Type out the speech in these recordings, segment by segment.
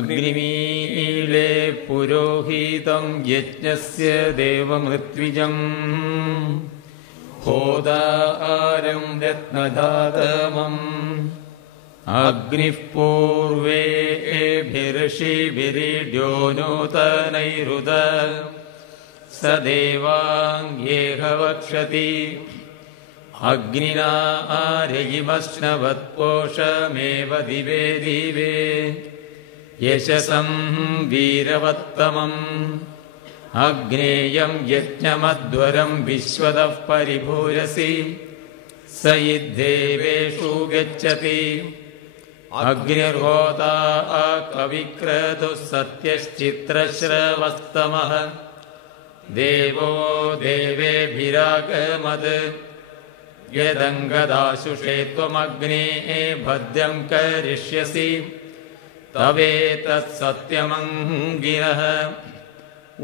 अग्निमीले पुरोहितं यज्ञस्य देवमृत्विजम् होदारं रत्नदातमम् अग्निः पूर्वेभिर्षिभिरीड्यो नूतनैरुत स देवाङ्गेह वक्षति अग्निना आर्यमश्नवत्पोषमेव दिवे दिवे यशसं वीरवत्तमम् अग्नेयं यज्ञमध्वरं विश्वतः परिभूयसि स देवेषु गच्छति अग्निर्होता कविक्रतुः सत्यश्चित्रश्रवस्तमः देवो देवेभिरागमद् यदङ्गदाशुषे त्वमग्ने भद्रं करिष्यसि तवेतत्सत्यमङ्गिरः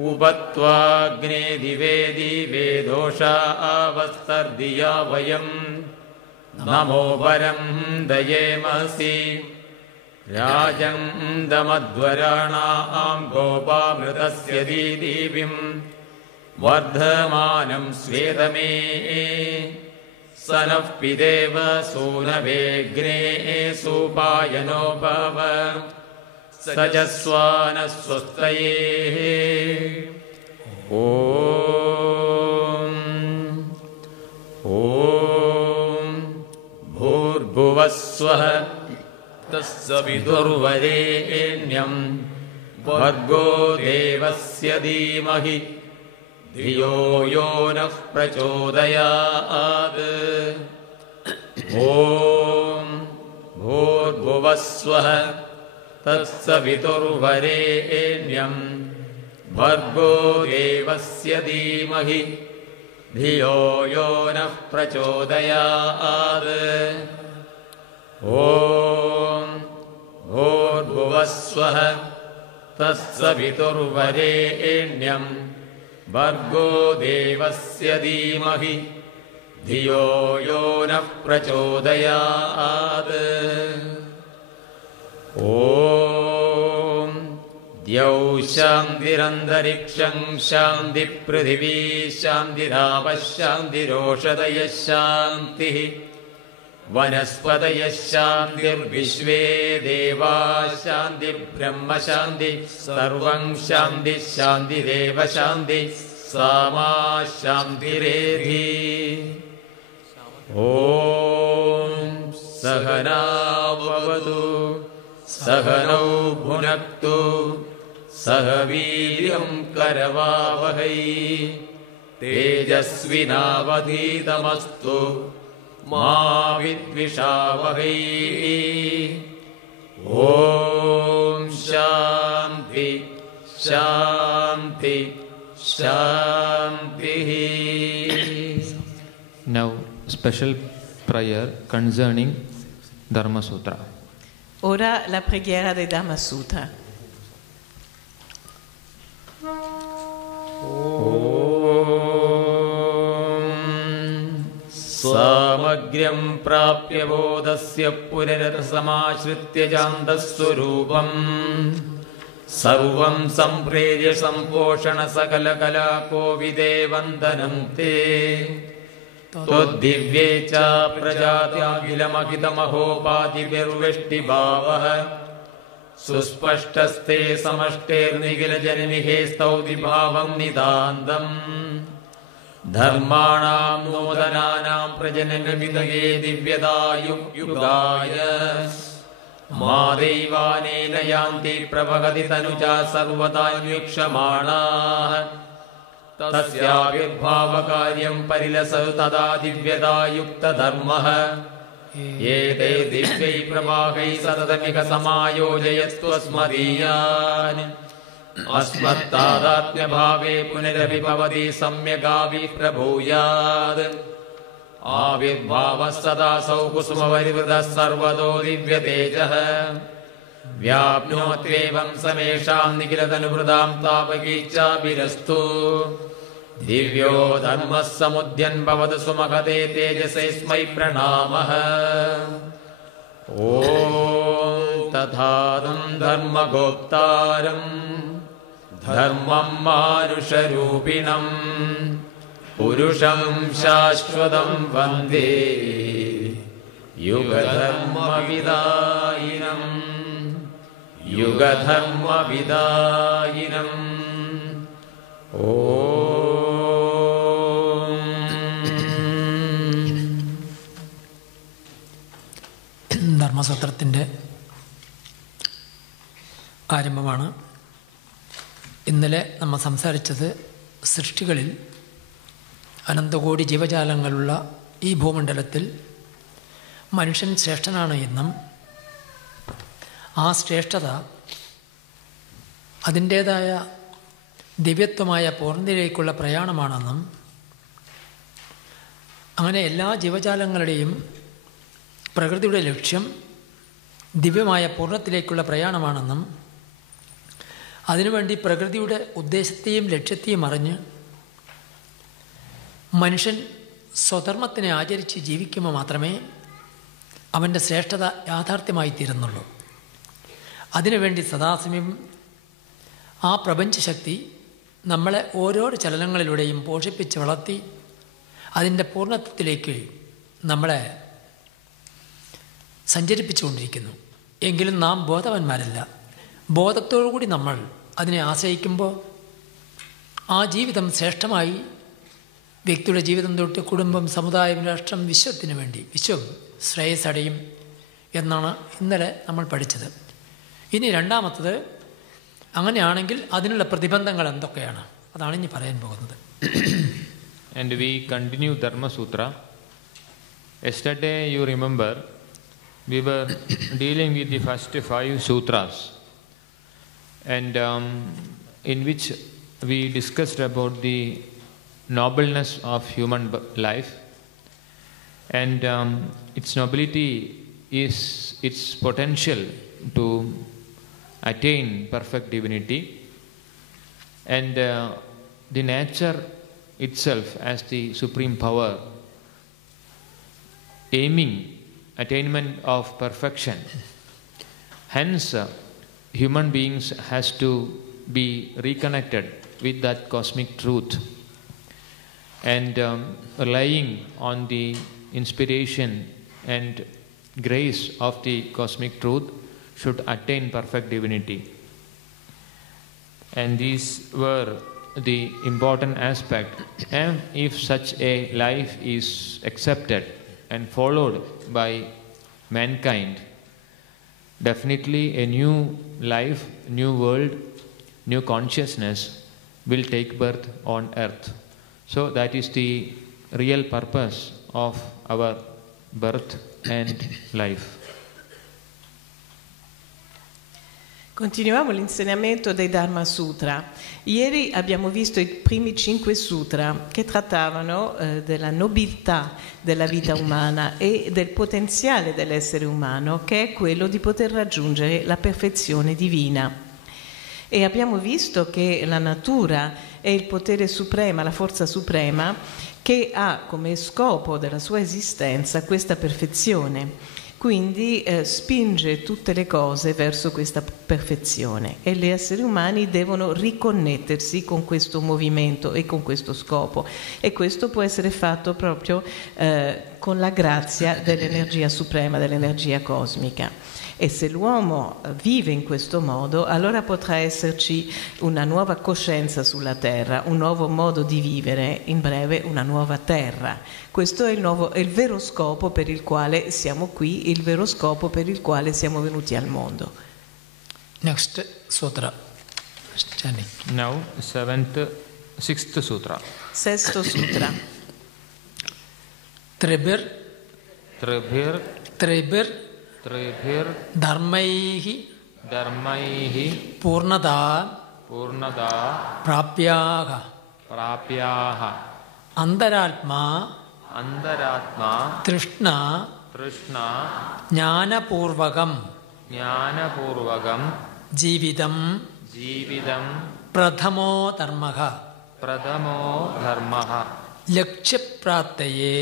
उपत्वाग्ने दिवे दिवे दोषा आवस्तर्दिया वयम् नमो वरं दयेमसि राजं दमध्वराणां गोपामृतस्य दीदीविं वर्धमानं स्वेदमे स नः पिदेव सूनवेग्ने सुपायनो भव सजस्वानः स्वस्तये ॐ भूर्भुवः स्वः तत्सवितुर्वरेण्यं भर्गो देवस्य धीमहि धियो यो नः प्रचोदयात् ॐ भूर्भुवः स्वः तत्सवितुर्वरेण्यं भर्गो देवस्य धीमहि धियो यो नः प्रचोदयात् ॐ भूर्भुवः स्वः तत्सवितुर्वरेण्यं भर्गो देवस्य धीमहि धियो यो नः प्रचोदयात् ॐ द्यौ शान्तिरन्तरिक्षं शान्तिपृथिवी शान्तिरापः शान्तिरोषधयः शान्तिः वनस्पतयः शान्तिर्विश्वे देवाः शान्तिर्ब्रह्म शान्तिः सर्वं शान्तिः शान्तिरेव शान्तिः सामा शान्तिरेधि ॐ सहना भवतु सहनौ भुनक्तु सह वीर्यं करवावहै तेजस्विनावधीतमस्तु मा विद्विषावहै ॐ शान्ति शान्ति शान्तिः. Now special prayer concerning Dharma Sutra. Ora la preghiera del Dharma Sutra. सामग्र्यं प्राप्य बोधस्य पुनरसमाश्रित्य जान्तस्वरूपम् सर्वं सम्प्रेर्य सम्पोषण सकलकलाकोविदे वन्दनं ते त्वद्दिव्ये च प्रजात्याखिलमखिलमहोपाधिभिर्वृष्टिभावः सुस्पष्टस्ते समष्टेर्निखिलजननिहे स्तौतिभावं नितान्तम् धर्माणां नूतनानां प्रजननविदये दिव्यदायुयुगाय मा दैवानेन यान्ति प्रभगति तनुजा सर्वदान्वीक्षमाणाः तस्याविर्भावकार्यं परिलसतु तदा दिव्यदायुक्तधर्मः एते दिव्यै प्रभागैः सततमिह समायोजयस्त्वस्मदीयान् अस्मत्तादात्म्यभावे पुनरपि भवति सम्यगाविप्रभूयात् आविर्भावः सदासौ कुसुमवरिवृतः सर्वतो दिव्यतेजः व्याप्नोत्येवं समेषां निखिलतनुभृतां तापकीच्चाभिरस्तु दिव्यो धर्मः समुद्यन् भवतु सुमहते तेजसे स्मै प्रणामः. ॐ തഥാതും ധർമ്മഗോപ്താരം ധർമ്മം മാനുഷരൂപിണം പുരുഷം ശാശ്വതം വന്ദേ യുഗധർമ്മവിദായിനം യുഗധർമ്മവിദായിനം. ധർമ്മസൂത്രത്തിൻ്റെ ആരംഭമാണ്. ഇന്നലെ നമ്മൾ സംസാരിച്ചത് സൃഷ്ടികളിൽ അനന്തകോടി ജീവജാലങ്ങളുള്ള ഈ ഭൂമണ്ഡലത്തിൽ മനുഷ്യൻ ശ്രേഷ്ഠനാണ് എന്നും ആ ശ്രേഷ്ഠത അതിൻ്റേതായ ദിവ്യത്വമായ പൂർണ്ണതയിലേക്കുള്ള പ്രയാണമാണെന്നും അങ്ങനെ എല്ലാ ജീവജാലങ്ങളുടെയും പ്രകൃതിയുടെ ലക്ഷ്യം ദിവ്യമായ പൂർണ്ണത്തിലേക്കുള്ള പ്രയാണമാണെന്നും അതിനുവേണ്ടി പ്രകൃതിയുടെ ഉദ്ദേശത്തെയും ലക്ഷ്യത്തെയും അറിഞ്ഞ് മനുഷ്യൻ സ്വധർമ്മത്തിനെ ആചരിച്ച് ജീവിക്കുമ്പോൾ മാത്രമേ അവൻ്റെ ശ്രേഷ്ഠത യാഥാർത്ഥ്യമായി തീരുന്നുള്ളൂ. അതിനുവേണ്ടി സദാസമയം ആ പ്രപഞ്ചശക്തി നമ്മളെ ഓരോരോ ചലനങ്ങളിലൂടെയും പോഷിപ്പിച്ച് വളർത്തി അതിൻ്റെ പൂർണ്ണത്വത്തിലേക്ക് നമ്മളെ സഞ്ചരിപ്പിച്ചുകൊണ്ടിരിക്കുന്നു. എങ്കിലും നാം ബോധവാന്മാരല്ല. ബോധത്തോടുകൂടി നമ്മൾ അതിനെ ആശ്രയിക്കുമ്പോൾ ആ ജീവിതം ശ്രേഷ്ഠമായി വ്യക്തിയുടെ ജീവിതം തൊട്ട് കുടുംബം, സമുദായം, രാഷ്ട്രം, വിശ്വത്തിന് വേണ്ടി വിശ്വം ശ്രേയസ്സടയും എന്നാണ് ഇന്നലെ നമ്മൾ പഠിച്ചത്. ഇനി രണ്ടാമത്തത്, അങ്ങനെയാണെങ്കിൽ അതിനുള്ള പ്രതിബന്ധങ്ങൾ എന്തൊക്കെയാണ്, അതാണ് ഇനി പറയാൻ പോകുന്നത്. And we continue Dharma Sutra. Yesterday, you remember, we were dealing with the first 5 sutras, and in which we discussed about the nobleness of human life, and its nobility is its potential to attain perfect divinity, and the nature itself as the supreme power aiming attainment of perfection. Hence human beings has to be reconnected with that cosmic truth, and relying on the inspiration and grace of the cosmic truth should attain perfect divinity. And these were the important aspect. And if such a life is accepted and followed by mankind, definitely a new life, new world, new consciousness will take birth on earth. So that is the real purpose of our birth and life. Continuiamo l'insegnamento dei Dharma Sutra. Ieri abbiamo visto i primi 5 sutra che trattavano della nobiltà della vita umana e del potenziale dell'essere umano, che è quello di poter raggiungere la perfezione divina. E abbiamo visto che la natura è il potere supremo, la forza suprema, che ha come scopo della sua esistenza questa perfezione. Quindi spinge tutte le cose verso questa perfezione e gli esseri umani devono riconnettersi con questo movimento e con questo scopo, e questo può essere fatto proprio con la grazia dell'energia suprema, dell'energia cosmica. E se l'uomo vive in questo modo, allora potrà esserci una nuova coscienza sulla terra, un nuovo modo di vivere, in breve una nuova terra. Questo è il vero scopo per il quale siamo qui, il vero scopo per il quale siamo venuti al mondo. Next sutra. Now, 6th sutra. Sesto sutra. Tribir dharmaihi purnada prapyaha antaratma trishna jnanapurvakam jividam pradhamo dharmaha lakshyapraptaye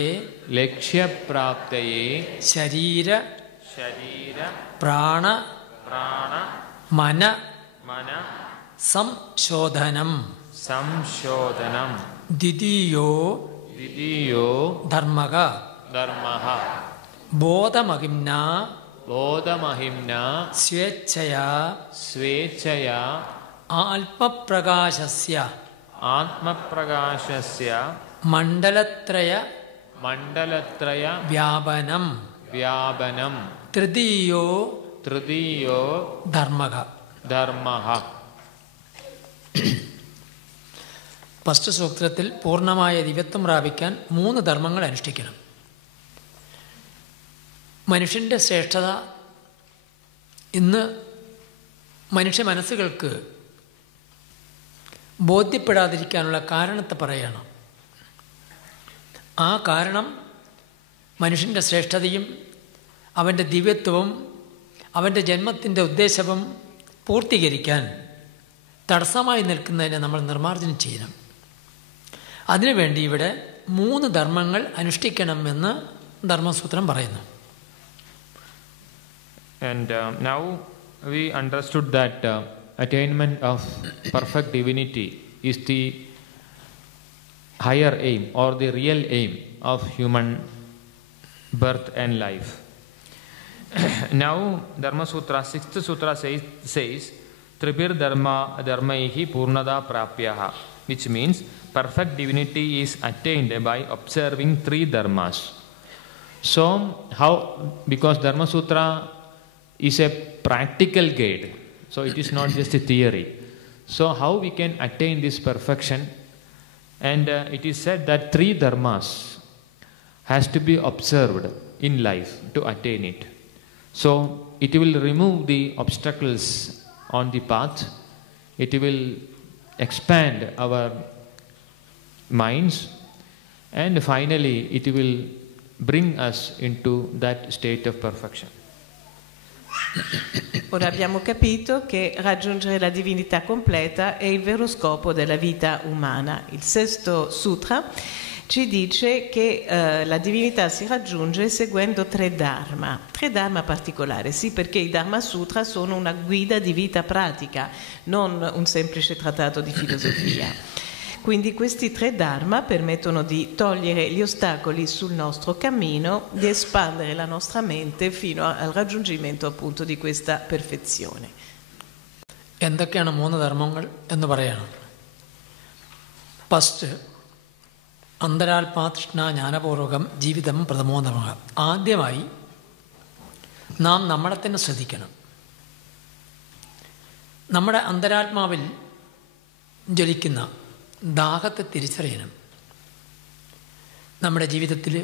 sharira prana prana, mana, mana, samshodhanam, samshodhanam, didiyo, didiyo, dharmaga, dharmaha, bodhamahimna, bodhamahimna, swechaya, swechaya, alpaprakashasya, atmaprakashasya, mandalatraya, mandalatraya, vyapanam, vyapanam, tridiyo, tridiyo, dharmaga. ധർമ്മഃ. First സൂത്രത്തിൽ പൂർണ്ണമായ ദിവ്യത്വം പ്രാപിക്കാൻ 3 ധർമ്മങ്ങൾ അനുഷ്ഠിക്കണം. മനുഷ്യൻ്റെ ശ്രേഷ്ഠത ഇന്ന് മനുഷ്യ മനസ്സുകൾക്ക് ബോധ്യപ്പെടാതിരിക്കാനുള്ള കാരണത്തെ പറയുകയാണ്. ആ കാരണം മനുഷ്യൻ്റെ ശ്രേഷ്ഠതയും അവൻ്റെ ദിവ്യത്വവും അവൻ്റെ ജന്മത്തിൻ്റെ ഉദ്ദേശവും പൂർത്തീകരിക്കാൻ തടസ്സമായി നിൽക്കുന്നതിനെ നമ്മൾ നിർമ്മാർജ്ജനം ചെയ്യണം. അതിനുവേണ്ടി ഇവിടെ 3 ധർമ്മങ്ങൾ അനുഷ്ഠിക്കണമെന്ന് ധർമ്മസൂത്രം പറയുന്നു. And now we understood that attainment of perfect divinity is the higher aim or the real aim of human birth and life. Now Dharma Sutra, 6th Sutra says Tripir Dharma Dharmaihi Purnada Prapyaha, which means perfect divinity is attained by observing 3 dharmas. So how, because Dharma Sutra is a practical guide, so it is not just a theory. So how we can attain this perfection? And it is said that 3 dharmas has to be observed in life to attain it. So it will remove the obstacles on the path. It will expand our minds, and finally it will bring us into that state of perfection. Ora abbiamo capito che raggiungere la divinità completa è il vero scopo della vita umana. Il 6º sutra ci dice che la divinità si raggiunge seguendo 3 dharma particolari, sì, perché i Dharma Sutra sono una guida di vita pratica, non un semplice trattato di filosofia. Quindi questi 3 dharma permettono di togliere gli ostacoli sul nostro cammino, di espandere la nostra mente fino al raggiungimento appunto di questa perfezione. എന്തൊക്കെയാണ് 3 ധർമ്മങ്ങൾ എന്ന് പറയണം. First, അന്തരാത്മാതൃഷ്ണ ജ്ഞാനപൂർവകം ജീവിതം പ്രഥമോ ധർമ്മ. ആദ്യമായി നാം നമ്മളെ തന്നെ ശ്രദ്ധിക്കണം. നമ്മുടെ അന്തരാത്മാവിൽ ജ്വലിക്കുന്ന ദാഹത്തെ തിരിച്ചറിയണം. നമ്മുടെ ജീവിതത്തിൽ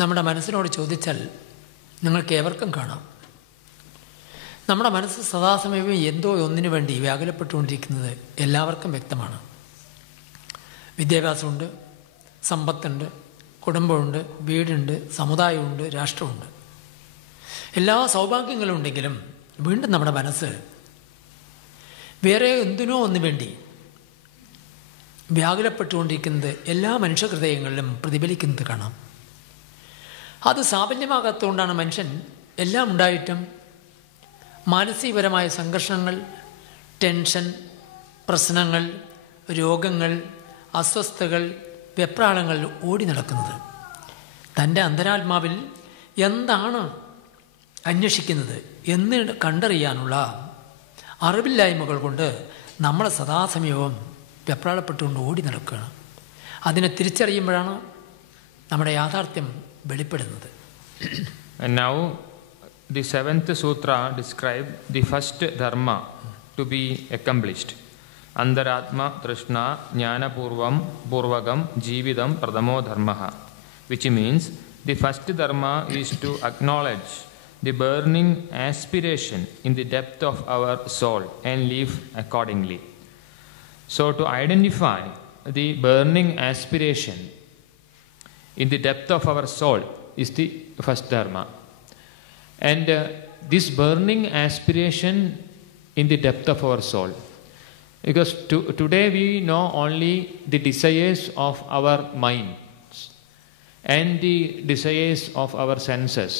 നമ്മുടെ മനസ്സിനോട് ചോദിച്ചാൽ നിങ്ങൾക്ക് ഏവർക്കും കാണാം, നമ്മുടെ മനസ്സ് സദാസമയവും എന്തോ ഒന്നിനു വേണ്ടി വ്യാകുലപ്പെട്ടുകൊണ്ടിരിക്കുന്നത് എല്ലാവർക്കും വ്യക്തമാണ്. വിദ്യാഭ്യാസമുണ്ട്, സമ്പത്തുണ്ട്, കുടുംബമുണ്ട്, വീടുണ്ട്, സമുദായമുണ്ട്, രാഷ്ട്രമുണ്ട്. എല്ലാ സൗഭാഗ്യങ്ങളും ഉണ്ടെങ്കിലും വീണ്ടും നമ്മുടെ മനസ്സ് വേറെ എന്തിനോ ഒന്നു വേണ്ടി വ്യാകുലപ്പെട്ടുകൊണ്ടിരിക്കുന്നത് എല്ലാ മനുഷ്യഹൃദയങ്ങളിലും പ്രതിഫലിക്കുന്നത് കാണാം. അത് സാഫല്യമാകാത്തതുകൊണ്ടാണ് മനുഷ്യൻ എല്ലാം ഉണ്ടായിട്ടും മാനസികപരമായ സംഘർഷങ്ങൾ, ടെൻഷൻ, പ്രശ്നങ്ങൾ, രോഗങ്ങൾ, അസ്വസ്ഥതകൾ, വെപ്രാളങ്ങൾ ഓടി നടക്കുന്നത്. തൻ്റെ അന്തരാത്മാവിൽ എന്താണ് അന്വേഷിക്കുന്നത് എന്ന് കണ്ടറിയാനുള്ള അറിവില്ലായ്മകൾ കൊണ്ട് നമ്മൾ സദാസമയവും വെപ്രാളപ്പെട്ടുകൊണ്ട് ഓടി നടക്കുകയാണ്. അതിനെ തിരിച്ചറിയുമ്പോഴാണ് നമ്മുടെ യാഥാർത്ഥ്യം വെളിപ്പെടുന്നത്. And now the 7th sutra describes the first dharma to be accomplished. Antaratma trishna jnana purvagam jividam pradamo dharmaha, which means the first dharma is to acknowledge the burning aspiration in the depth of our soul and live accordingly. So to identify the burning aspiration in the depth of our soul is the first dharma. And this burning aspiration in the depth of our soul, because today we know only the desires of our minds and the desires of our senses.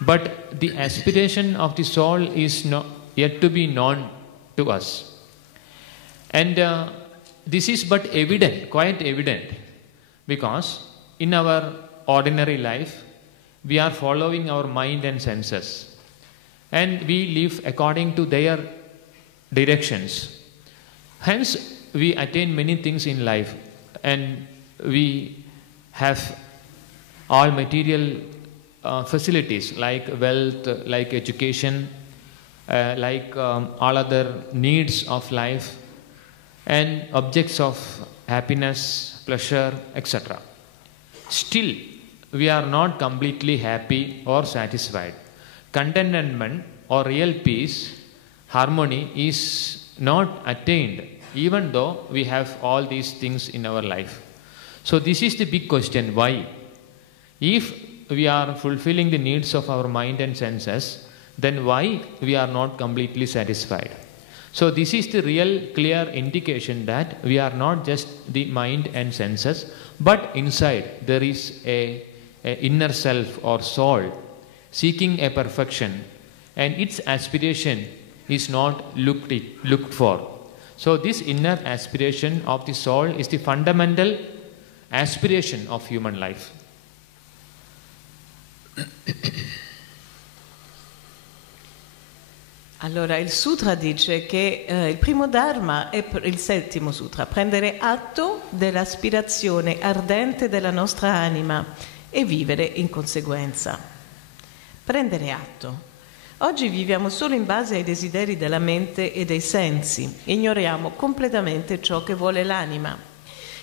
but the aspiration of the soul is not yet to be known to us. And this is but evident, quite evident, because in our ordinary life, we are following our mind and senses, and we live according to their directions. Hence, we attain many things in life, and we have all material facilities like wealth, like education, like all other needs of life, and objects of happiness, pleasure, etc. Still, we are not completely happy or satisfied. Contentment or real peace, harmony is not attained even though we have all these things in our life. So this is the big question, why? If we are fulfilling the needs of our mind and senses, then why we are not completely satisfied? So this is the real clear indication that we are not just the mind and senses, but inside there is a inner self or soul seeking a perfection, and its aspiration is not looked for. So this inner aspiration of the soul is the fundamental aspiration of human life. Allora, il sutra dice che il primo dharma è il settimo sutra, prendere atto dell'aspirazione ardente della nostra anima e vivere in conseguenza. Prendere atto. Oggi viviamo solo in base ai desideri della mente e dei sensi, ignoriamo completamente ciò che vuole l'anima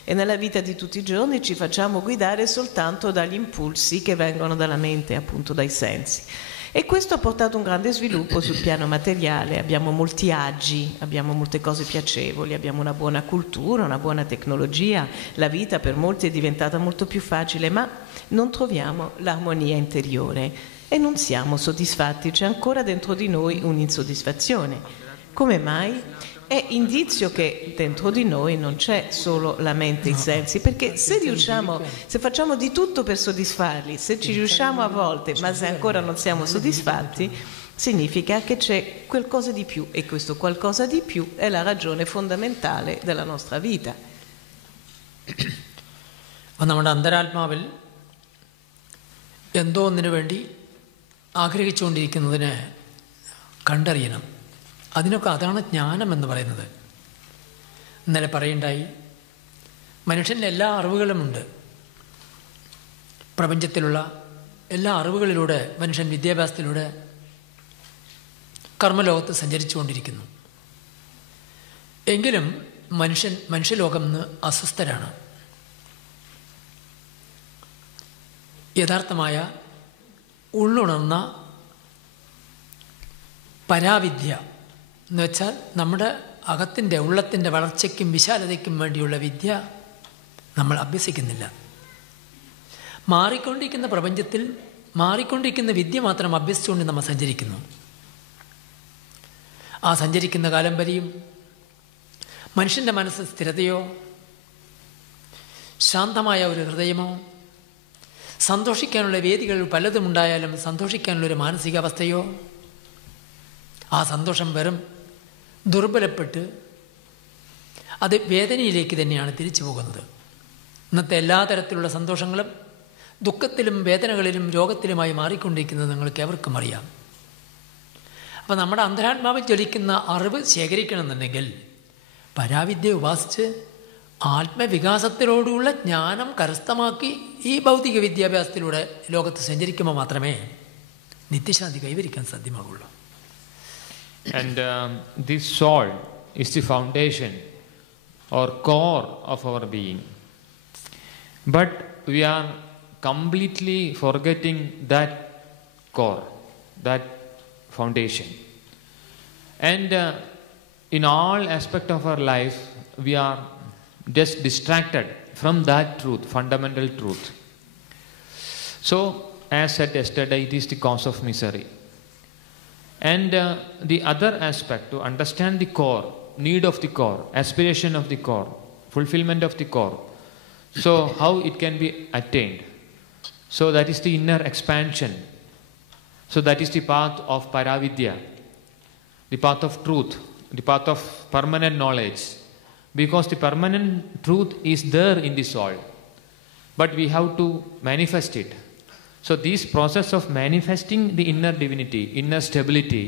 e nella vita di tutti i giorni ci facciamo guidare soltanto dagli impulsi che vengono dalla mente, appunto dai sensi. E questo ha portato un grande sviluppo sul piano materiale, abbiamo molti agi, abbiamo molte cose piacevoli, abbiamo una buona cultura, una buona tecnologia, la vita per molti è diventata molto più facile, ma non troviamo l'armonia interiore e non siamo soddisfatti, c'è ancora dentro di noi un'insoddisfazione. Come mai? È indizio che dentro di noi non c'è solo la mente e i sensi, perché se facciamo di tutto per soddisfarli, se ci riusciamo a volte, ma se ancora non siamo soddisfatti, significa che c'è qualcosa di più, e questo qualcosa di più è la ragione fondamentale della nostra vita. നമ്മുടെ അന്തരാത്മാവിൽ എന്തോ ഒന്നിനു വേണ്ടി ആഗ്രഹിച്ചുകൊണ്ടിരിക്കുന്നതിനെ കണ്ടറിയണം. അതിനൊക്കെ അതാണ് ജ്ഞാനം എന്ന് പറയുന്നത്. ഇന്നലെ പറയുണ്ടായി, മനുഷ്യൻ്റെ എല്ലാ അറിവുകളുമുണ്ട്. പ്രപഞ്ചത്തിലുള്ള എല്ലാ അറിവുകളിലൂടെ മനുഷ്യൻ വിദ്യാഭ്യാസത്തിലൂടെ കർമ്മലോകത്ത് സഞ്ചരിച്ചു കൊണ്ടിരിക്കുന്നു. എങ്കിലും മനുഷ്യലോകം ഇന്ന് അസ്വസ്ഥരാണ്. യഥാർത്ഥമായ ഉള്ളുണർന്ന പരാവിദ്യ എന്നുവെച്ചാൽ നമ്മുടെ അകത്തിൻ്റെ ഉള്ളത്തിൻ്റെ വളർച്ചയ്ക്കും വിശാലതയ്ക്കും വേണ്ടിയുള്ള വിദ്യ നമ്മൾ അഭ്യസിക്കുന്നില്ല. മാറിക്കൊണ്ടിരിക്കുന്ന പ്രപഞ്ചത്തിൽ മാറിക്കൊണ്ടിരിക്കുന്ന വിദ്യ മാത്രം അഭ്യസിച്ചുകൊണ്ട് നമ്മൾ സഞ്ചരിക്കുന്നു. ആ സഞ്ചരിക്കുന്ന കാലം വരെയും മനുഷ്യൻ്റെ മനസ്സ് സ്ഥിരതയോ ശാന്തമായ ഒരു ഹൃദയമോ സന്തോഷിക്കാനുള്ള വേദികൾ പലതുമുണ്ടായാലും സന്തോഷിക്കാനുള്ളൊരു മാനസികാവസ്ഥയോ, ആ സന്തോഷം വെറും ദുർബലപ്പെട്ട് അത് വേദനയിലേക്ക് തന്നെയാണ് തിരിച്ചു പോകുന്നത്. ഇന്നത്തെ എല്ലാ തരത്തിലുള്ള സന്തോഷങ്ങളും ദുഃഖത്തിലും വേദനകളിലും രോഗത്തിലുമായി മാറിക്കൊണ്ടിരിക്കുന്നത് നിങ്ങൾക്ക് എവർക്കും അറിയാം. അപ്പോൾ നമ്മുടെ അന്തരാത്മാവിൽ ജ്വലിക്കുന്ന അറിവ് ശേഖരിക്കണമെന്നുണ്ടെങ്കിൽ പരാവിദ്യ ഉപാസിച്ച് ആത്മവികാസത്തിലോടുള്ള ജ്ഞാനം കരസ്ഥമാക്കി ഈ ഭൗതിക വിദ്യാഭ്യാസത്തിലൂടെ ലോകത്ത് സഞ്ചരിക്കുമ്പോൾ മാത്രമേ നിത്യശാന്തി കൈവരിക്കാൻ സാധ്യമാകുള്ളൂ. And this soul is the foundation or core of our being. But we are completely forgetting that core, that foundation. And in all aspects of our life, we are just distracted from that truth, fundamental truth. So, as said yesterday, it is the cause of misery. And the other aspect, to understand the core, need of the core, aspiration of the core, fulfillment of the core. So how it can be attained? So that is the inner expansion. So that is the path of Paravidya, the path of truth, the path of permanent knowledge. Because the permanent truth is there in the soul, but we have to manifest it. So this process of manifesting the inner divinity, inner stability,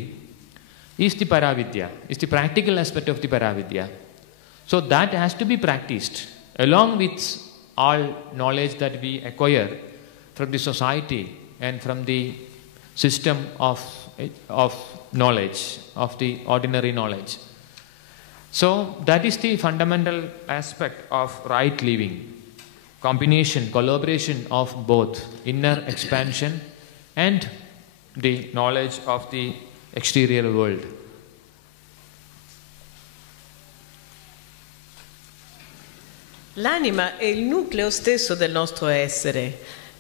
is the Paravidya, is the practical aspect of the Paravidya. So that has to be practiced along with all knowledge that we acquire from the society and from the system of knowledge, of the ordinary knowledge. So that is the fundamental aspect of right living. Combination, collaboration of both inner expansion and the knowledge of the exterior world. L'anima è il nucleo stesso del nostro essere,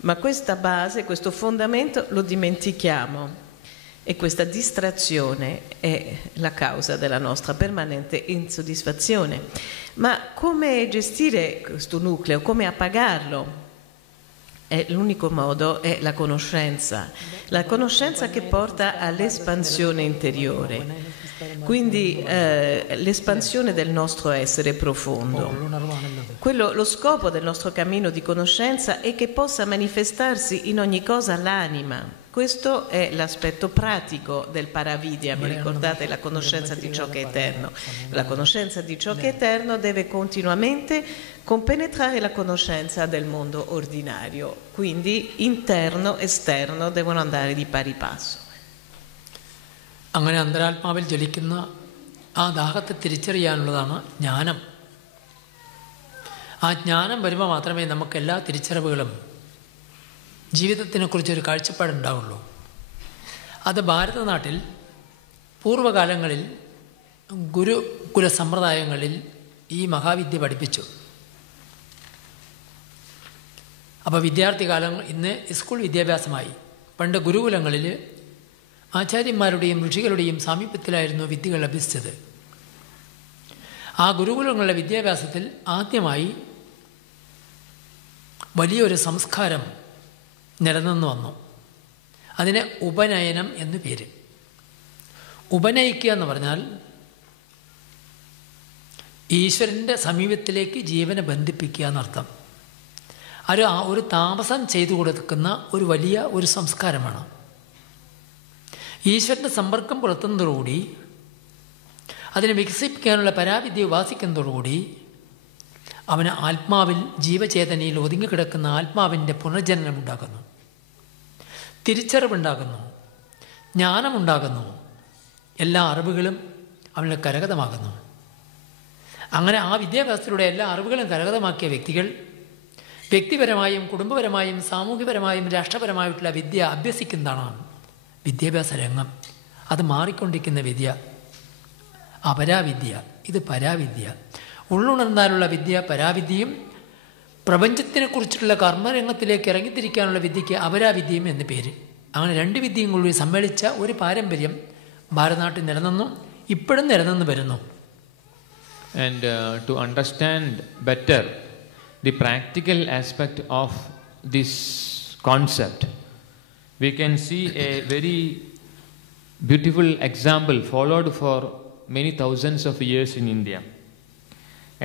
ma questa base, questo fondamento lo dimentichiamo e questa distrazione è la causa della nostra permanente insoddisfazione. Ma come gestire questo nucleo? Come appagarlo? L'unico modo è la conoscenza che porta all'espansione interiore, quindi l'espansione del nostro essere profondo. Lo scopo del nostro cammino di conoscenza è che possa manifestarsi in ogni cosa l'anima. Questo è l'aspetto pratico del Paravidya, vi ricordate la conoscenza di ciò che è eterno. La conoscenza di ciò che è eterno deve continuamente compenetrare la conoscenza del mondo ordinario, quindi interno e esterno devono andare di pari passo. അങ്ങനെ അന്തരാത്മാവിൽ ജ്വലിക്കുന്ന ആ ദാഹത്തെ തിരിച്ചറിയാനുള്ളതാണ് ജ്ഞാനം. ആ ജ്ഞാനം വരുമ്പോൾ മാത്രമേ നമുക്ക് എല്ലാ തിരിച്ചറിവുകളും ജീവിതത്തിനെക്കുറിച്ചൊരു കാഴ്ചപ്പാടുണ്ടാവുള്ളൂ. അത് ഭാരതനാട്ടിൽ പൂർവ്വകാലങ്ങളിൽ ഗുരുകുല സമ്പ്രദായങ്ങളിൽ ഈ മഹാവിദ്യ പഠിപ്പിച്ചു. അപ്പോൾ വിദ്യാർത്ഥികാലം ഇന്ന് സ്കൂൾ വിദ്യാഭ്യാസമായി. പണ്ട് ഗുരുകുലങ്ങളിൽ ആചാര്യന്മാരുടെയും ഋഷികളുടെയും സാമീപ്യത്തിലായിരുന്നു വിദ്യകൾ അഭ്യസിച്ചത്. ആ ഗുരുകുലങ്ങളുടെ വിദ്യാഭ്യാസത്തിൽ ആദ്യമായി വലിയൊരു സംസ്കാരം നിലനിന്നു വന്നു. അതിന് ഉപനയനം എന്നു പേര്. ഉപനയിക്കുക എന്ന് പറഞ്ഞാൽ ഈശ്വരൻ്റെ സമീപത്തിലേക്ക് ജീവനെ ബന്ധിപ്പിക്കുക എന്നർത്ഥം. ഒരു താമസം ചെയ്തു കൊടുക്കുന്ന ഒരു വലിയ ഒരു സംസ്കാരമാണ്. ഈശ്വരൻ്റെ സമ്പർക്കം പുലർത്തുന്നതോടുകൂടി അതിനെ വികസിപ്പിക്കാനുള്ള പരാവിദ്യ ഉപാസിക്കുന്നതോടുകൂടി അവന് ആത്മാവിൽ ജീവചേതനയിൽ ഒതുങ്ങിക്കിടക്കുന്ന ആത്മാവിൻ്റെ പുനർജനനമുണ്ടാകുന്നു, തിരിച്ചറിവുണ്ടാകുന്നു, ജ്ഞാനമുണ്ടാകുന്നു, എല്ലാ അറിവുകളും അവന് കരഗതമാകുന്നു. അങ്ങനെ ആ വിദ്യാഭ്യാസത്തിലൂടെ എല്ലാ അറിവുകളും കരഗതമാക്കിയ വ്യക്തികൾ വ്യക്തിപരമായും കുടുംബപരമായും സാമൂഹ്യപരമായും രാഷ്ട്രപരമായിട്ടുള്ള വിദ്യ അഭ്യസിക്കുന്നതാണ് വിദ്യാഭ്യാസ രംഗം. അത് മാറിക്കൊണ്ടിരിക്കുന്ന വിദ്യ അപരാവിദ്യ, ഇത് പരാവിദ്യ. ഉള്ളുണർന്നാലുള്ള വിദ്യ പരാവിദ്യയും പ്രപഞ്ചത്തിനെക്കുറിച്ചുള്ള കർമ്മരംഗത്തിലേക്ക് ഇറങ്ങിത്തിരിക്കാനുള്ള വിദ്യയ്ക്ക് അപരാവിദ്യയും എന്ന് പേര്. അങ്ങനെ രണ്ട് വിദ്യയും കൂടി സമ്മേളിച്ച ഒരു പാരമ്പര്യം ഭാരതനാട്ടിൽ നിലനിന്നു, ഇപ്പോഴും നിലനിന്ന് വരുന്നു. And to understand better the practical aspect of this concept, we can see a very beautiful example followed for many thousands of years in India.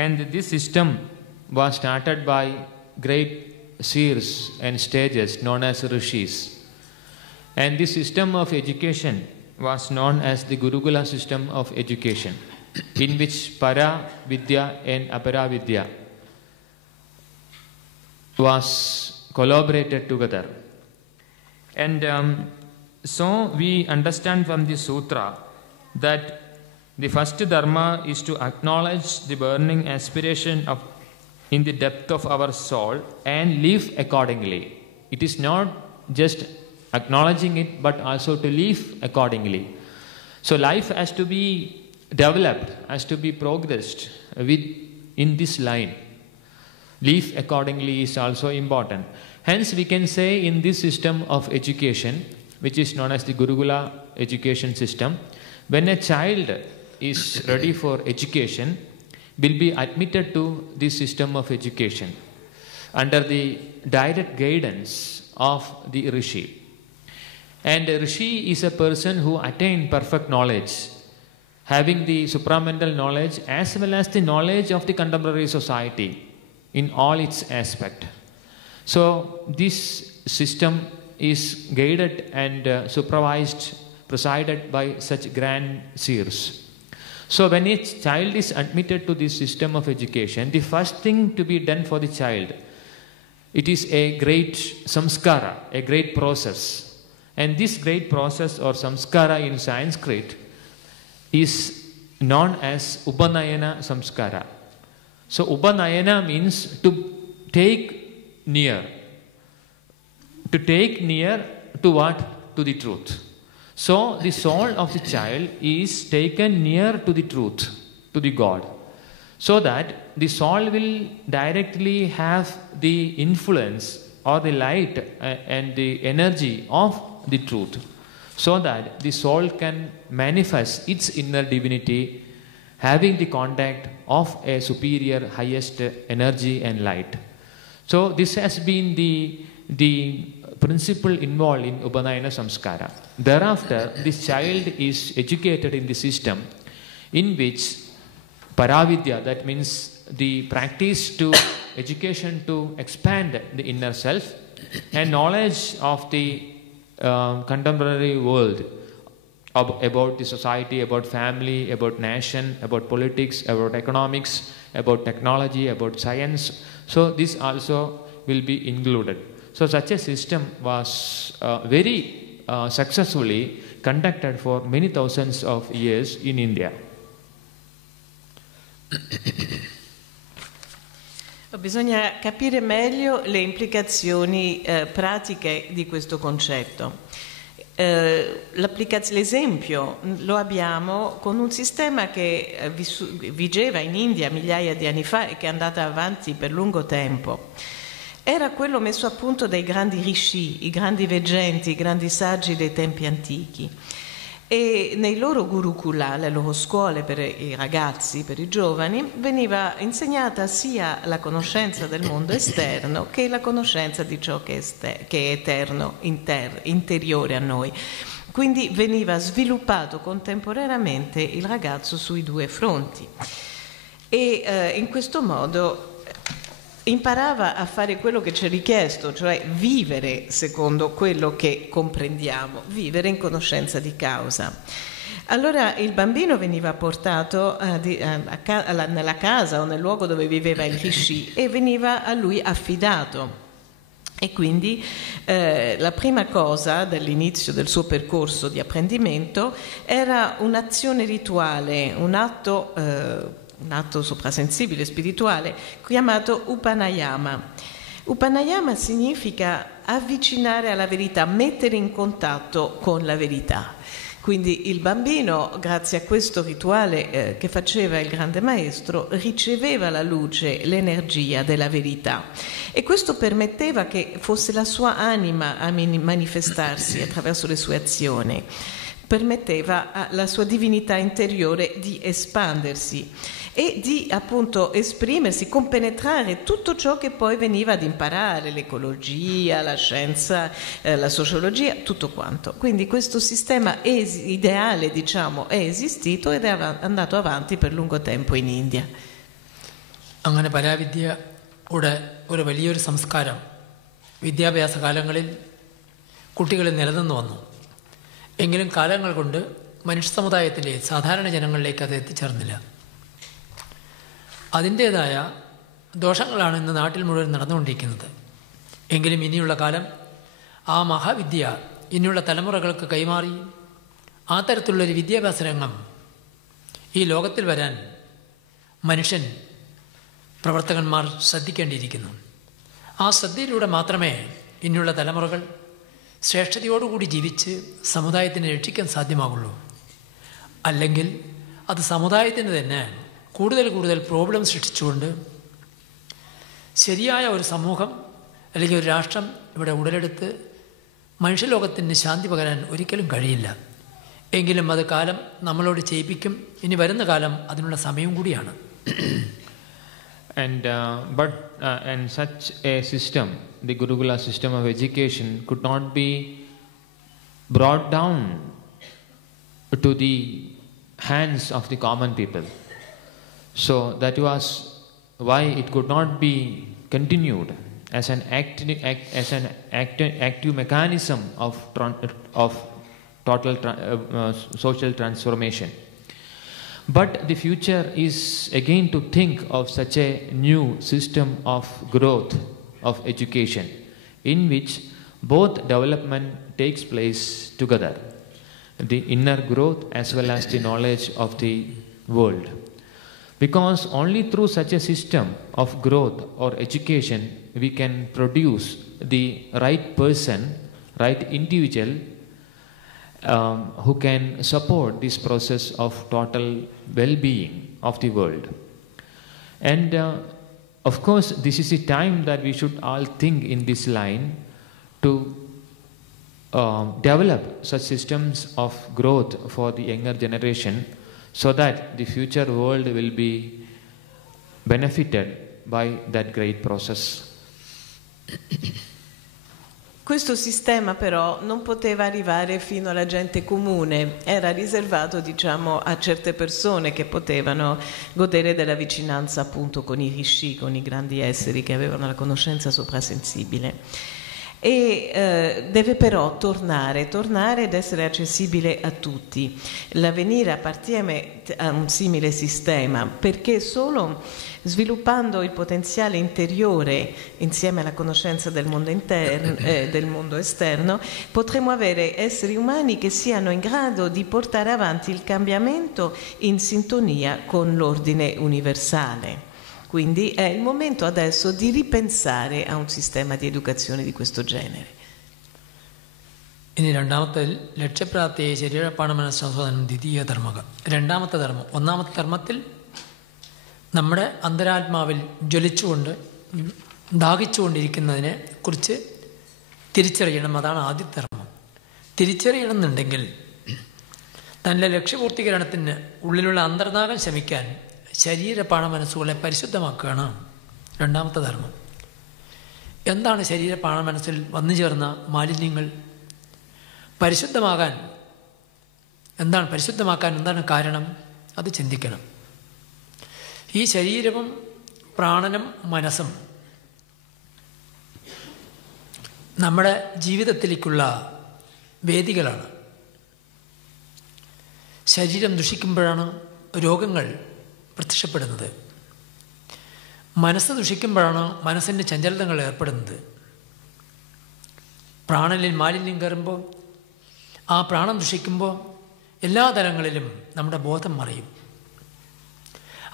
And this system was started by great seers and sages known as rishis. And this system of education was known as the Gurukula system of education, in which Para Vidya and Apara Vidya was collaborated together. And so we understand from the sutra that the first dharma is to acknowledge the burning aspiration in the depth of our soul and live accordingly. It is not just acknowledging it, but also to live accordingly. So life has to be developed, has to be progressed in this line. Live accordingly is also important. Hence we can say in this system of education, which is known as the Gurukula education system, when a child is ready for education, will be admitted to this system of education under the direct guidance of the rishi. And a rishi is a person who attained perfect knowledge, having the supramental knowledge as well as the knowledge of the contemporary society in all its aspect. So this system is guided and supervised, presided by such grand seers. So when a child is admitted to this system of education, the first thing to be done for the child, it is a great samskara, a great process. And this great process or samskara in Sanskrit is known as Upanayana samskara. So Upanayana means to take near. To take near to what? To the truth. So the soul of the child is taken near to the truth, to the God, so that the soul will directly have the influence or the light and the energy of the truth, so that the soul can manifest its inner divinity, having the contact of a superior, highest energy and light. So this has been the principle involved in Upanayana Samskara. Thereafter, this child is educated in the system in which Paravidya, that means the practice to education to expand the inner self, and knowledge of the contemporary world about the society, about family, about nation, about politics, about economics, about technology, about science. So this also will be included. So such a system was very successfully conducted for many thousands of years in India. Bisogna capire meglio le implicazioni pratiche di questo concetto. L'esempio lo abbiamo con un sistema che vigeva in India migliaia di anni fa e che è andato avanti per lungo tempo. Era quello messo a punto dai grandi rishi, i grandi veggenti, i grandi saggi dei tempi antichi. E nei loro gurukula, le loro scuole per i ragazzi, per i giovani, veniva insegnata sia la conoscenza del mondo esterno che la conoscenza di ciò che è eterno, interiore a noi. Quindi veniva sviluppato contemporaneamente il ragazzo sui due fronti. E in questo modo imparava a fare quello che ci è richiesto, cioè vivere secondo quello che comprendiamo, vivere in conoscenza di causa. Allora il bambino veniva portato nella casa o nel luogo dove viveva il rishi e veniva a lui affidato. E quindi la prima cosa dall'inizio del suo percorso di apprendimento era un'azione rituale, un atto soprasensibile, spirituale, chiamato Upanayama. Upanayama significa avvicinare alla verità, mettere in contatto con la verità. Quindi il bambino, grazie a questo rituale che faceva il grande maestro, riceveva la luce, l'energia della verità. E questo permetteva che fosse la sua anima a manifestarsi attraverso le sue azioni. Permetteva alla sua divinità interiore di espandersi e di appunto esprimersi, compenetrare tutto ciò che poi veniva ad imparare, l'ecologia, la scienza, la sociologia, tutto quanto. Quindi questo sistema ideale, diciamo, è esistito ed è andato avanti per lungo tempo in India. അങ്ങനെ പരാവിദ്യയുടെ ഒരു വലിയൊരു സംസ്കാരം വിദ്യാഭ്യാസ കാലങ്ങളിൽ കുട്ടികളിൽ നിലനിന്നു വന്നു. എങ്കിലും കാലങ്ങൾ കൊണ്ട് മനുഷ്യ സമുദായത്തിലെ സാധാരണ ജനങ്ങളിലേക്ക് അത് എത്തിച്ചേർന്നില്ല. അതിൻ്റേതായ ദോഷങ്ങളാണ് ഇന്ന് നാട്ടിൽ മുഴുവൻ നടന്നുകൊണ്ടിരിക്കുന്നത്. എങ്കിലും ഇനിയുള്ള കാലം ആ മഹാവിദ്യ ഇനിയുള്ള തലമുറകൾക്ക് കൈമാറി ആ തരത്തിലുള്ളൊരു വിദ്യാഭ്യാസ രംഗം ഈ ലോകത്തിൽ വരാൻ മനുഷ്യൻ പ്രവർത്തകന്മാർ ശ്രദ്ധിക്കേണ്ടിയിരിക്കുന്നു. ആ ശ്രദ്ധയിലൂടെ മാത്രമേ ഇനിയുള്ള തലമുറകൾ ശ്രേഷ്ഠതയോടുകൂടി ജീവിച്ച് സമുദായത്തിനെ രക്ഷിക്കാൻ സാധ്യമാകുള്ളൂ. അല്ലെങ്കിൽ അത് സമുദായത്തിന് തന്നെ കൂടുതൽ കൂടുതൽ പ്രോബ്ലം സൃഷ്ടിച്ചുകൊണ്ട് ശരിയായ ഒരു സമൂഹം അല്ലെങ്കിൽ ഒരു രാഷ്ട്രം ഇവിടെ ഉടലെടുത്ത് മനുഷ്യലോകത്തിന് ശാന്തി പകരാൻ ഒരിക്കലും കഴിയില്ല. എങ്കിലും അത് കാലം നമ്മളോട് ചെയ്യിപ്പിക്കും. ഇനി വരുന്ന കാലം അതിനുള്ള സമയം കൂടിയാണ്. And such a system, the Gurukula system of education, could not be brought down to the hands of the common people. So that was why it could not be continued as an active mechanism of total social transformation. But the future is again to think of such a new system of growth of education in which both development takes place together, the inner growth as well as the knowledge of the world. Because only through such a system of growth or education we can produce the right person, right individual who can support this process of total well-being of the world. And of course, this is the time that we should all think in this line to develop such systems of growth for the younger generation, so that the future world will be benefited by that great process. Questo sistema però non poteva arrivare fino alla gente comune, era riservato, diciamo, a certe persone che potevano godere della vicinanza appunto con i rishi, con i grandi esseri che avevano la conoscenza soprasensibile. E deve però tornare ed essere accessibile a tutti. L'avvenire appartiene a un simile sistema, perché solo sviluppando il potenziale interiore insieme alla conoscenza del mondo interno, del mondo esterno, potremo avere esseri umani che siano in grado di portare avanti il cambiamento in sintonia con l'ordine universale. Quindi è il momento adesso di ripensare a un sistema di educazione di questo genere. ഇനി രണ്ടാമത്തെ ലക്ഷ്യപ്രാപ്തിയെ ശരീരപാഠമനസ്സംശോധനം ദ്വിതീയ ധർമ്മക. രണ്ടാമത്തെ ധർമ്മം. ഒന്നാമത്തെ ധർമ്മത്തിൽ നമ്മുടെ അന്തരാത്മാവിൽ ജ്വലിച്ചുകൊണ്ട് ദാഹിച്ചുകൊണ്ടിരിക്കുന്നതിനെ കുറിച്ച് തിരിച്ചറിയണം. അതാണ് ആദ്യത്തെ ധർമ്മം. തിരിച്ചറിയണമെന്നുണ്ടെങ്കിൽ തൻ്റെ ലക്ഷ്യപൂർത്തീകരണത്തിന് ഉള്ളിലുള്ള അന്തർദാഹം ശമിക്കാൻ ശരീരപാഠ മനസ്സുകളെ പരിശുദ്ധമാക്കുകയാണ് രണ്ടാമത്തെ ധർമ്മം. എന്താണ് ശരീരപാഠ മനസ്സിൽ വന്നു ചേർന്ന മാലിന്യങ്ങൾ? പരിശുദ്ധമാക്കാൻ എന്താണ് കാരണം? അത് ചിന്തിക്കണം. ഈ ശരീരവും പ്രാണനും മനസ്സും നമ്മുടെ ജീവിതത്തിലേക്കുള്ള വേദികളാണ്. ശരീരം ദുഷിക്കുമ്പോഴാണ് രോഗങ്ങൾ പ്രത്യക്ഷപ്പെടുന്നത്. മനസ്സ് ദുഷിക്കുമ്പോഴാണ് മനസ്സിൻ്റെ ചഞ്ചലതകൾ ഏർപ്പെടുന്നത്. പ്രാണനിൽ മാലിന്യം കയറുമ്പോൾ, ആ പ്രാണൻ ദുഷിക്കുമ്പോൾ എല്ലാ തലങ്ങളിലും നമ്മുടെ ബോധം മറയും.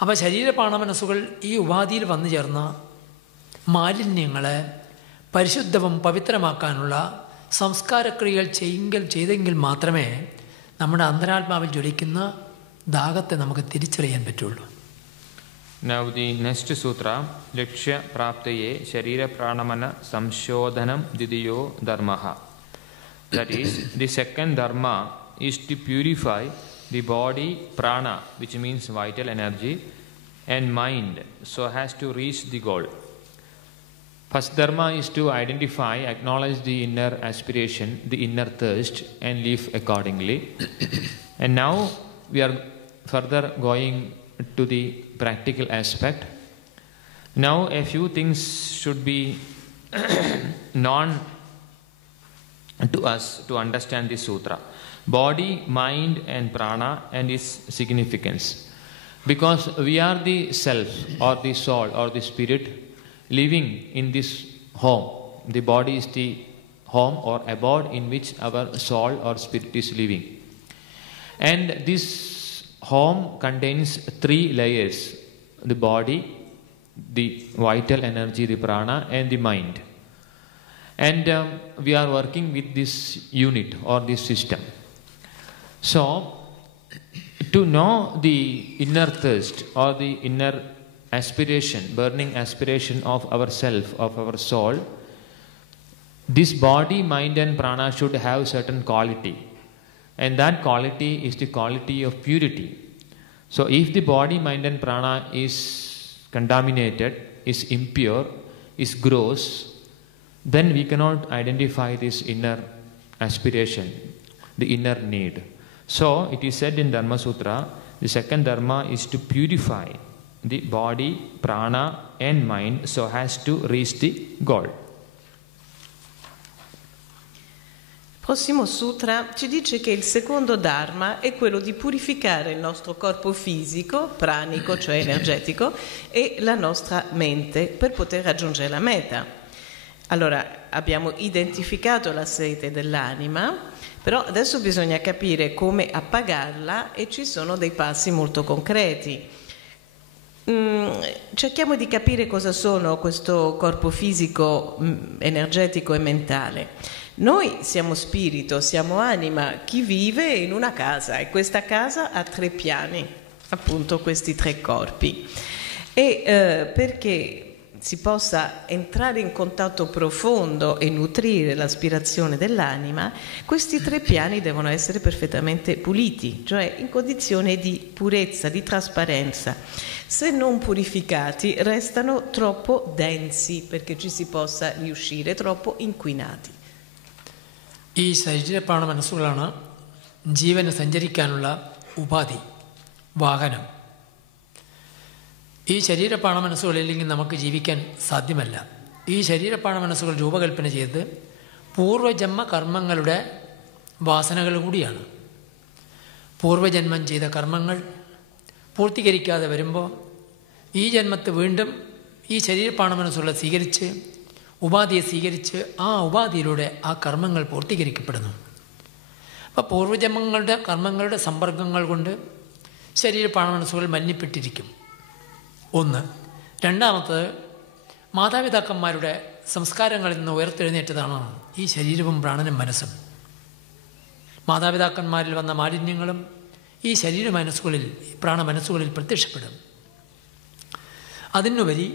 അപ്പോൾ ശരീരപാഠമനസ്സുകൾ ഈ ഉപാധിയിൽ വന്നു ചേർന്ന മാലിന്യങ്ങളെ പരിശുദ്ധവും പവിത്രമാക്കാനുള്ള സംസ്കാരക്രിയകൾ ചെയ്തെങ്കിൽ മാത്രമേ നമ്മുടെ അന്തരാത്മാവിൽ ജ്വലിക്കുന്ന ദാഹത്തെ നമുക്ക് തിരിച്ചറിയാൻ പറ്റുള്ളൂ. Now the next sutra, Lakshya Praptaye Sharira Pranamana Samshodhanam Didiyo Dharmaha. That is, the second dharma is to purify the body, prana, which means vital energy, and mind, so as to reach the goal. First dharma is to identify, acknowledge the inner aspiration, the inner thirst, and live accordingly. And now we are further going to the practical aspect. Now a few things should be known to us to understand this sutra. Body, mind and prana and its significance. Because we are the self or the soul or the spirit living in this home. The body is the home or abode in which our soul or spirit is living. And this home contains three layers: the body, the vital energy, the prana, and the mind. And we are working with this unit or this system. So, to know the inner thirst or the inner aspiration, burning aspiration of our self, of our soul, this body, mind and prana should have certain quality. And that quality is the quality of purity. So if the body, mind and prana is contaminated, is impure, is gross, then we cannot identify this inner aspiration the inner need. So it is said in Dharma Sutra, the second dharma is to purify the body, prana and mind so as to reach the goal. Il prossimo sutra ci dice che il secondo dharma è quello di purificare il nostro corpo fisico, pranico, cioè energetico, e la nostra mente per poter raggiungere la meta. Allora, abbiamo identificato la sete dell'anima, però adesso bisogna capire come appagarla e ci sono dei passi molto concreti. Cerchiamo di capire cosa sono questo corpo fisico, energetico e mentale. Noi siamo spirito, siamo anima, chi vive in una casa e questa casa ha 3 piani, appunto questi 3 corpi. E perché si possa entrare in contatto profondo e nutrire l'aspirazione dell'anima, questi 3 piani devono essere perfettamente puliti, cioè in condizione di purezza, di trasparenza. Se non purificati restano troppo densi perché ci si possa riuscire, troppo inquinati. ഈ ശരീരപ്രാണ മനസ്സുകളാണ് ജീവന് സഞ്ചരിക്കാനുള്ള ഉപാധി, വാഹനം. ഈ ശരീരപ്രാണ മനസ്സുകളില്ലെങ്കിൽ നമുക്ക് ജീവിക്കാൻ സാധ്യമല്ല. ഈ ശരീരപ്രാണ മനസ്സുകൾ രൂപകൽപ്പന ചെയ്ത് പൂർവജന്മ കർമ്മങ്ങളുടെ വാസനകൾ കൂടിയാണ്. പൂർവജന്മം ചെയ്ത കർമ്മങ്ങൾ പൂർത്തീകരിക്കാതെ വരുമ്പോൾ ഈ ജന്മത്തെ വീണ്ടും ഈ ശരീരപ്രാണ മനസ്സുകളെ സ്വീകരിച്ച് ഉപാധിയെ സ്വീകരിച്ച് ആ ഉപാധിയിലൂടെ ആ കർമ്മങ്ങൾ പൂർത്തീകരിക്കപ്പെടുന്നു. അപ്പോൾ പൂർവജന്മങ്ങളുടെ കർമ്മങ്ങളുടെ സമ്പർക്കങ്ങൾ കൊണ്ട് ശരീരപ്രാണ മനസ്സുകൾ മലിനപ്പെട്ടിരിക്കും. ഒന്ന്. രണ്ടാമത്, മാതാപിതാക്കന്മാരുടെ സംസ്കാരങ്ങളിൽ നിന്ന് ഉയർത്തെഴുന്നേറ്റതാണ് ഈ ശരീരവും പ്രാണനും മനസ്സും. മാതാപിതാക്കന്മാരിൽ വന്ന മാലിന്യങ്ങളും ഈ ശരീര മനസ്സുകളിൽ, പ്രാണ മനസ്സുകളിൽ പ്രത്യക്ഷപ്പെടും. അതിനുപരി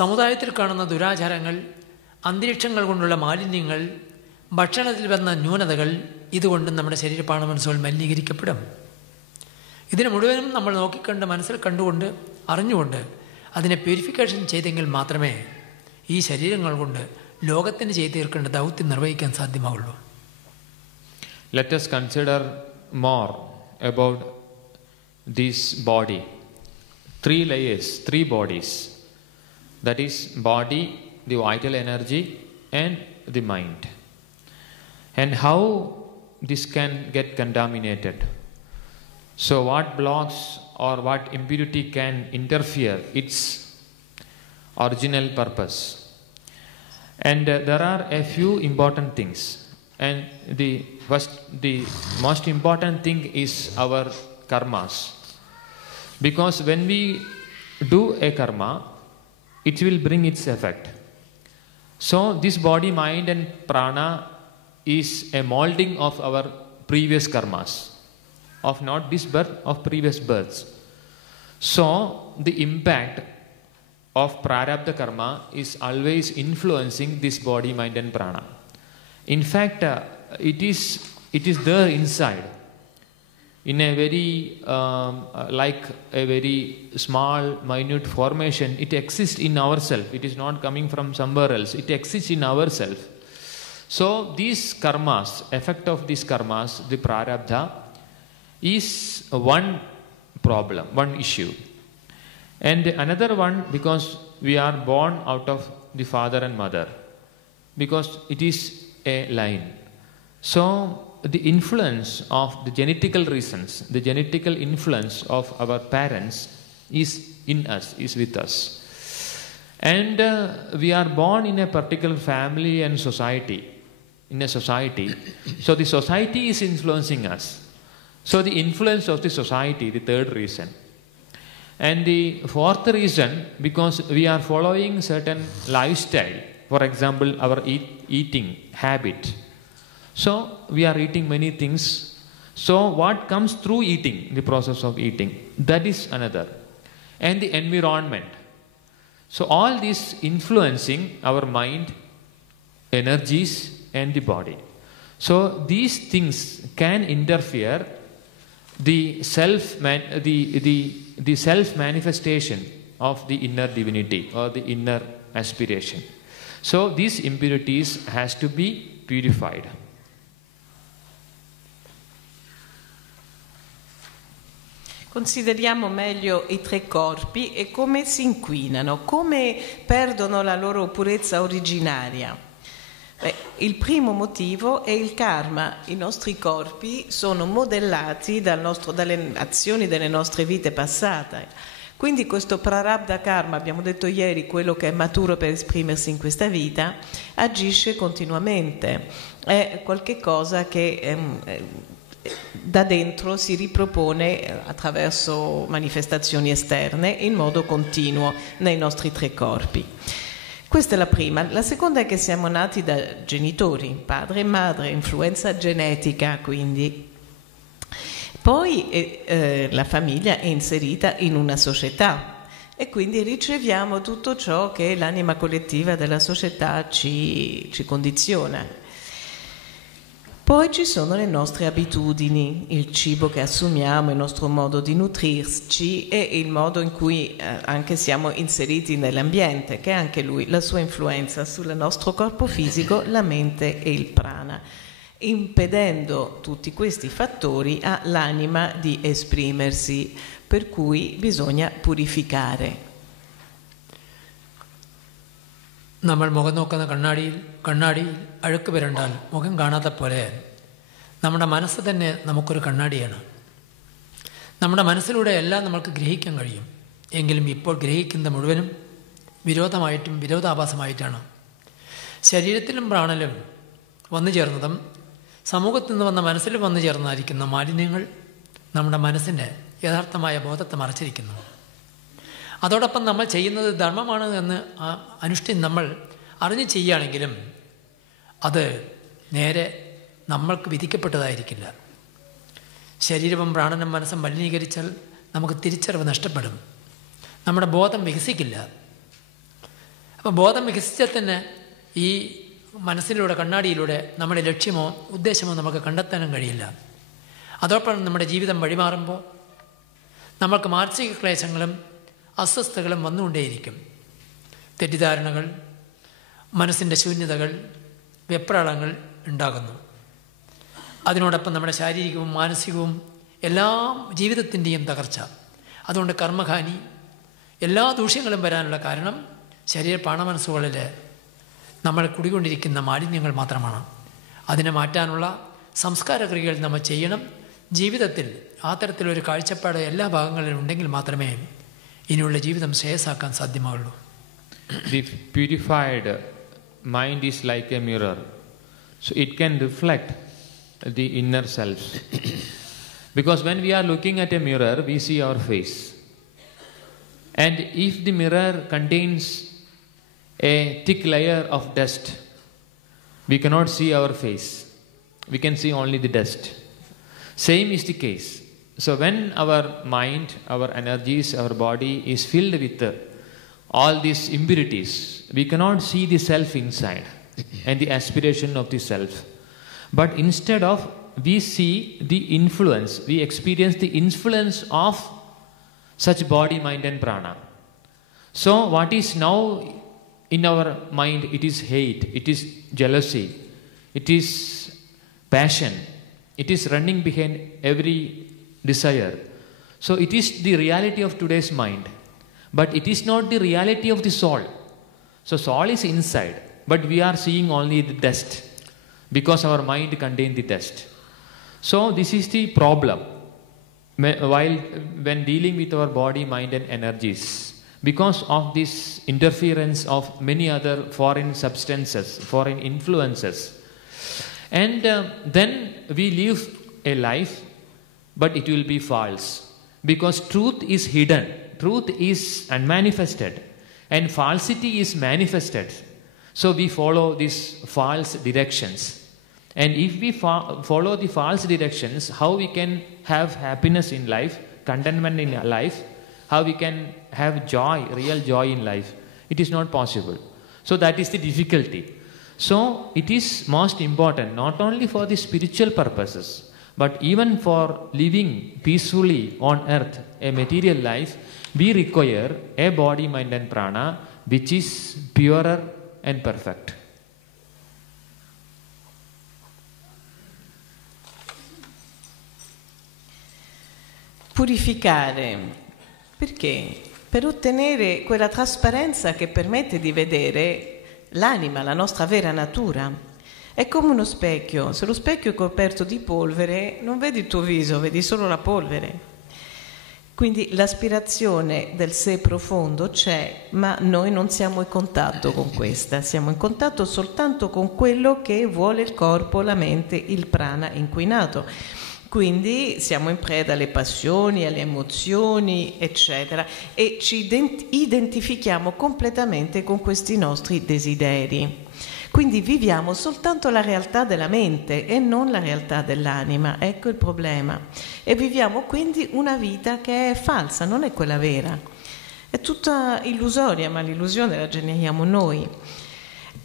സമുദായത്തിൽ കാണുന്ന ദുരാചാരങ്ങൾ, അന്തരീക്ഷങ്ങൾ കൊണ്ടുള്ള മാലിന്യങ്ങൾ, ഭക്ഷണത്തിൽ വന്ന ന്യൂനതകൾ, ഇതുകൊണ്ട് നമ്മുടെ ശരീരപ്രാണ മനസ്സുകൾ മലിനീകരിക്കപ്പെടും. ഇതിനെ മുഴുവനും നമ്മൾ നോക്കിക്കണ്ട്, മനസ്സിൽ കണ്ടുകൊണ്ട്, അറിഞ്ഞുകൊണ്ട് അതിനെ പ്യൂരിഫിക്കേഷൻ ചെയ്തെങ്കിൽ മാത്രമേ ഈ ശരീരങ്ങൾ കൊണ്ട് ലോകത്തിന് ചെയ്തു തീർക്കേണ്ട ദൗത്യം നിർവഹിക്കാൻ സാധ്യമാവുള്ളൂ. Let us consider more about this body. 3 layers, 3 bodies. That is body, the vital energy and the mind. And how this can get contaminated. So what blocks or what impurity can interfere its original purpose. And there are a few important things. And the most important thing is our karmas. Because when we do a karma, it will bring its effect. So this body, mind and prana is a molding of our previous karmas, of not this birth, of previous births. So the impact of prarabdha karma is always influencing this body, mind and prana. In fact, it is there inside, in a very like a very small, minute formation. It exists in ourselves. It is not coming from somewhere else. It exists in ourselves. So these karmas, effect of these karmas, the prarabdha, is one problem, one issue. And another one, because we are born out of the father and mother, because it is a line. So the influence of the genetical reasons, the genetical influence of our parents is in us, is with us. And we are born in a particular family and society, in a society. So the society is influencing us. So the influence of the society, the third reason. And the fourth reason, because we are following certain lifestyle, for example, our eating habit. So we are eating many things. So what comes through eating, the process of eating, that is another. And the environment. So all this influencing our mind, energies and the body. So these things can interfere the self manifestation of the inner divinity or the inner aspiration. So these impurities has to be purified. Consideriamo meglio i tre corpi e come si inquinano, come perdono la loro purezza originaria. Il primo motivo è il karma. I nostri corpi sono modellati dalle azioni delle nostre vite passate. Quindi questo prarabdha karma, abbiamo detto ieri, quello che è maturo per esprimersi in questa vita, agisce continuamente. È qualche cosa che da dentro si ripropone attraverso manifestazioni esterne in modo continuo nei nostri tre corpi. Questa è la prima. La seconda è che siamo nati da genitori, padre e madre, influenza genetica quindi. Poi la famiglia è inserita in una società e quindi riceviamo tutto ciò che l'anima collettiva della società ci condiziona. Poi ci sono le nostre abitudini, il cibo che assumiamo, il nostro modo di nutrirci e il modo in cui anche siamo inseriti nell'ambiente, che ha anche lui la sua influenza sul nostro corpo fisico, la mente e il prana, impedendo tutti questi fattori all'anima di esprimersi, per cui bisogna purificare. നമ്മൾ മുഖം നോക്കുന്ന കണ്ണാടിയിൽ അഴുക്ക് പുരണ്ടാൽ മുഖം കാണാത്ത പോലെ നമ്മുടെ മനസ്സ് തന്നെ നമുക്കൊരു കണ്ണാടിയാണ്. നമ്മുടെ മനസ്സിലൂടെ എല്ലാം നമുക്ക് ഗ്രഹിക്കാൻ കഴിയും. എങ്കിലും ഇപ്പോൾ ഗ്രഹിക്കുന്ന മുഴുവനും വിരോധമായിട്ടും വിരോധാഭാസമായിട്ടാണ്. ശരീരത്തിലും പ്രാണനിലും വന്നു ചേർന്നതും സമൂഹത്തിൽ നിന്ന് വന്ന മനസ്സിൽ വന്നു ചേർന്നതായിരിക്കുന്ന മാലിന്യങ്ങൾ നമ്മുടെ മനസ്സിൻ്റെ യഥാർത്ഥമായ ബോധത്തെ മറച്ചിരിക്കുന്നു. അതോടൊപ്പം നമ്മൾ ചെയ്യുന്നത് ധർമ്മമാണ് എന്ന് നമ്മൾ അറിഞ്ഞ് ചെയ്യുകയാണെങ്കിലും അത് നേരെ നമ്മൾക്ക് വിധിക്കപ്പെട്ടതായിരിക്കില്ല. ശരീരവും പ്രാണനും മനസ്സും മലിനീകരിച്ചാൽ നമുക്ക് തിരിച്ചറിവ് നഷ്ടപ്പെടും, നമ്മുടെ ബോധം വികസിക്കില്ല. അപ്പോൾ ബോധം വികസിച്ചാൽ തന്നെ ഈ മനസ്സിലൂടെ കണ്ണാടിയിലൂടെ നമ്മുടെ ലക്ഷ്യമോ ഉദ്ദേശമോ നമുക്ക് കണ്ടെത്താനും കഴിയില്ല. അതോടൊപ്പം നമ്മുടെ ജീവിതം വഴിമാറുമ്പോൾ നമ്മൾക്ക് മാനസിക ക്ലേശങ്ങളും അസ്വസ്ഥതകളും വന്നുകൊണ്ടേയിരിക്കും. തെറ്റിദ്ധാരണകൾ, മനസ്സിൻ്റെ ശൂന്യതകൾ, വെപ്രാളങ്ങൾ ഉണ്ടാകുന്നു. അതിനോടൊപ്പം നമ്മുടെ ശാരീരികവും മാനസികവും എല്ലാ ജീവിതത്തിൻ്റെയും തകർച്ച. അതുകൊണ്ട് കർമ്മഹാനി, എല്ലാ ദൂഷ്യങ്ങളും വരാനുള്ള കാരണം ശരീര പ്രാണമനസ്സുകളിൽ നമ്മൾ കുടികൊണ്ടിരിക്കുന്ന മാലിന്യങ്ങൾ മാത്രമാണ്. അതിനെ മാറ്റാനുള്ള സംസ്കാരക്രിയകൾ നമ്മൾ ചെയ്യണം. ജീവിതത്തിൽ ആ തരത്തിലൊരു കാഴ്ചപ്പാട് എല്ലാ ഭാഗങ്ങളിലും ഉണ്ടെങ്കിൽ മാത്രമേ ഇനിയുള്ള ജീവിതം ശ്രേയസ്സാക്കാൻ സാധ്യമാവുള്ളൂ. The purified mind is like a mirror, so it can reflect the inner self. Because when we are looking at a mirror, we see our face. And if the mirror contains a thick layer of dust, we cannot see our face. We can see only the dust. Same is the case. So when our mind, our energies, our body is filled with all these impurities, we cannot see the self inside and the aspiration of the self. But instead of, we see the influence, we experience the influence of such body, mind and prana. So what is now in our mind, it is hate, it is jealousy, it is passion, it is running behind every desire. So it is the reality of today's mind, but it is not the reality of the soul. So soul is inside, but we are seeing only the dust because our mind contains the dust. So this is the problem when dealing with our body, mind and energies, because of this interference of many other foreign substances, foreign influences. And then we live a life, but it will be false, because truth is hidden, truth is unmanifested, and falsity is manifested. So we follow these false directions. And if we follow the false directions, how we can have happiness in life, contentment in life, how we can have joy, real joy in life? It is not possible. So that is the difficulty. So it is most important, not only for the spiritual purposes, but even for living peacefully on earth, a material life, we require a body, mind and prana which is purer and perfect. purificare. Perché? Per ottenere quella trasparenza che permette di vedere l'anima, la nostra vera natura. È come uno specchio. Se lo specchio è coperto di polvere, non vedi il tuo viso, vedi solo la polvere. Quindi l'aspirazione del sé profondo c'è, ma noi non siamo in contatto con questa, siamo in contatto soltanto con quello che vuole il corpo, la mente, il prana inquinato. Quindi siamo in preda alle passioni, alle emozioni, eccetera, e ci identifichiamo completamente con questi nostri desideri. Quindi viviamo soltanto la realtà della mente e non la realtà dell'anima, ecco il problema. E viviamo quindi una vita che è falsa, non è quella vera. È tutta illusoria, ma l'illusione la generiamo noi.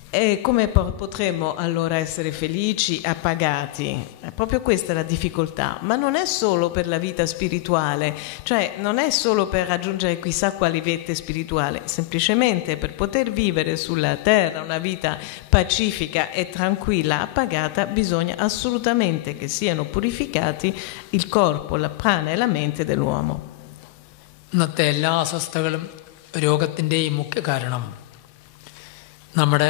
E come potremmo allora essere felici, appagati? È proprio questa la difficoltà, ma non è solo per la vita spirituale, cioè non è solo per raggiungere chissà quali vette spirituali, semplicemente per poter vivere sulla terra una vita pacifica e tranquilla, appagata, bisogna assolutamente che siano purificati il corpo, la prana e la mente dell'uomo. ഇന്നത്തെ എല്ലാ അസ്വസ്ഥതകളും രോഗത്തിൻ്റെയും മുഖ്യ കാരണം നമ്മുടെ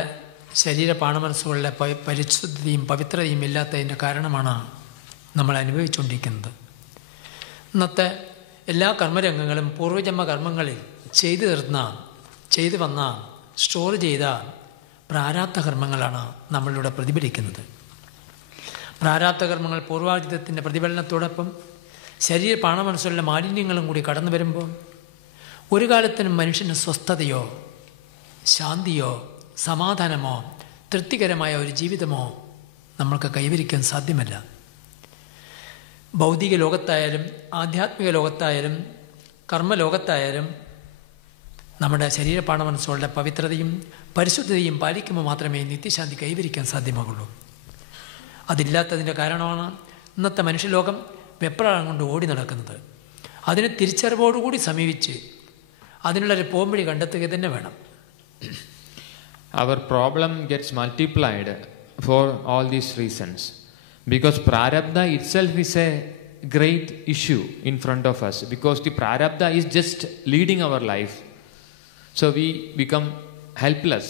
ശരീര പ്രാണമനസ്സുകളിലെ പരിശുദ്ധിയും പവിത്രതയും ഇല്ലാത്തതിൻ്റെ കാരണമാണ് നമ്മൾ അനുഭവിച്ചുകൊണ്ടിരിക്കുന്നത്. ഇന്നത്തെ എല്ലാ കർമ്മരംഗങ്ങളും പൂർവജന്മ കർമ്മങ്ങളിൽ ചെയ്തു വന്ന സ്റ്റോർ ചെയ്ത പ്രാരാബ്ധ കർമ്മങ്ങളാണ് നമ്മളിലൂടെ പ്രതിഫലിക്കുന്നത്. പ്രാരാബ്ധ കർമ്മങ്ങൾ പൂർവാർജിതത്തിൻ്റെ പ്രതിഫലനത്തോടൊപ്പം ശരീര പ്രാണമനസ്സുകളിലെ മാലിന്യങ്ങളും കൂടി കടന്നു വരുമ്പോൾ ഒരു കാലത്തിനും മനുഷ്യന് സ്വസ്ഥതയോ ശാന്തിയോ സമാധാനമോ തൃപ്തികരമായ ഒരു ജീവിതമോ നമ്മൾക്ക് കൈവരിക്കാൻ സാധ്യമല്ല. ഭൗതിക ലോകത്തായാലും ആധ്യാത്മിക ലോകത്തായാലും കർമ്മലോകത്തായാലും നമ്മുടെ ശരീര പ്രാണമനസ്സുകളുടെ പവിത്രതയും പരിശുദ്ധതയും പാലിക്കുമ്പോൾ മാത്രമേ നിത്യശാന്തി കൈവരിക്കാൻ സാധ്യമാകുള്ളൂ. അതില്ലാത്തതിൻ്റെ കാരണമാണ് ഇന്നത്തെ മനുഷ്യലോകം വെപ്രാളം കൊണ്ട് ഓടി നടക്കുന്നത്. അതിനെ തിരിച്ചറിവോടുകൂടി സമീപിച്ച് അതിനുള്ളൊരു പോംവഴി കണ്ടെത്തുക തന്നെ വേണം. Our problem gets multiplied for all these reasons. Because prarabdha itself is a great issue in front of us. Because the prarabdha is just leading our life. So we become helpless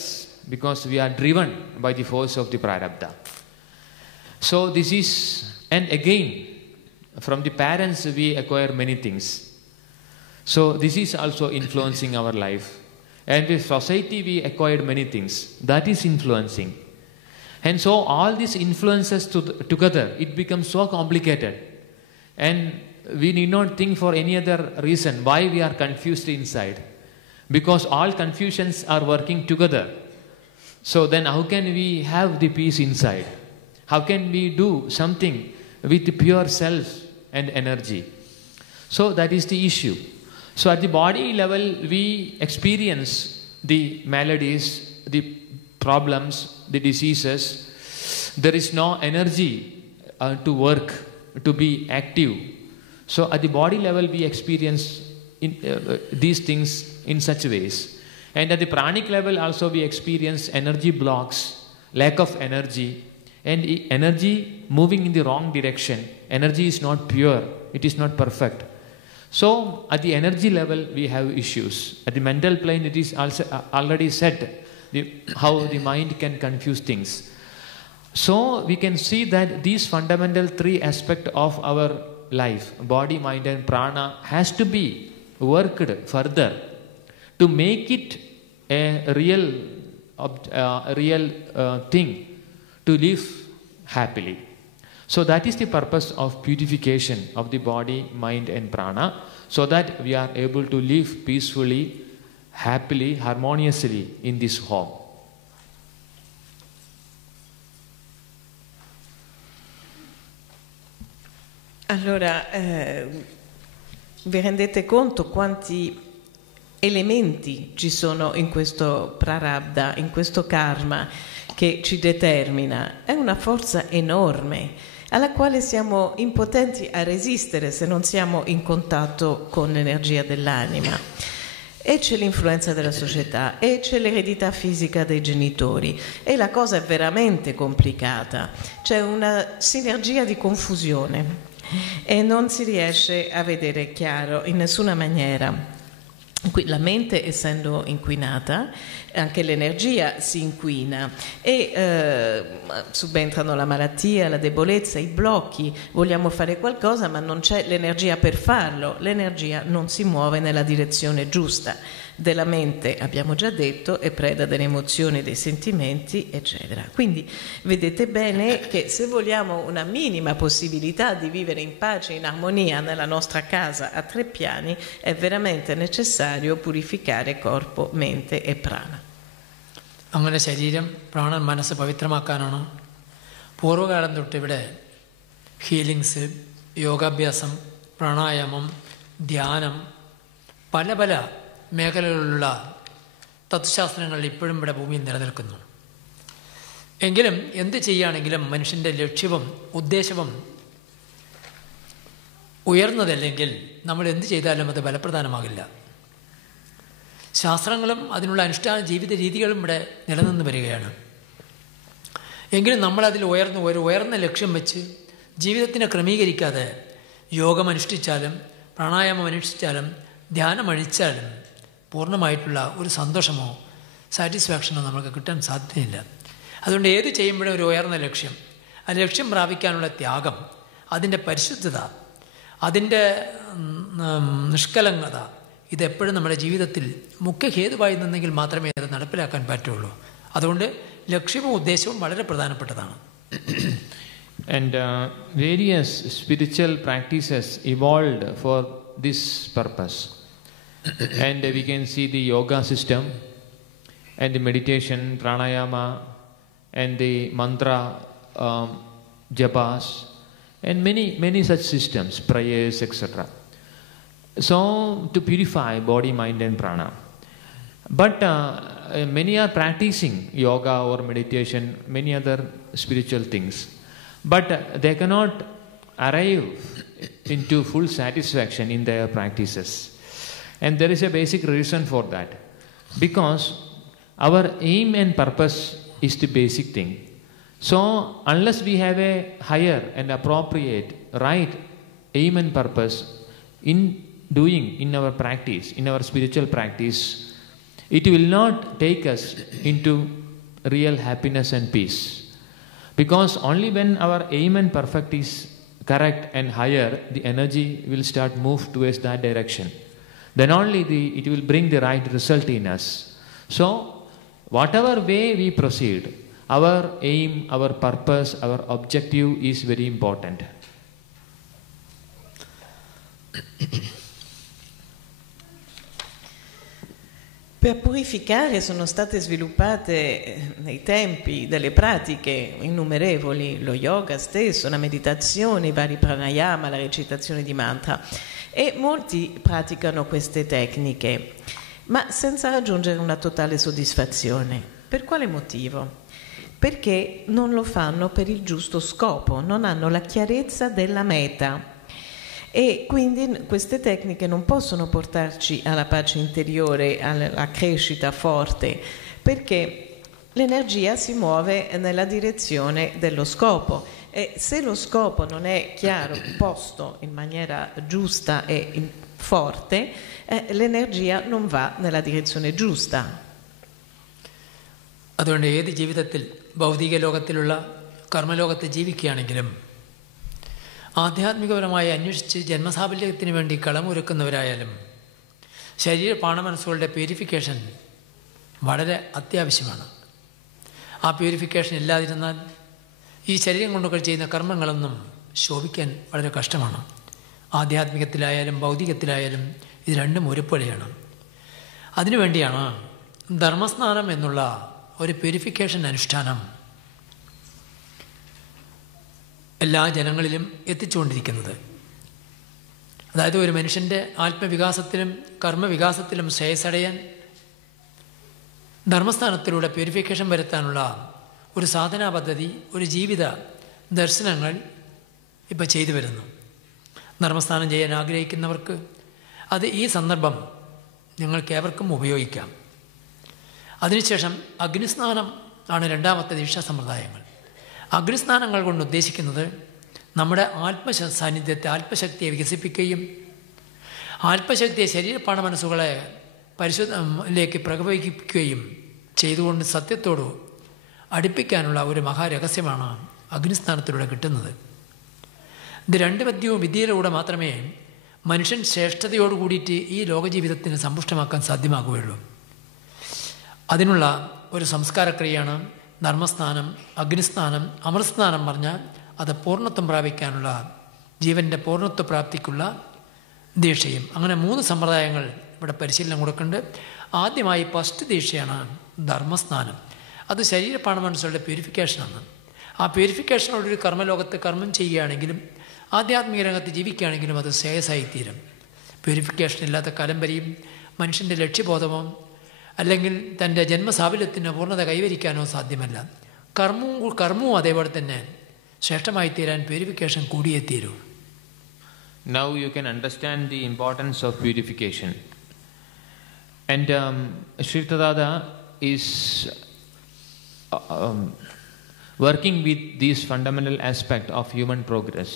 because we are driven by the force of the prarabdha. So this is, and again, from the parents we acquire many things. So this is also influencing our life. And with society we acquired many things. That is influencing. And so all these influences together, it becomes so complicated. And we need not think for any other reason why we are confused inside. Because all confusions are working together. So then how can we have the peace inside? How can we do something with the pure self and energy? So that is the issue. So at the body level we experience the maladies, the problems, the diseases. There is no energy to work, to be active. So at the body level we experience these things in such ways. And at the pranic level also we experience energy blocks, lack of energy, and energy moving in the wrong direction. Energy is not pure, it is not perfect. So at the energy level we have issues. At the mental plane it is also already said how the mind can confuse things. So we can see that these fundamental three aspects of our life, body, mind and prana, has to be worked further to make it a real thing to live happily. So that is the purpose of purification of the body, mind and prana, so that we are able to live peacefully, happily, harmoniously in this home. Allora, vi rendete conto quanti elementi ci sono in questo prarabdha, in questo karma che ci determina? È una forza enorme alla quale siamo impotenti a resistere se non siamo in contatto con l'energia dell'anima. E c'è l'influenza della società, e c'è l'eredità fisica dei genitori, e la cosa è veramente complicata. C'è una sinergia di confusione. e non si riesce a vedere chiaro in nessuna maniera. La mente, essendo inquinata, anche l'energia si inquina e subentrano la malattia, la debolezza, i blocchi. Vogliamo fare qualcosa ma non c'è l'energia per farlo, l'energia non si muove nella direzione giusta. Della mente, abbiamo già detto, è preda delle emozioni, dei sentimenti, eccetera. Quindi vedete bene che se vogliamo una minima possibilità di vivere in pace, in armonia nella nostra casa a 3 piani, è veramente necessario purificare corpo, mente e prana. അങ്ങനെ ശരീരം പ്രാണൻ മനസ്സ് പവിത്രമാക്കാനാണ് പൂർവ്വകാലം തൊട്ടിവിടെ healings, യോഗാഭ്യാസം, പ്രാണായാമം, ധ്യാനം, പല പല മേഖലകളിലുള്ള തത്വശാസ്ത്രങ്ങൾ ഇപ്പോഴും ഇവിടെ ഭൂമിയിൽ നിലനിൽക്കുന്നു. എങ്കിലും എന്ത് ചെയ്യുകയാണെങ്കിലും മനുഷ്യൻ്റെ ലക്ഷ്യവും ഉദ്ദേശവും ഉയർന്നതല്ലെങ്കിൽ നമ്മൾ എന്ത് ചെയ്താലും അത് ഫലപ്രദമാകില്ല. ശാസ്ത്രങ്ങളും അതിനുള്ള അനുഷ്ഠാന ജീവിത രീതികളും ഇവിടെ നിലനിന്ന് വരികയാണ്. എങ്കിലും നമ്മളതിൽ ഉയർന്ന ലക്ഷ്യം വെച്ച് ജീവിതത്തിനെ ക്രമീകരിക്കാതെ യോഗം അനുഷ്ഠിച്ചാലും പ്രാണായാമം അനുഷ്ഠിച്ചാലും ധ്യാനം അഴിച്ചാലും പൂർണ്ണമായിട്ടുള്ള ഒരു സന്തോഷമോ സാറ്റിസ്ഫാക്ഷനോ നമുക്ക് കിട്ടാൻ സാധ്യതയില്ല. അതുകൊണ്ട് ഏത് ചെയ്യുമ്പോഴും ഒരു ഉയർന്ന ലക്ഷ്യം, ആ ലക്ഷ്യം പ്രാപിക്കാനുള്ള ത്യാഗം, അതിൻ്റെ പരിശുദ്ധത, അതിൻ്റെ നിഷ്കലങ്കത, ഇതെപ്പോഴും നമ്മുടെ ജീവിതത്തിൽ മുഖ്യ ഹേതുവായി നിന്നെങ്കിൽ മാത്രമേ അത് നടപ്പിലാക്കാൻ പറ്റുള്ളൂ. അതുകൊണ്ട് ലക്ഷ്യവും ഉദ്ദേശവും വളരെ പ്രധാനപ്പെട്ടതാണ്. And various spiritual practices evolved for this purpose. And we can see the yoga system and the meditation, pranayama, and the mantra japas, and many such systems, prayers, etc. So to purify body, mind and prana. But many are practicing yoga or meditation, many other spiritual things, but they cannot arrive into full satisfaction in their practices. And there is a basic reason for that, because our aim and purpose is the basic thing. So unless we have a higher and appropriate right aim and purpose in doing in our practice, in our spiritual practice, it will not take us into real happiness and peace. Because only when our aim and purpose is correct and higher, the energy will start move towards that direction. Then only it will bring the right result in us. So whatever way we proceed, our aim, our purpose, our objective is very important. Per purificare sono state sviluppate nei tempi delle pratiche innumerevoli, lo yoga stesso, la meditazione, i vari pranayama, la recitazione di mantra, e molti praticano queste tecniche, ma senza raggiungere una totale soddisfazione. Per quale motivo? Perché non lo fanno per il giusto scopo, non hanno la chiarezza della meta. E quindi queste tecniche non possono portarci alla pace interiore, alla crescita forte, perché l'energia si muove nella direzione dello scopo, e se lo scopo non è chiaro, posto in maniera giusta e forte, l'energia non va nella direzione giusta. അതുകൊണ്ട് ഏത് ജീവിതത്തിൽ ഭൗതിക ലോകത്തിലുള്ള കർമ്മലോകത്തെ ജീവിക്കുകയാണെങ്കിലും ആധ്യാത്മികപരമായി അന്വേഷിച്ച് ജന്മസാഫല്യത്തിന് വേണ്ടി കളമൊരുക്കുന്നവരായാലും ശരീര പ്രാണമനസ്സുകളുടെ purification വളരെ അത്യാവശ്യമാണ്. ആ പ്യൂരിഫിക്കേഷൻ ഇല്ലാതിരുന്നാൽ ഈ ശരീരം കൊണ്ടൊക്കെ ചെയ്യുന്ന കർമ്മങ്ങളൊന്നും ശോഭിക്കാൻ വളരെ കഷ്ടമാണ്. ആധ്യാത്മികത്തിലായാലും ഭൗതികത്തിലായാലും ഇത് രണ്ടും ഒരുപോലെയാണ്. അതിനുവേണ്ടിയാണ് ധർമ്മസ്നാനം എന്നുള്ള ഒരു പ്യൂരിഫിക്കേഷൻ അനുഷ്ഠാനം എല്ലാ ജനങ്ങളിലും എത്തിച്ചുകൊണ്ടിരിക്കുന്നത്. അതായത് ഒരു മനുഷ്യൻ്റെ ആത്മവികാസത്തിലും കർമ്മവികാസത്തിലും ശ്രേയസ്സടയാൻ ധർമ്മസ്ഥാനത്തിലൂടെ പ്യൂരിഫിക്കേഷൻ വരുത്താനുള്ള ഒരു സാധനാ പദ്ധതി, ഒരു ജീവിത ദർശനങ്ങൾ ഇപ്പോൾ ചെയ്തു വരുന്നു. ധർമ്മസ്ഥാനം ചെയ്യാൻ ആഗ്രഹിക്കുന്നവർക്ക് അത് ഈ സന്ദർഭം ഞങ്ങൾക്കേവർക്കും ഉപയോഗിക്കാം. അതിനുശേഷം അഗ്നിസ്നാനം ആണ് രണ്ടാമത്തെ ദീക്ഷാ സമ്പ്രദായങ്ങൾ. അഗ്നിസ്നാനങ്ങൾ കൊണ്ട് ഉദ്ദേശിക്കുന്നത് നമ്മുടെ സാന്നിധ്യത്തെ, ആത്മശക്തിയെ വികസിപ്പിക്കുകയും ആത്മശക്തിയെ ശരീരപ്പാണ മനസ്സുകളെ പരിശുദ്ധിലേക്ക് പ്രകടിപ്പിക്കുകയും ചെയ്തുകൊണ്ട് സത്യത്തോട് അടുപ്പിക്കാനുള്ള ഒരു മഹാരഹസ്യമാണ് അഗ്നിസ്നാനത്തിലൂടെ കിട്ടുന്നത്. ഇത് രണ്ട് വിദ്യയിലൂടെ മാത്രമേ മനുഷ്യൻ ശ്രേഷ്ഠതയോട് കൂടിയിട്ട് ഈ ലോകജീവിതത്തിന് സമ്പുഷ്ടമാക്കാൻ സാധ്യമാകുകയുള്ളൂ. അതിനുള്ള ഒരു സംസ്കാരക്രിയയാണ് ധർമ്മസ്നാനം, അഗ്നിസ്നാനം, അമൃതസ്നാനം പറഞ്ഞാൽ അത് പൂർണ്ണത്വം പ്രാപിക്കാനുള്ള, ജീവൻ്റെ പൂർണ്ണത്വ പ്രാപ്തിക്കുള്ള ദീക്ഷയും. അങ്ങനെ 3 സമ്പ്രദായങ്ങൾ ഇവിടെ പരിശീലനം കൊടുക്കുന്നുണ്ട്. ആദ്യമായി ഫസ്റ്റ് ദീക്ഷയാണ് ധർമ്മസ്നാനം. അത് ശരീരപ്പാണ മനസ്സുകളുടെ പ്യൂരിഫിക്കേഷനാണ്. ആ പ്യൂരിഫിക്കേഷനോടൊരു കർമ്മലോകത്ത് കർമ്മം ചെയ്യുകയാണെങ്കിലും ആധ്യാത്മിക രംഗത്ത് ജീവിക്കുകയാണെങ്കിലും അത് ശ്രേയസായിത്തീരും. പ്യൂരിഫിക്കേഷൻ ഇല്ലാത്ത കാലം വരെയും മനുഷ്യൻ്റെ ലക്ഷ്യബോധമോ അല്ലെങ്കിൽ തൻ്റെ ജന്മസാഫല്യത്തിനോ പൂർണ്ണത കൈവരിക്കാനോ സാധ്യമല്ല. കർമ്മവും അതേപോലെ തന്നെ ശ്രേഷ്ഠമായി തീരാൻ പ്യൂരിഫിക്കേഷൻ കൂടിയേ തീരൂ. Now you can understand the importance of purification. And Sri Tathata is working with these fundamental aspects of human progress.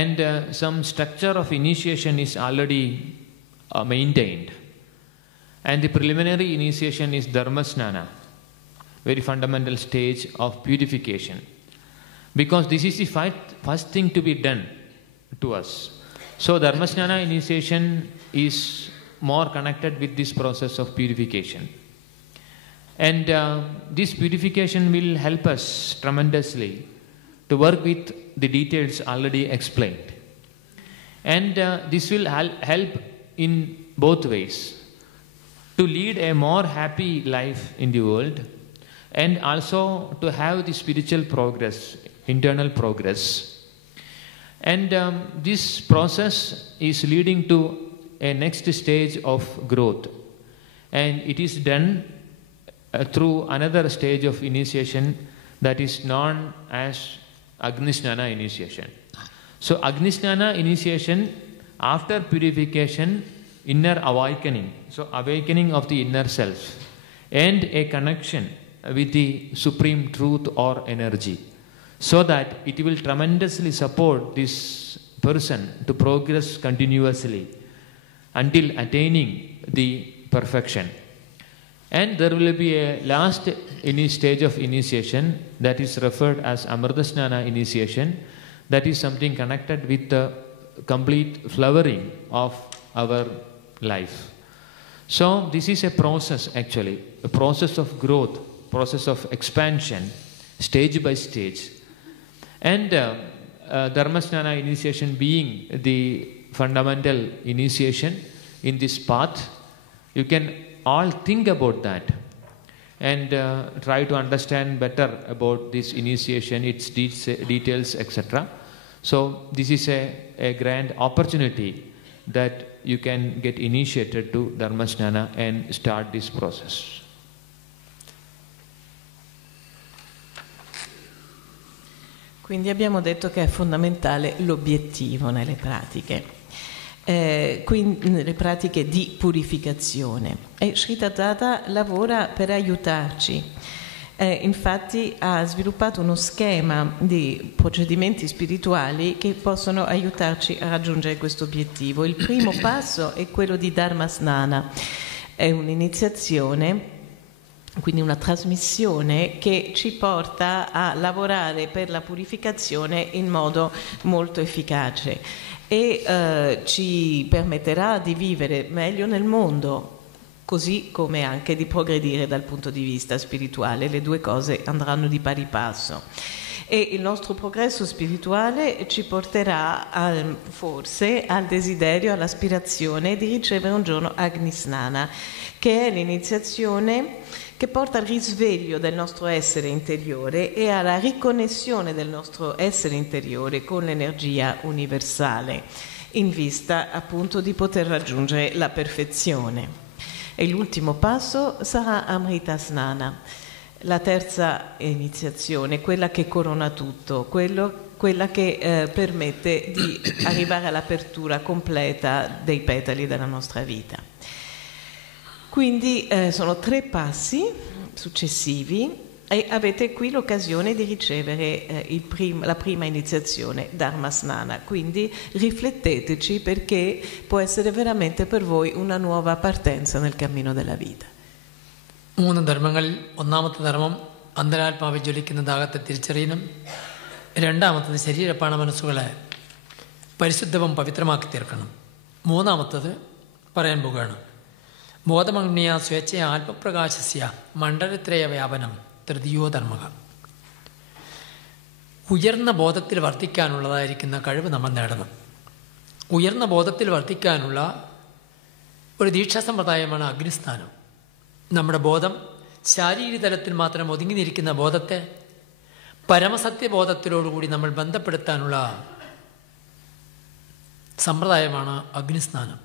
And some structure of initiation is already maintained. And the preliminary initiation is Dharmasnana, very fundamental stage of purification. Because this is the first thing to be done to us. So Dharmasnana initiation is more connected with this process of purification. And this purification will help us tremendously to work with the details already explained. And this will help in both ways, to lead a more happy life in the world and also to have the spiritual progress, internal progress. And this process is leading to a next stage of growth, and it is done through another stage of initiation that is known as Agnisnana initiation. So Agnisnana initiation, after purification, inner awakening, so awakening of the inner self and a connection with the supreme truth or energy, so that it will tremendously support this person to progress continuously until attaining the perfection. And there will be a last stage of initiation that is referred as Amritasnana initiation, that is something connected with the complete flowering of our life. So this is a process, actually, a process of growth, process of expansion, stage by stage. And Dharmasnana initiation being the fundamental initiation in this path, you can all think about that and try to understand better about this initiation, its details, etc. So this is a grand opportunity that you can get initiated to Dharmasnana and start this process. Quindi abbiamo detto che è fondamentale l'obiettivo nelle pratiche. Le pratiche di purificazione, e Sri Tathata lavora per aiutarci. Infatti ha sviluppato uno schema di procedimenti spirituali che possono aiutarci a raggiungere questo obiettivo. Il primo passo è quello di Dharmasnana, è un'iniziazione, quindi una trasmissione che ci porta a lavorare per la purificazione in modo molto efficace e ci permetterà di vivere meglio nel mondo, così come anche di progredire dal punto di vista spirituale. Le due cose andranno di pari passo. E il nostro progresso spirituale ci porterà forse al desiderio, all'aspirazione di ricevere un giorno Agnisnana, che è l'iniziazione che porta al risveglio del nostro essere interiore e alla riconnessione del nostro essere interiore con l'energia universale, in vista appunto di poter raggiungere la perfezione. E l'ultimo passo sarà Amritasnana, la terza iniziazione, quella che corona tutto, quella che permette di arrivare all'apertura completa dei petali della nostra vita. Quindi sono 3 passi successivi e avete qui l'occasione di ricevere la prima iniziazione, Dharma Snana, quindi rifletteteci perché può essere veramente per voi una nuova partenza nel cammino della vita. 3 ധർമ്മങ്ങളിൽ ഒന്നാമത്തെ ധർമ്മം അന്തരാത്മാവിൽ ജ്വലിക്കുന്ന ദാഹത്തെ തിരിച്ചറിയണം. രണ്ടാമത്തത് ശരീരപ്പാണ മനസ്സുകളെ പരിശുദ്ധവും പവിത്രമാക്കി തീർക്കണം. മൂന്നാമത്തത് പറയാൻ പോകുകയാണ്. ബോധമഗ്നിയ സ്വേച്ഛയ ആത്മപ്രകാശസ്യ മണ്ഡലത്രയ വ്യാപനം തൃതീയോ ധർമ്മ. ഉയർന്ന ബോധത്തിൽ വർത്തിക്കാനുള്ളതായിരിക്കുന്ന കഴിവ് നമ്മൾ നേടണം. ഉയർന്ന ബോധത്തിൽ വർത്തിക്കാനുള്ള ഒരു ദീക്ഷാസമ്പ്രദായമാണ് അഗ്നിസ്നാനം. നമ്മുടെ ബോധം ശാരീരിക തലത്തിൽ മാത്രം ഒതുങ്ങി നിൽക്കുന്ന ബോധത്തെ പരമസത്യബോധത്തിലോടുകൂടി നമ്മൾ ബന്ധപ്പെടുത്താനുള്ള സമ്പ്രദായമാണ് അഗ്നിസ്നാനം.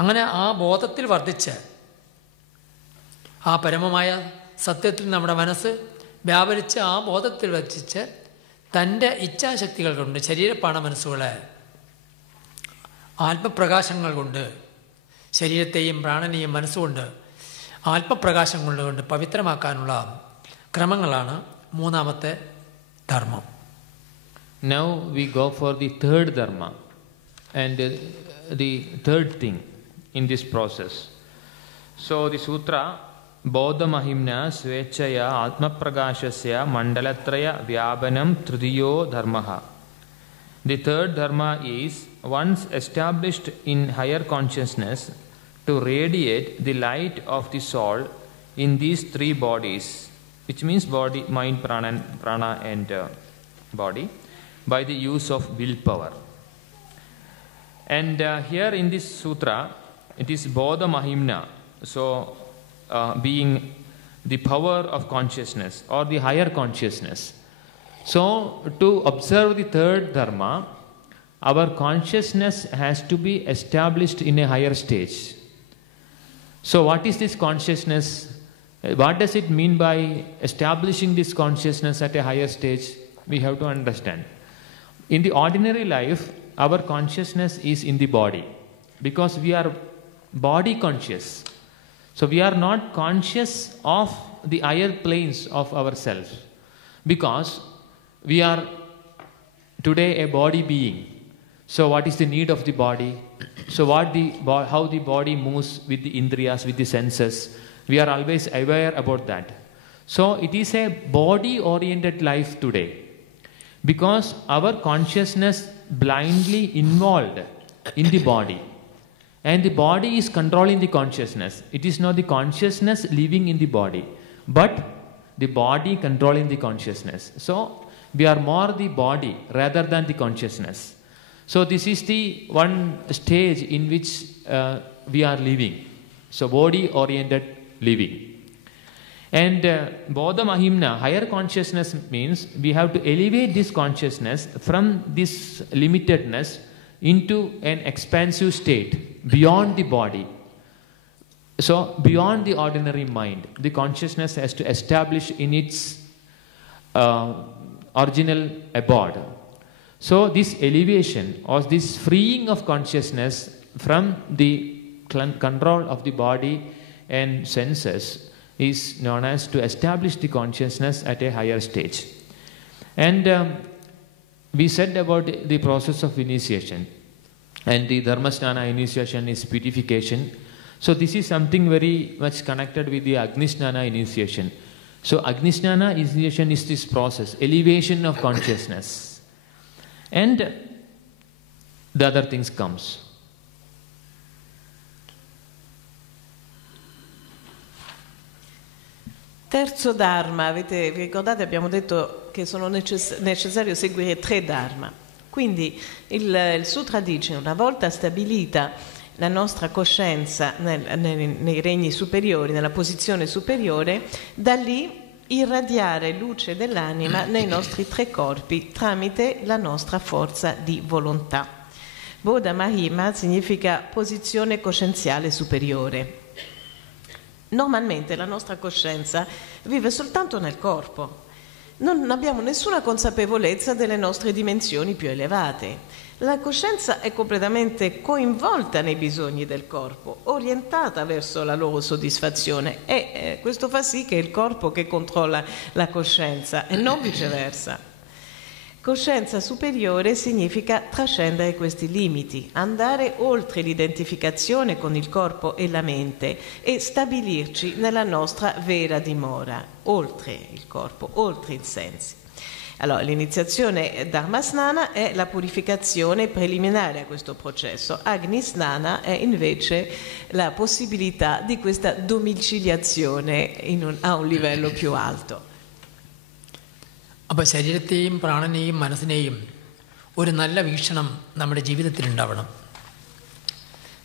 അങ്ങനെ ആ ബോധത്തിൽ വർദ്ധിച്ച് ആ പരമമായ സത്യത്തിൽ നമ്മുടെ മനസ്സ് വ്യാപരിച്ച് ആ ബോധത്തിൽ വർദ്ധിച്ച് തൻ്റെ ഇച്ഛാശക്തികൾ കൊണ്ട് ശരീരപ്പാണ മനസ്സുകളെ ആത്മപ്രകാശങ്ങൾ കൊണ്ട് ശരീരത്തെയും പ്രാണനെയും മനസ്സുകൊണ്ട് ആത്മപ്രകാശം കൊണ്ട് പവിത്രമാക്കാനുള്ള ക്രമങ്ങളാണ് മൂന്നാമത്തെ ധർമ്മം. Now we go for the third dharma and the third thing in this process. So the sutra bodhamahimna svechaya atmaprakashasya mandalatraya vyabanam tridiyo dharmaha. The third dharma is once established in higher consciousness to radiate the light of the soul in these three bodies, which means body, mind, prana and body, by the use of willpower. And here in this sutra, it is bodha mahimna, so being the power of consciousness or the higher consciousness. So to observe the third dharma, our consciousness has to be established in a higher stage. So what is this consciousness? What does it mean by establishing this consciousness at a higher stage? We have to understand. In the ordinary life, our consciousness is in the body because we are body conscious. So we are not conscious of the higher planes of ourselves because we are today a body being. So what is the need of the body? So how the body moves with the indriyas, with the senses, we are always aware about that. So it is a body-oriented life today because our consciousness blindly involved in the body and the body is controlling the consciousness. It is not the consciousness living in the body but the body controlling the consciousness. So we are more the body rather than the consciousness. So this is the one stage in which we are living. So body-oriented living. And bodha mahimna, higher consciousness means we have to elevate this consciousness from this limitedness into an expansive state beyond the body. So beyond the ordinary mind, the consciousness has to establish in its original abode. So this elevation or this freeing of consciousness from the control of the body and senses is known as to establish the consciousness at a higher stage. And we said about the process of initiation, and the Dharmasnana initiation is purification. So this is something very much connected with the Agnisnana initiation. So Agnisnana initiation is this process, elevation of consciousness. And the other things comes. Terzo dharma, vi ricordate, abbiamo detto che sono necessario seguire 3 dharma. Quindi il sutra dice, una volta stabilita la nostra coscienza nei regni superiori, nella posizione superiore, da lì irradiare luce dell'anima nei nostri 3 corpi tramite la nostra forza di volontà. Bodha Mahima significa posizione coscienziale superiore. Normalmente la nostra coscienza vive soltanto nel corpo non abbiamo nessuna consapevolezza delle nostre dimensioni più elevate. La coscienza è completamente coinvolta nei bisogni del corpo, orientata verso la loro soddisfazione, e questo fa sì che è il corpo che controlla la coscienza e non viceversa. Coscienza superiore significa trascendere questi limiti, andare oltre l'identificazione con il corpo e la mente e stabilirci nella nostra vera dimora, oltre il corpo, oltre i sensi. Allora, l'iniziazione Dharmasnana è la purificazione preliminare a questo processo. Agnisnana è invece la possibilità di questa domiciliazione a un livello più alto. അപ്പോൾ ശരീരത്തെയും പ്രാണനെയും മനസ്സിനെയും ഒരു നല്ല വീക്ഷണം നമ്മുടെ ജീവിതത്തിലുണ്ടാവണം.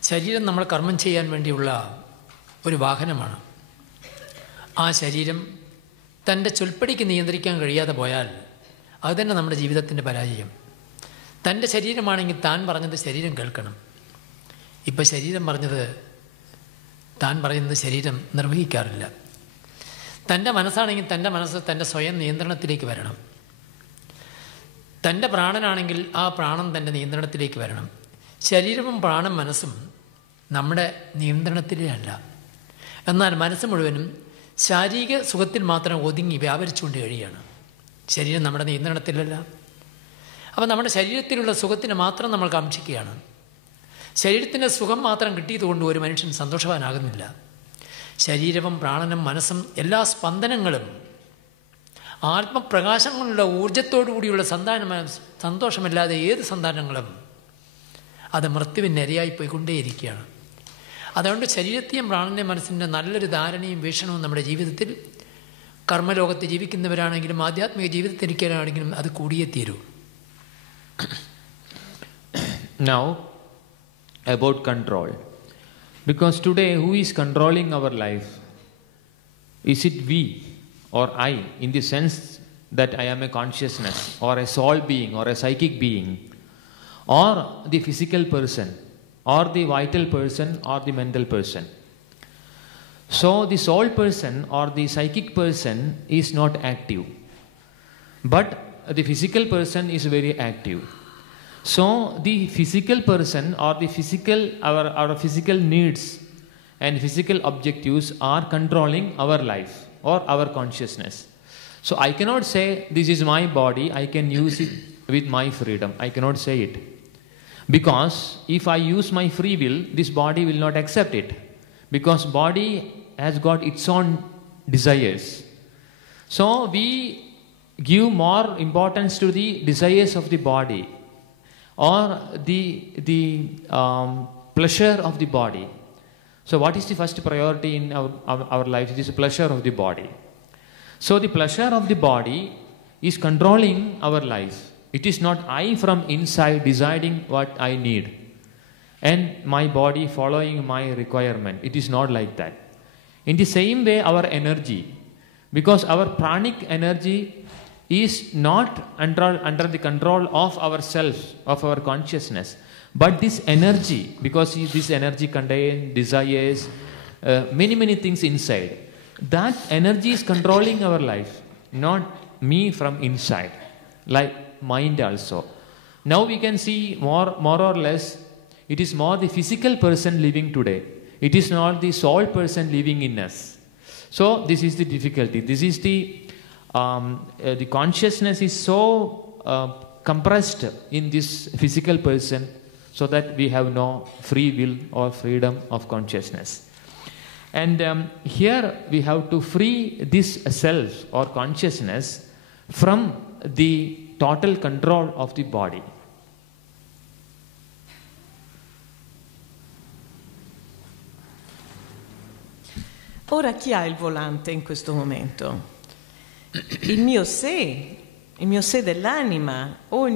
ശരീരം നമ്മൾ കർമ്മം ചെയ്യാൻ വേണ്ടിയുള്ള ഒരു വാഹനമാണ്. ആ ശരീരം തൻ്റെ ചൊൽപ്പടിക്ക് നിയന്ത്രിക്കാൻ കഴിയാതെ പോയാൽ അത് തന്നെ നമ്മുടെ ജീവിതത്തിൻ്റെ പരാജയം. തൻ്റെ ശരീരമാണെങ്കിൽ താൻ പറഞ്ഞത് ശരീരം കേൾക്കണം. ഇപ്പം ശരീരം പറഞ്ഞത് താൻ പറയുന്നത് ശരീരം നിർവഹിക്കാറില്ല. തൻ്റെ മനസ്സാണെങ്കിൽ തൻ്റെ മനസ്സ് തൻ്റെ സ്വയം നിയന്ത്രണത്തിലേക്ക് വരണം. തൻ്റെ പ്രാണനാണെങ്കിൽ ആ പ്രാണൻ തൻ്റെ നിയന്ത്രണത്തിലേക്ക് വരണം. ശരീരവും പ്രാണൻ മനസ്സും നമ്മുടെ നിയന്ത്രണത്തിലേ അല്ല. എന്നാൽ മനസ്സ് മുഴുവനും ശാരീരിക സുഖത്തിൽ മാത്രം ഒതുങ്ങി വ്യാപരിച്ചുകൊണ്ട് കഴിയുകയാണ്. ശരീരം നമ്മുടെ നിയന്ത്രണത്തിലല്ല. അപ്പോൾ നമ്മുടെ ശരീരത്തിലുള്ള സുഖത്തിന് മാത്രം നമ്മൾ കാക്ഷിക്കുകയാണ്. ശരീരത്തിൻ്റെ സുഖം മാത്രം കിട്ടിയതുകൊണ്ട് ഒരു മനുഷ്യൻ സന്തോഷവാനാകുന്നില്ല. ശരീരവും പ്രാണനും മനസ്സും എല്ലാ സ്പന്ദനങ്ങളും ആത്മപ്രകാശങ്ങളുള്ള ഊർജത്തോടുകൂടിയുള്ള സന്തോഷമില്ലാതെ ഏത് സന്താനങ്ങളും അത് മൃത്യുവിന് ഇരയായിപ്പോയിക്കൊണ്ടേയിരിക്കുകയാണ്. അതുകൊണ്ട് ശരീരത്തെയും പ്രാണനെയും മനസ്സിൻ്റെ നല്ലൊരു ധാരണയും വീക്ഷണവും നമ്മുടെ ജീവിതത്തിൽ കർമ്മലോകത്ത് ജീവിക്കുന്നവരാണെങ്കിലും ആധ്യാത്മിക ജീവിതത്തിരിക്കാനാണെങ്കിലും അത് കൂടിയേ തീരൂ. Now, about control. Because today, who is controlling our life? Is it we or I, in the sense that I am a consciousness or a soul being or a psychic being, or the physical person or the vital person or the mental person? So the soul person or the psychic person is not active, but the physical person is very active. So the physical person or the our physical needs and physical objectives are controlling our life or our consciousness. So I cannot say this is my body, I can use it with my freedom. I cannot say it. Because if I use my free will, this body will not accept it. Because body has got its own desires. So we give more importance to the desires of the body or the pleasure of the body. So what is the first priority in our life? It is the pleasure of the body. So the pleasure of the body is controlling our life. It is not I from inside deciding what I need and my body following my requirement. It is not like that. In the same way, our energy, because our pranic energy is not under the control of ourselves, of our consciousness, but this energy, because this energy contains desires, many things inside. That energy is controlling our life, not me from inside, like mind also. Now we can see more or less, it is more the physical person living today. It is not the soul person living in us. So this is the difficulty. This is the consciousness is so compressed in this physical person, so that we have no free will or freedom of consciousness. And here we have to free this self or consciousness from the total control of the body. Ora chi ha il volante in questo momento? Il mio sé dell'anima o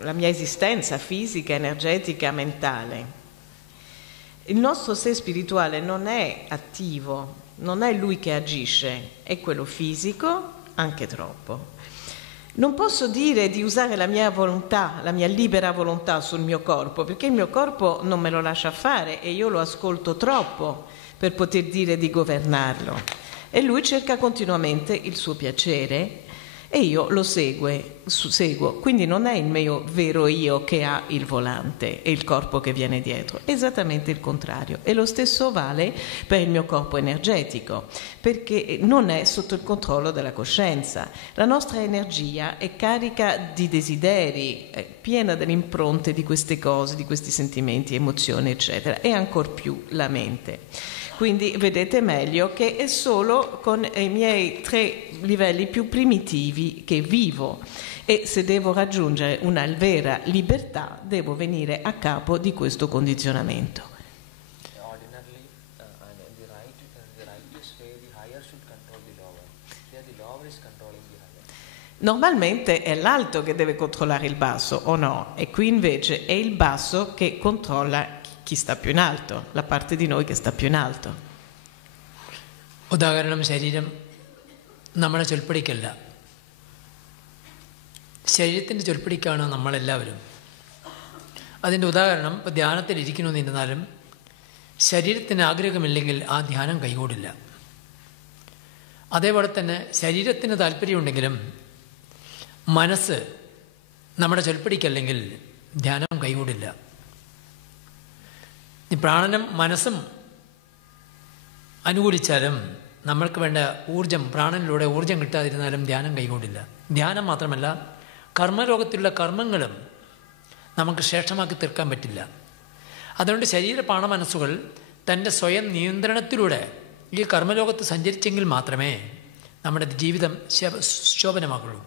la mia esistenza fisica, energetica, mentale? Il nostro sé spirituale non è attivo, non è lui che agisce, è quello fisico, anche troppo. Non posso dire di usare la mia volontà, la mia libera volontà sul mio corpo, perché il mio corpo non me lo lascia fare e io lo ascolto troppo per poter dire di governarlo. e lui cerca continuamente il suo piacere e io lo seguo, quindi non è il mio vero io che ha il volante e il corpo che viene dietro, è esattamente il contrario. E lo stesso vale per il mio corpo energetico, perché non è sotto il controllo della coscienza. La nostra energia è carica di desideri, è piena delle impronte di queste cose, di questi sentimenti, emozioni, eccetera, e ancor più la mente. Quindi vedete meglio che è solo con i miei 3 livelli più primitivi che vivo, e se devo raggiungere una vera libertà devo venire a capo di questo condizionamento. Normalmente è l'alto che deve controllare il basso, o no? E qui invece è il basso che controlla chi sta più in alto, la parte di noi che sta più in alto. ഉദാഹരണം ശരീരം നമ്മളെ ചൊൽപ്പടിക്കല്ല, ശരീരത്തിൻ്റെ ചൊൽപ്പടിക്കാണ് നമ്മളെല്ലാവരും. അതിൻ്റെ ഉദാഹരണം ഇപ്പോൾ ധ്യാനത്തിലിരിക്കണമെന്നിരുന്നാലും ശരീരത്തിന് ആഗ്രഹമില്ലെങ്കിൽ ആ ധ്യാനം കൈകൂടില്ല. അതേപോലെ തന്നെ ശരീരത്തിന് താല്പര്യമുണ്ടെങ്കിലും മനസ്സ് നമ്മുടെ ചൊൽപ്പടിക്കല്ലെങ്കിൽ ധ്യാനം കൈകൂടില്ല. ഈ പ്രാണനും മനസ്സും അനുകൂലിച്ചാലും നമ്മൾക്ക് വേണ്ട ഊർജം, പ്രാണനിലൂടെ ഊർജം കിട്ടാതിരുന്നാലും ധ്യാനം കൈകൊണ്ടില്ല. ധ്യാനം മാത്രമല്ല, കർമ്മലോകത്തിലുള്ള കർമ്മങ്ങളും നമുക്ക് ശ്രേഷ്ഠമാക്കി തീർക്കാൻ പറ്റില്ല. അതുകൊണ്ട് ശരീര പ്രാണമനസ്സുകൾ തൻ്റെ സ്വയം നിയന്ത്രണത്തിലൂടെ ഈ കർമ്മലോകത്ത് സഞ്ചരിച്ചെങ്കിൽ മാത്രമേ നമ്മുടെ ജീവിതം ശോഭനമാകുള്ളൂ.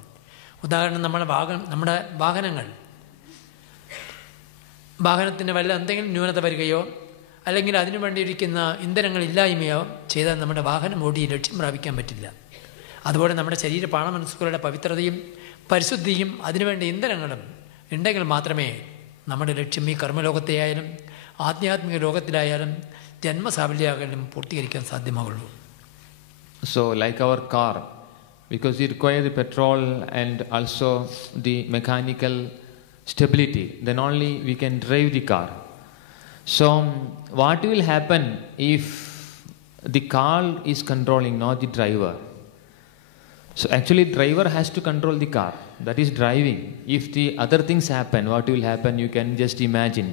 ഉദാഹരണം, നമ്മുടെ വാഹനത്തിന് വല്ല എന്തെങ്കിലും ന്യൂനത വരികയോ അല്ലെങ്കിൽ അതിനു വേണ്ടിയിരിക്കുന്ന ഇന്ധനങ്ങളില്ലായ്മയോ ചെയ്താൽ നമ്മുടെ വാഹനം ഓടി ലക്ഷ്യം പ്രാപിക്കാൻ പറ്റില്ല. അതുപോലെ നമ്മുടെ ശരീര പ്രാണമനസ്സുകളുടെ പവിത്രതയും പരിശുദ്ധിയും അതിനുവേണ്ട ഇന്ധനങ്ങളും ഉണ്ടെങ്കിൽ മാത്രമേ നമ്മുടെ ലക്ഷ്യം ഈ കർമ്മലോകത്തെയായാലും ആധ്യാത്മിക ലോകത്തിലായാലും ജന്മസാഫല്യമായാലും പൂർത്തീകരിക്കാൻ സാധ്യമാകുള്ളൂ. So like our car, because we require the petrol and also the mechanical stability, then only we can drive the car. So what will happen if the car is controlling, not the driver? So actually driver has to control the car, that is driving. If the other things happen, what will happen, you can just imagine.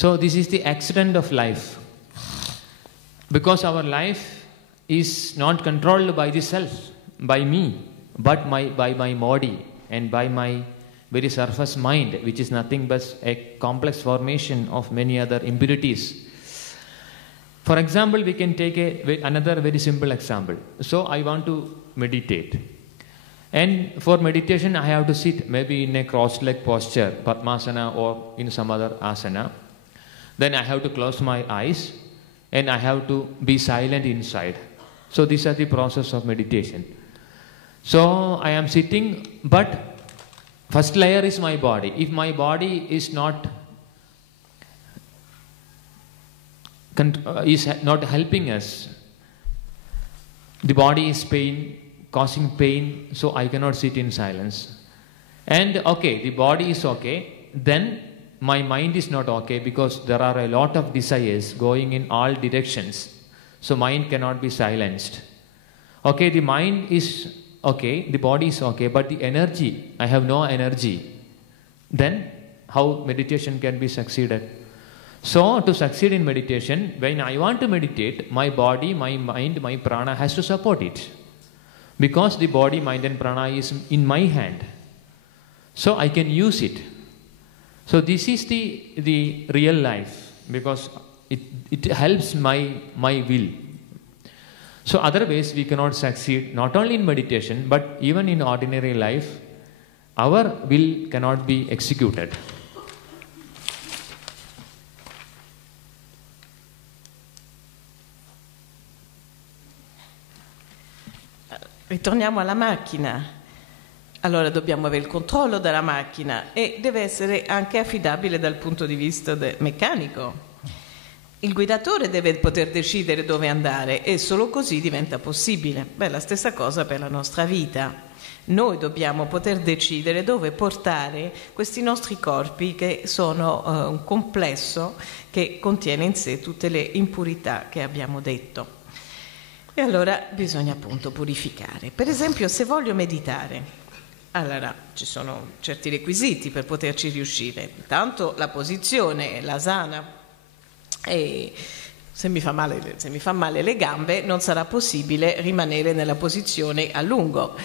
So this is the accident of life, because our life is not controlled by the self, by me, but by my body and by my very surface mind, which is nothing but a complex formation of many other impurities. For example, we can take another very simple example. So I want to meditate, and for meditation I have to sit maybe in a cross-leg posture, Padmasana, or in some other asana. Then I have to close my eyes and I have to be silent inside. So these are the process of meditation. So I am sitting, but first layer is my body. If my body is not helping us, the body is causing pain, so I cannot sit in silence. And okay, the body is okay, then my mind is not okay, because there are a lot of desires going in all directions. So mind cannot be silenced. Okay, the mind is okay, the body is okay, but the energy, I have no energy. Then how meditation can be succeeded? So to succeed in meditation, when I want to meditate, my body, my mind, my prana has to support it, because the body, mind and prana is in my hand, so I can use it. So this is the real life, because it helps my will. So otherwise we cannot succeed, not only in meditation but even in ordinary life. Our will cannot be executed. Ritorniamo alla macchina. Allora dobbiamo avere il controllo della macchina e deve essere anche affidabile dal punto di vista meccanico. Il guidatore deve poter decidere dove andare e solo così diventa possibile. La stessa cosa per la nostra vita. Noi dobbiamo poter decidere dove portare questi nostri corpi, che sono un complesso che contiene in sé tutte le impurità che abbiamo detto. E allora bisogna appunto purificare. Per esempio, se voglio meditare, allora ci sono certi requisiti per poterci riuscire. Intanto la posizione, l'asana, e se mi fa male le gambe non sarà possibile rimanere nella posizione a lungo.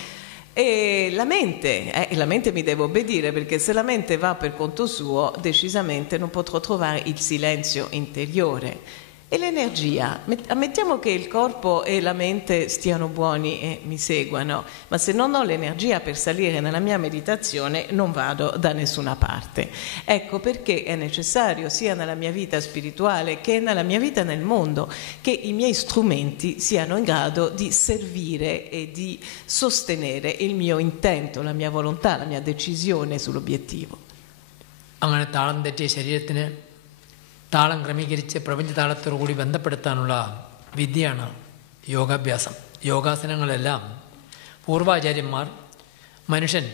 E la mente mi deve obbedire, perché se la mente va per conto suo, decisamente non potrò trovare il silenzio interiore. E l'energia, ammettiamo che il corpo e la mente stiano buoni e mi seguano, ma se non ho l'energia per salire nella mia meditazione non vado da nessuna parte. Ecco perché è necessario, sia nella mia vita spirituale che nella mia vita nel mondo, che i miei strumenti siano in grado di servire e di sostenere il mio intento, la mia volontà, la mia decisione sull'obiettivo. അങ്ങനെ താളം തെറ്റിയ ശരീരത്തിന് താളം ക്രമീകരിച്ച് പ്രപഞ്ച താളത്തോടുകൂടി ബന്ധപ്പെടുത്താനുള്ള വിദ്യയാണ് യോഗാഭ്യാസം. യോഗാസനങ്ങളെല്ലാം പൂർവാചാര്യന്മാർ മനുഷ്യൻ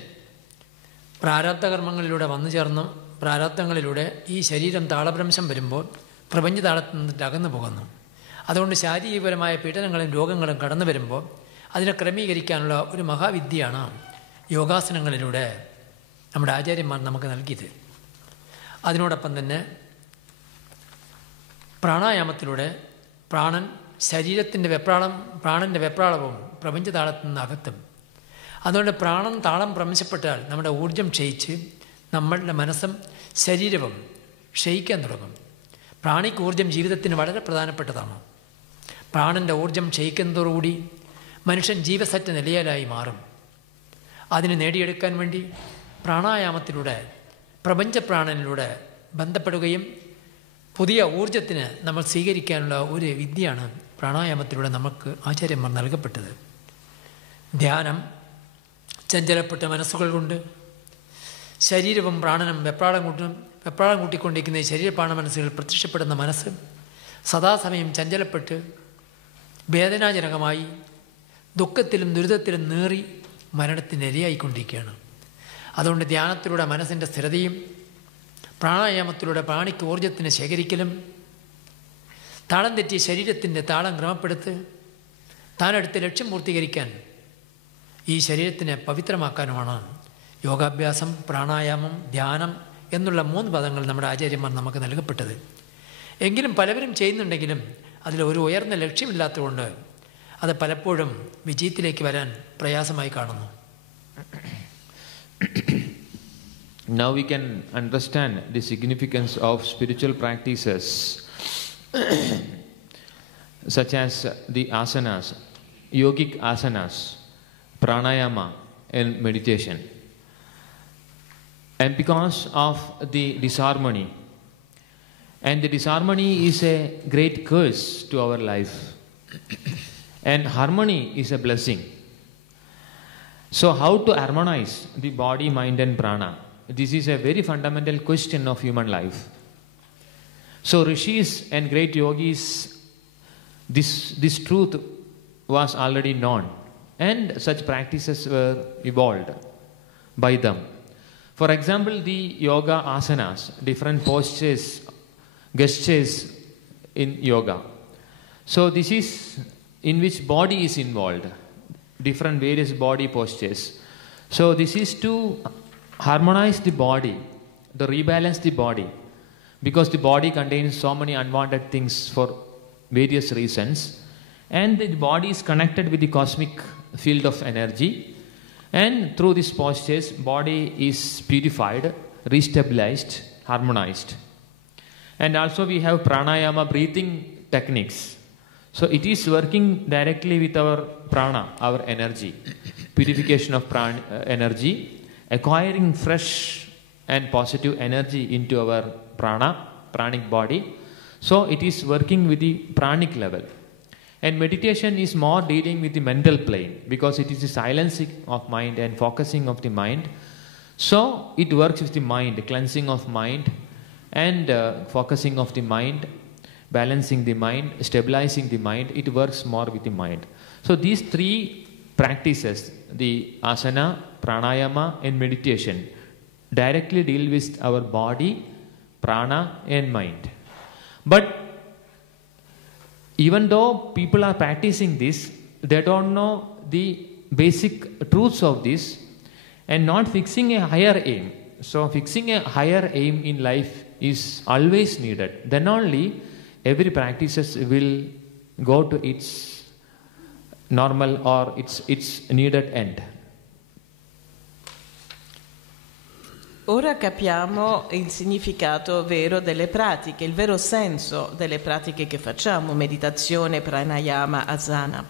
പ്രാരാബ്ധകർമ്മങ്ങളിലൂടെ വന്നു ചേർന്ന് പ്രാരാബ്ധങ്ങളിലൂടെ ഈ ശരീരം താളഭ്രംശം വരുമ്പോൾ പ്രപഞ്ച താളത്തിൽ നിന്നിട്ട് അകന്നു പോകുന്നു. അതുകൊണ്ട് ശാരീരികപരമായ പീഡനങ്ങളും രോഗങ്ങളും കടന്നു വരുമ്പോൾ അതിനെ ക്രമീകരിക്കാനുള്ള ഒരു മഹാവിദ്യയാണ് യോഗാസനങ്ങളിലൂടെ നമ്മുടെ ആചാര്യന്മാർ നമുക്ക് നൽകിയത്. അതിനോടൊപ്പം തന്നെ പ്രാണായാമത്തിലൂടെ പ്രാണൻ്റെ വെപ്രാളവും പ്രപഞ്ചതാളത്തിൽ നിന്ന് അകത്തും. അതുകൊണ്ട് താളം ഭ്രംശപ്പെട്ടാൽ നമ്മുടെ ഊർജം ക്ഷയിച്ച് നമ്മളുടെ മനസ്സും ശരീരവും ക്ഷയിക്കാൻ തുടങ്ങും. പ്രാണിക്ക് ഊർജം ജീവിതത്തിന് വളരെ പ്രധാനപ്പെട്ടതാണ്. പ്രാണൻ്റെ ഊർജം ക്ഷയിക്കുന്നതോടുകൂടി മനുഷ്യൻ ജീവസറ്റ നിലയിലായി മാറും. അതിന് നേടിയെടുക്കാൻ വേണ്ടി പ്രാണായാമത്തിലൂടെ പ്രപഞ്ചപ്രാണനിലൂടെ ബന്ധപ്പെടുകയും പുതിയ ഊർജത്തിന് നമ്മൾ സ്വീകരിക്കാനുള്ള ഒരു വിദ്യയാണ് പ്രാണായാമത്തിലൂടെ നമുക്ക് ആചാര്യന്മാർ നൽകപ്പെട്ടത്. ധ്യാനം ചഞ്ചലപ്പെട്ട മനസ്സുകൾ കൊണ്ട് ശരീരവും പ്രാണനും വെപ്രാളം കൂട്ടിക്കൊണ്ടിരിക്കുന്ന ഈ ശരീരപ്രാണ മനസ്സുകൾ പ്രത്യക്ഷപ്പെടുന്ന മനസ്സ് സദാസമയം ചഞ്ചലപ്പെട്ട് വേദനാജനകമായി ദുഃഖത്തിലും ദുരിതത്തിലും നീറി മരണത്തിന് ഇരയായിക്കൊണ്ടിരിക്കുകയാണ്. അതുകൊണ്ട് ധ്യാനത്തിലൂടെ മനസ്സിൻ്റെ സ്ഥിരതയും പ്രാണായാമത്തിലൂടെ പ്രാണിക്ക് ഊർജത്തിന് ശേഖരിക്കലും താളം തെറ്റിയ ശരീരത്തിൻ്റെ താളം ക്രമപ്പെടുത്ത് താനെടുത്ത് ലക്ഷ്യം പൂർത്തീകരിക്കാൻ ഈ ശരീരത്തിനെ പവിത്രമാക്കാനുമാണ് യോഗാഭ്യാസം, പ്രാണായാമം, ധ്യാനം എന്നുള്ള 3 പദങ്ങൾ നമ്മുടെ ആചാര്യന്മാർ നമുക്ക് നൽകപ്പെട്ടത്. എങ്കിലും പലവരും ചെയ്യുന്നുണ്ടെങ്കിലും അതിൽ ഒരു ഉയർന്ന ലക്ഷ്യമില്ലാത്തതുകൊണ്ട് അത് പലപ്പോഴും വിജയത്തിലേക്ക് വരാൻ പ്രയാസമായി കാണുന്നു. Now we can understand the significance of spiritual practices such as the asanas, yogic asanas, pranayama and meditation. And because of the disharmony, and the disharmony is a great curse to our life, and harmony is a blessing. So how to harmonize the body, mind and prana? This is a very fundamental question of human life. So rishis and great yogis, this truth was already known, and such practices were evolved by them. For example, the yoga asanas, different postures, gestures in yoga. So this is in which body is involved, different various body postures. So this is to harmonize the body, to rebalance the body, because the body contains so many unwanted things for various reasons, and the body is connected with the cosmic field of energy, and through these postures body is purified, restabilized, harmonized. And also we have pranayama, breathing techniques. So it is working directly with our prana, our energy, purification of energy, acquiring fresh and positive energy into our pranic body. So it is working with the pranic level. And meditation is more dealing with the mental plane, because it is the silencing of mind and focusing of the mind. So it works with the mind, cleansing of mind and focusing of the mind, balancing the mind, stabilizing the mind. It works more with the mind. So these 3 practices, the asana, pranayama and meditation, directly deal with our body, prana and mind. But even though people are practicing this, they don't know the basic truths of this and not fixing a higher aim. So fixing a higher aim in life is always needed. Then only every practices will go to its normal or its needed end. Ora capiamo il significato vero delle pratiche, il vero senso delle pratiche che facciamo, meditazione, pranayama, asana.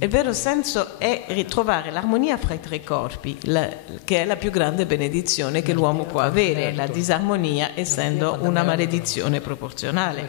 Il vero senso è ritrovare l'armonia fra i tre corpi, che è la più grande benedizione che l'uomo può avere, la disarmonia essendo una maledizione proporzionale.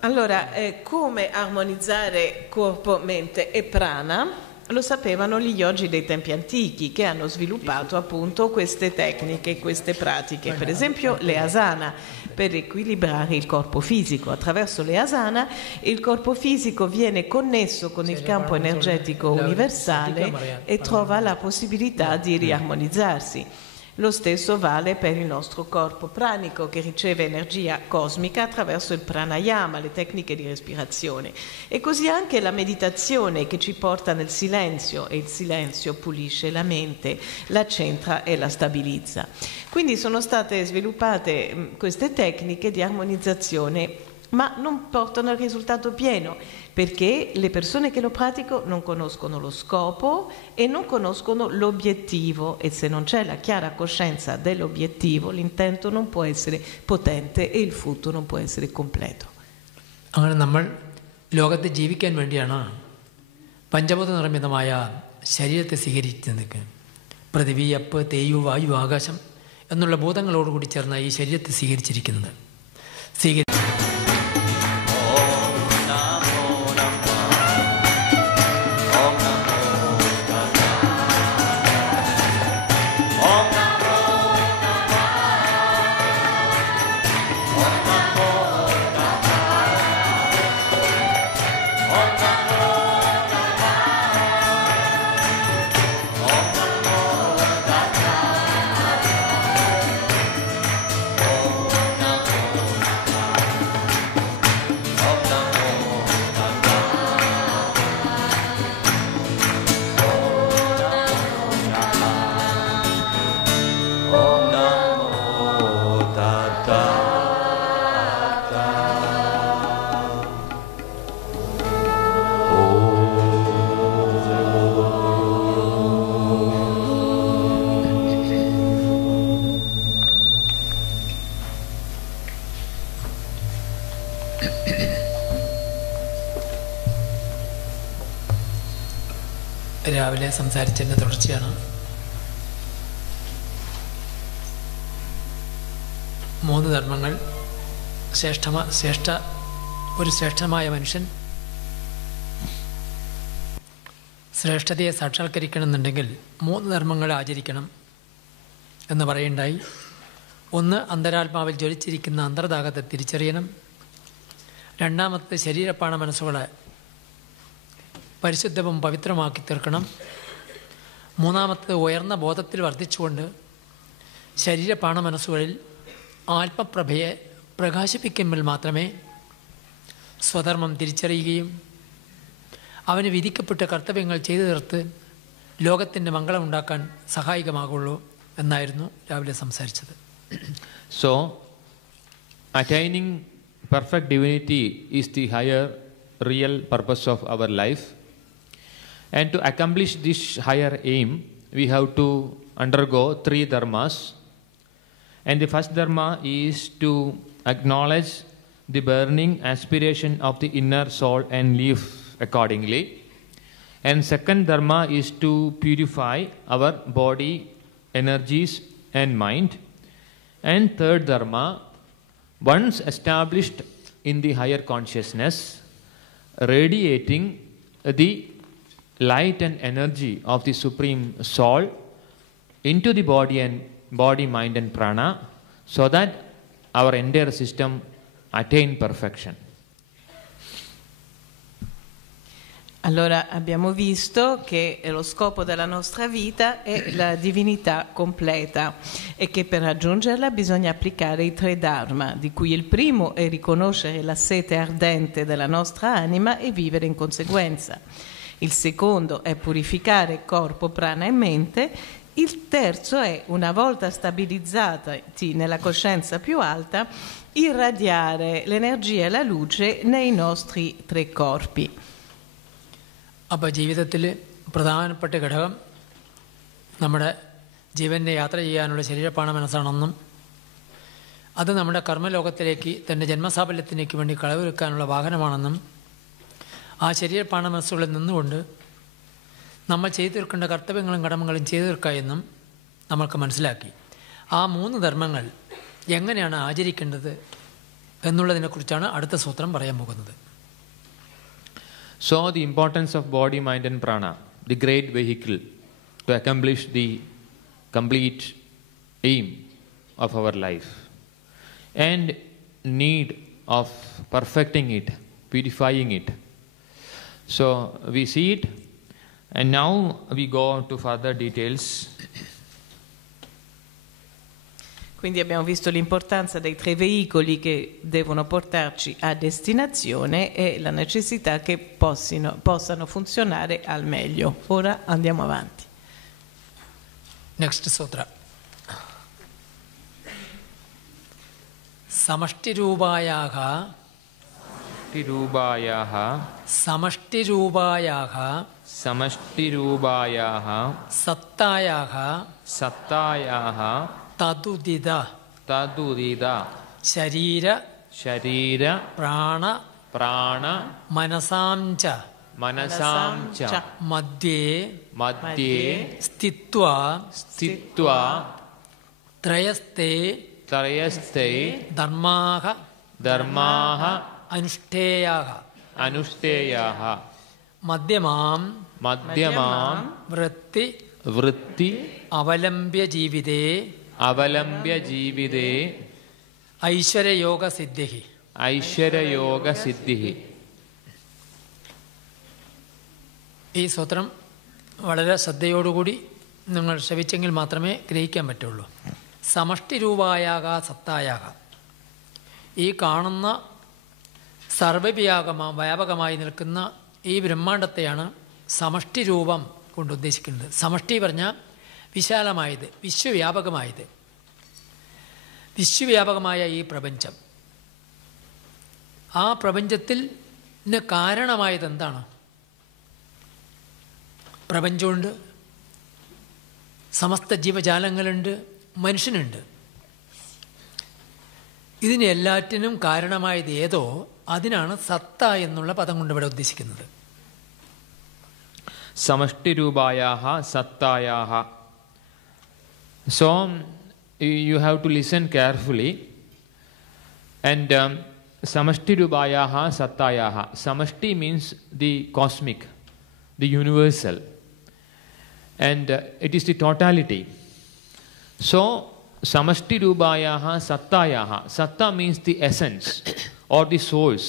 Allora, come armonizzare corpo, mente e prana? Lo sapevano gli yogi dei tempi antichi, che hanno sviluppato appunto queste tecniche, queste pratiche. Per esempio le asana, per equilibrare il corpo fisico. Attraverso le asana il corpo fisico viene connesso con il campo energetico universale e trova la possibilità di riarmonizzarsi. Lo stesso vale per il nostro corpo pranico, che riceve energia cosmica attraverso il pranayama, le tecniche di respirazione. E così anche la meditazione, che ci porta nel silenzio, e il silenzio pulisce la mente, la centra e la stabilizza. Quindi sono state sviluppate queste tecniche di armonizzazione, ma non portano al risultato pieno, perché le persone che lo praticano non conoscono lo scopo e non conoscono l'obiettivo, e se non c'è la chiara coscienza dell'obiettivo, l'intento non può essere potente e il frutto non può essere completo. അങ്ങനെ നമ്മൾ ലോകത്തെ ജീവിക്കാൻ വേണ്ടിയാണ് പഞ്ചഭൂത നിർമ്മിതമായ ശരീരത്തെ സ്വീകരിക്കുന്നത്. പൃഥിവി, up, തേയു, വായു, ആകാശം എന്നുള്ള ഭൂതങ്ങളോടുകൂടി ചേർന്ന ഈ ശരീരത്തെ സ്വീകരിച്ചിരിക്കുന്നത്. രാവിലെ സംസാരിച്ചതിൻ്റെ തുടർച്ചയാണ്. മൂന്ന് ധർമ്മങ്ങൾ ഒരു ശ്രേഷ്ഠമായ മനുഷ്യൻ ശ്രേഷ്ഠതയെ സാക്ഷാത്കരിക്കണമെന്നുണ്ടെങ്കിൽ മൂന്ന് ധർമ്മങ്ങൾ ആചരിക്കണം എന്ന് പറയുണ്ടായി. ഒന്ന്, അന്തരാത്മാവിൽ ജ്വലിച്ചിരിക്കുന്ന അന്തർദാഹത്തെ തിരിച്ചറിയണം. രണ്ടാമത്തെ, ശരീരപ്പാണ മനസ്സുകളെ പരിശുദ്ധവും പവിത്രമാക്കി തീർക്കണം. മൂന്നാമത്തെ, ഉയർന്ന ബോധത്തിൽ വർദ്ധിച്ചുകൊണ്ട് ശരീരപ്പാണ മനസ്സുകളിൽ ആത്മപ്രഭയെ പ്രകാശിപ്പിക്കുമ്പോൾ മാത്രമേ സ്വധർമ്മം തിരിച്ചറിയുകയും അവന് വിധിക്കപ്പെട്ട കർത്തവ്യങ്ങൾ ചെയ്തു തീർത്ത് ലോകത്തിൻ്റെ മംഗളം ഉണ്ടാക്കാൻ സഹായകമാകുള്ളൂ എന്നായിരുന്നു രാവിലെ സംസാരിച്ചത്. So, attaining perfect divinity is the higher real purpose of our life. And to accomplish this higher aim, we have to undergo 3 dharmas. And the first dharma is to acknowledge the burning aspiration of the inner soul and live accordingly. And second dharma is to purify our body, energies and mind. And third dharma, once established in the higher consciousness, radiating the light and energy of the Supreme Soul into the body, mind and prana, so that our entire system attain perfection. Allora abbiamo visto che lo scopo della nostra vita è la divinità completa e che per raggiungerla bisogna applicare i 3 dharma, di cui il primo è riconoscere la sete ardente della nostra anima e vivere in conseguenza. Il secondo è purificare corpo, prana e mente. Il terzo è, una volta stabilizzati nella coscienza più alta, irradiare l'energia e la luce nei nostri 3 corpi. അപ്പോൾ ജീവിതത്തിൽ പ്രധാനപ്പെട്ട ഘടകം നമ്മുടെ ജീവൻ്റെ യാത്ര ചെയ്യാനുള്ള ശരീരപാണ മനസ്സാണെന്നും അത് നമ്മുടെ കർമ്മലോകത്തിലേക്ക് തൻ്റെ ജന്മസാഫല്യത്തിലേക്ക് വേണ്ടി കളവെടുക്കാനുള്ള വാഹനമാണെന്നും ആ ശരീരപാണ മനസ്സുകളിൽ നിന്നുകൊണ്ട് നമ്മൾ ചെയ്തു തീർക്കേണ്ട കർത്തവ്യങ്ങളും കടമകളും ചെയ്തു തീർക്കുക എന്നും നമ്മൾക്ക് മനസ്സിലാക്കി. ആ 3 ധർമ്മങ്ങൾ എങ്ങനെയാണ് ആചരിക്കേണ്ടത് എന്നുള്ളതിനെക്കുറിച്ചാണ് അടുത്ത സൂത്രം പറയാൻ പോകുന്നത്. So the importance of body, mind and prana, the great vehicle to accomplish the complete aim of our life, and need of perfecting it, purifying it. So we see it, and now we go to further details. Quindi abbiamo visto l'importanza dei 3 veicoli che devono portarci a destinazione e la necessità che possano funzionare al meglio. Ora andiamo avanti. Next sutra. Samashtirubhayaha sattayaha Tathata Sharira Prana Manasamcha Madhye Stitva Trayaste Dharmaha Anushtayaha Madhyamam Vritti Avalambya Jivide Aishwarya Yoga Siddhi. ഈ സൂത്രം വളരെ ശ്രദ്ധയോടുകൂടി നിങ്ങൾ ശ്രവിച്ചെങ്കിൽ മാത്രമേ ഗ്രഹിക്കാൻ പറ്റുള്ളൂ. സമഷ്ടി രൂപായാക സത്തായാക, ഈ കാണുന്ന വ്യാപകമായി നിൽക്കുന്ന ഈ ബ്രഹ്മാണ്ടത്തെയാണ് സമഷ്ടി രൂപം കൊണ്ട് ഉദ്ദേശിക്കുന്നത്. സമഷ്ടി പറഞ്ഞാൽ വിശാലമായത്, വിശ്വവ്യാപകമായത്. വിശ്വവ്യാപകമായ ഈ പ്രപഞ്ചം, ആ പ്രപഞ്ചത്തിന് കാരണമായത് എന്താണ്? പ്രപഞ്ചമുണ്ട്, സമസ്ത ജീവജാലങ്ങളുണ്ട്, മനുഷ്യനുണ്ട്. ഇതിന് എല്ലാറ്റിനും കാരണമായത് ഏതോ അതിനാണ് സത്ത എന്നുള്ള പദം കൊണ്ട് ഇവിടെ ഉദ്ദേശിക്കുന്നത്. സമഷ്ടിരൂപായാഹ സത്തായാഹ. So you have to listen carefully. And samashtirupayaha sattayaha. Samashti means the cosmic, the universal, and it is the totality. So samashtirupayaha sattayaha. Satta means the essence or the source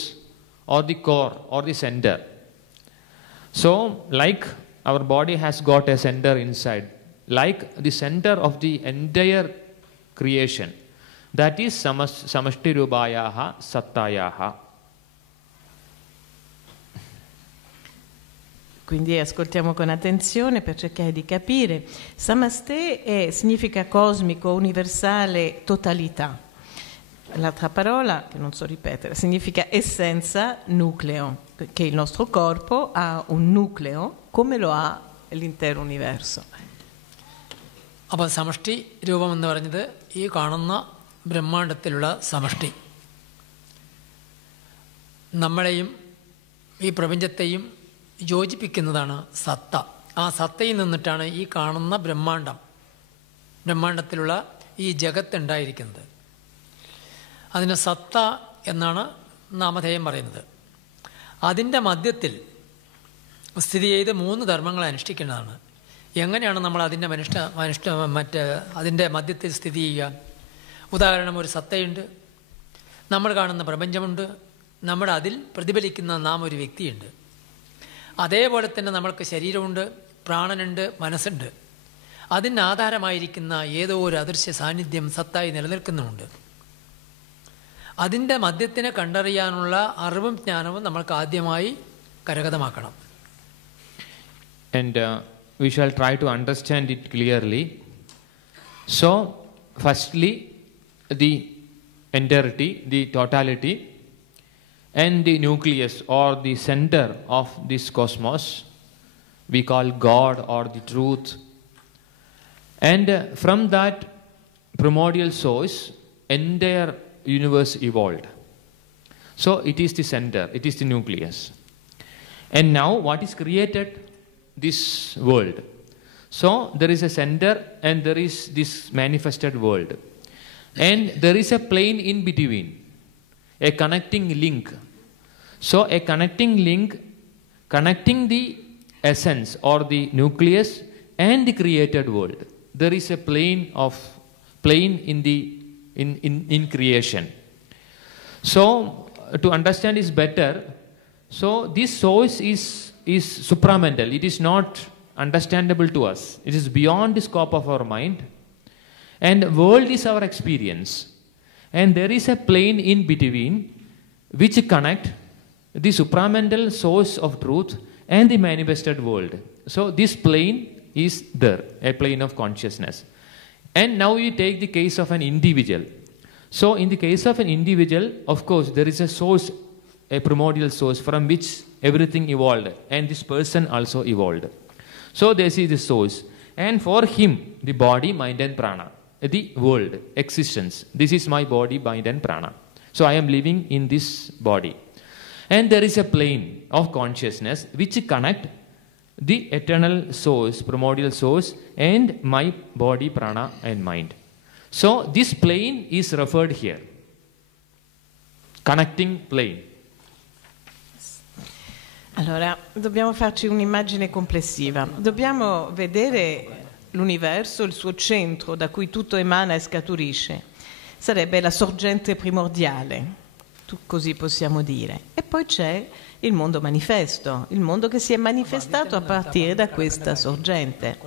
or the core or the center. So like our body has got a center inside, like the center of the entire creation, that is samashtirupayaha sattayaha. Quindi ascoltiamo con attenzione per cercare di capire. Samaste significa cosmico, universale, totalità. L'altra parola, che non so ripetere, significa essenza, nucleo, che il nostro corpo ha un nucleo come lo ha l'intero universo. അപ്പോൾ സമഷ്ടി രൂപം എന്ന് പറഞ്ഞത് ഈ കാണുന്ന ബ്രഹ്മാണ്ടത്തിലുള്ള സമഷ്ടി, നമ്മളെയും ഈ പ്രപഞ്ചത്തെയും യോജിപ്പിക്കുന്നതാണ് സത്ത. ആ സത്തയിൽ നിന്നിട്ടാണ് ഈ കാണുന്ന ബ്രഹ്മാണ്ടത്തിലുള്ള ഈ ജഗത്തുണ്ടായിരിക്കുന്നത്. അതിന് സത്ത എന്നാണ് നാമധേയം പറയുന്നത്. അതിൻ്റെ മധ്യത്തിൽ സ്ഥിതി ചെയ്ത് 3 ധർമ്മങ്ങൾ അനുഷ്ഠിക്കേണ്ടതാണ്. എങ്ങനെയാണ് നമ്മൾ അതിൻ്റെ അതിൻ്റെ മധ്യത്തിൽ സ്ഥിതി ചെയ്യുക? ഉദാഹരണം, ഒരു സത്തയുണ്ട്, നമ്മൾ കാണുന്ന പ്രപഞ്ചമുണ്ട്, നമ്മുടെ അതിൽ പ്രതിഫലിക്കുന്ന നാം ഒരു വ്യക്തിയുണ്ട്. അതേപോലെ തന്നെ നമ്മൾക്ക് ശരീരമുണ്ട്, പ്രാണനുണ്ട്, മനസ്സുണ്ട്. അതിന് ആധാരമായിരിക്കുന്ന ഏതോ ഒരു അദൃശ്യ സാന്നിധ്യം സത്തായി നിലനിൽക്കുന്നുമുണ്ട്. അതിൻ്റെ മധ്യത്തിനെ കണ്ടറിയാനുള്ള അറിവും ജ്ഞാനവും നമ്മൾക്ക് ആദ്യമായി കരഗതമാക്കണം. And we shall try to understand it clearly. So, firstly, the entirety, the totality, and the nucleus or the center of this cosmos we call God or the truth. And from that primordial source, entire universe evolved. So it is the center, it is the nucleus. And now what is created? This world. So there is a center and there is this manifested world. And there is a plane in between, a connecting link. So a connecting link connecting the essence or the nucleus and the created world. There is a plane in creation. So to understand this better, so this source is supramental. It is not understandable to us. It is beyond the scope of our mind. And world is our experience. And there is a plane in between which connect the supramental source of truth and the manifested world. So this plane is there, a plane of consciousness. And now you take the case of an individual. So in the case of an individual, of course, there is a source, a primordial source from which everything evolved, and this person also evolved. So they see the source. And for him, the body, mind and prana, the world, existence. This is my body, mind and prana. So I am living in this body. And there is a plane of consciousness which connect the eternal source, primordial source, and my body, prana and mind. So this plane is referred here. Connecting plane. Allora, dobbiamo farci un'immagine complessiva. Dobbiamo vedere l'universo, il suo centro da cui tutto emana e scaturisce. Sarebbe la sorgente primordiale, così possiamo dire. E poi c'è il mondo manifesto, il mondo che si è manifestato a partire da questa sorgente.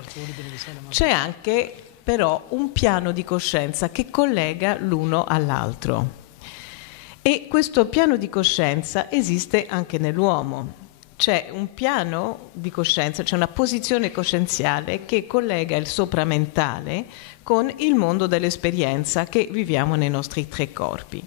C'è anche però un piano di coscienza che collega l'uno all'altro. E questo piano di coscienza esiste anche nell'uomo. C'è un piano di coscienza, c'è una posizione coscienziale che collega il sopramentale con il mondo dell'esperienza che viviamo nei nostri tre corpi.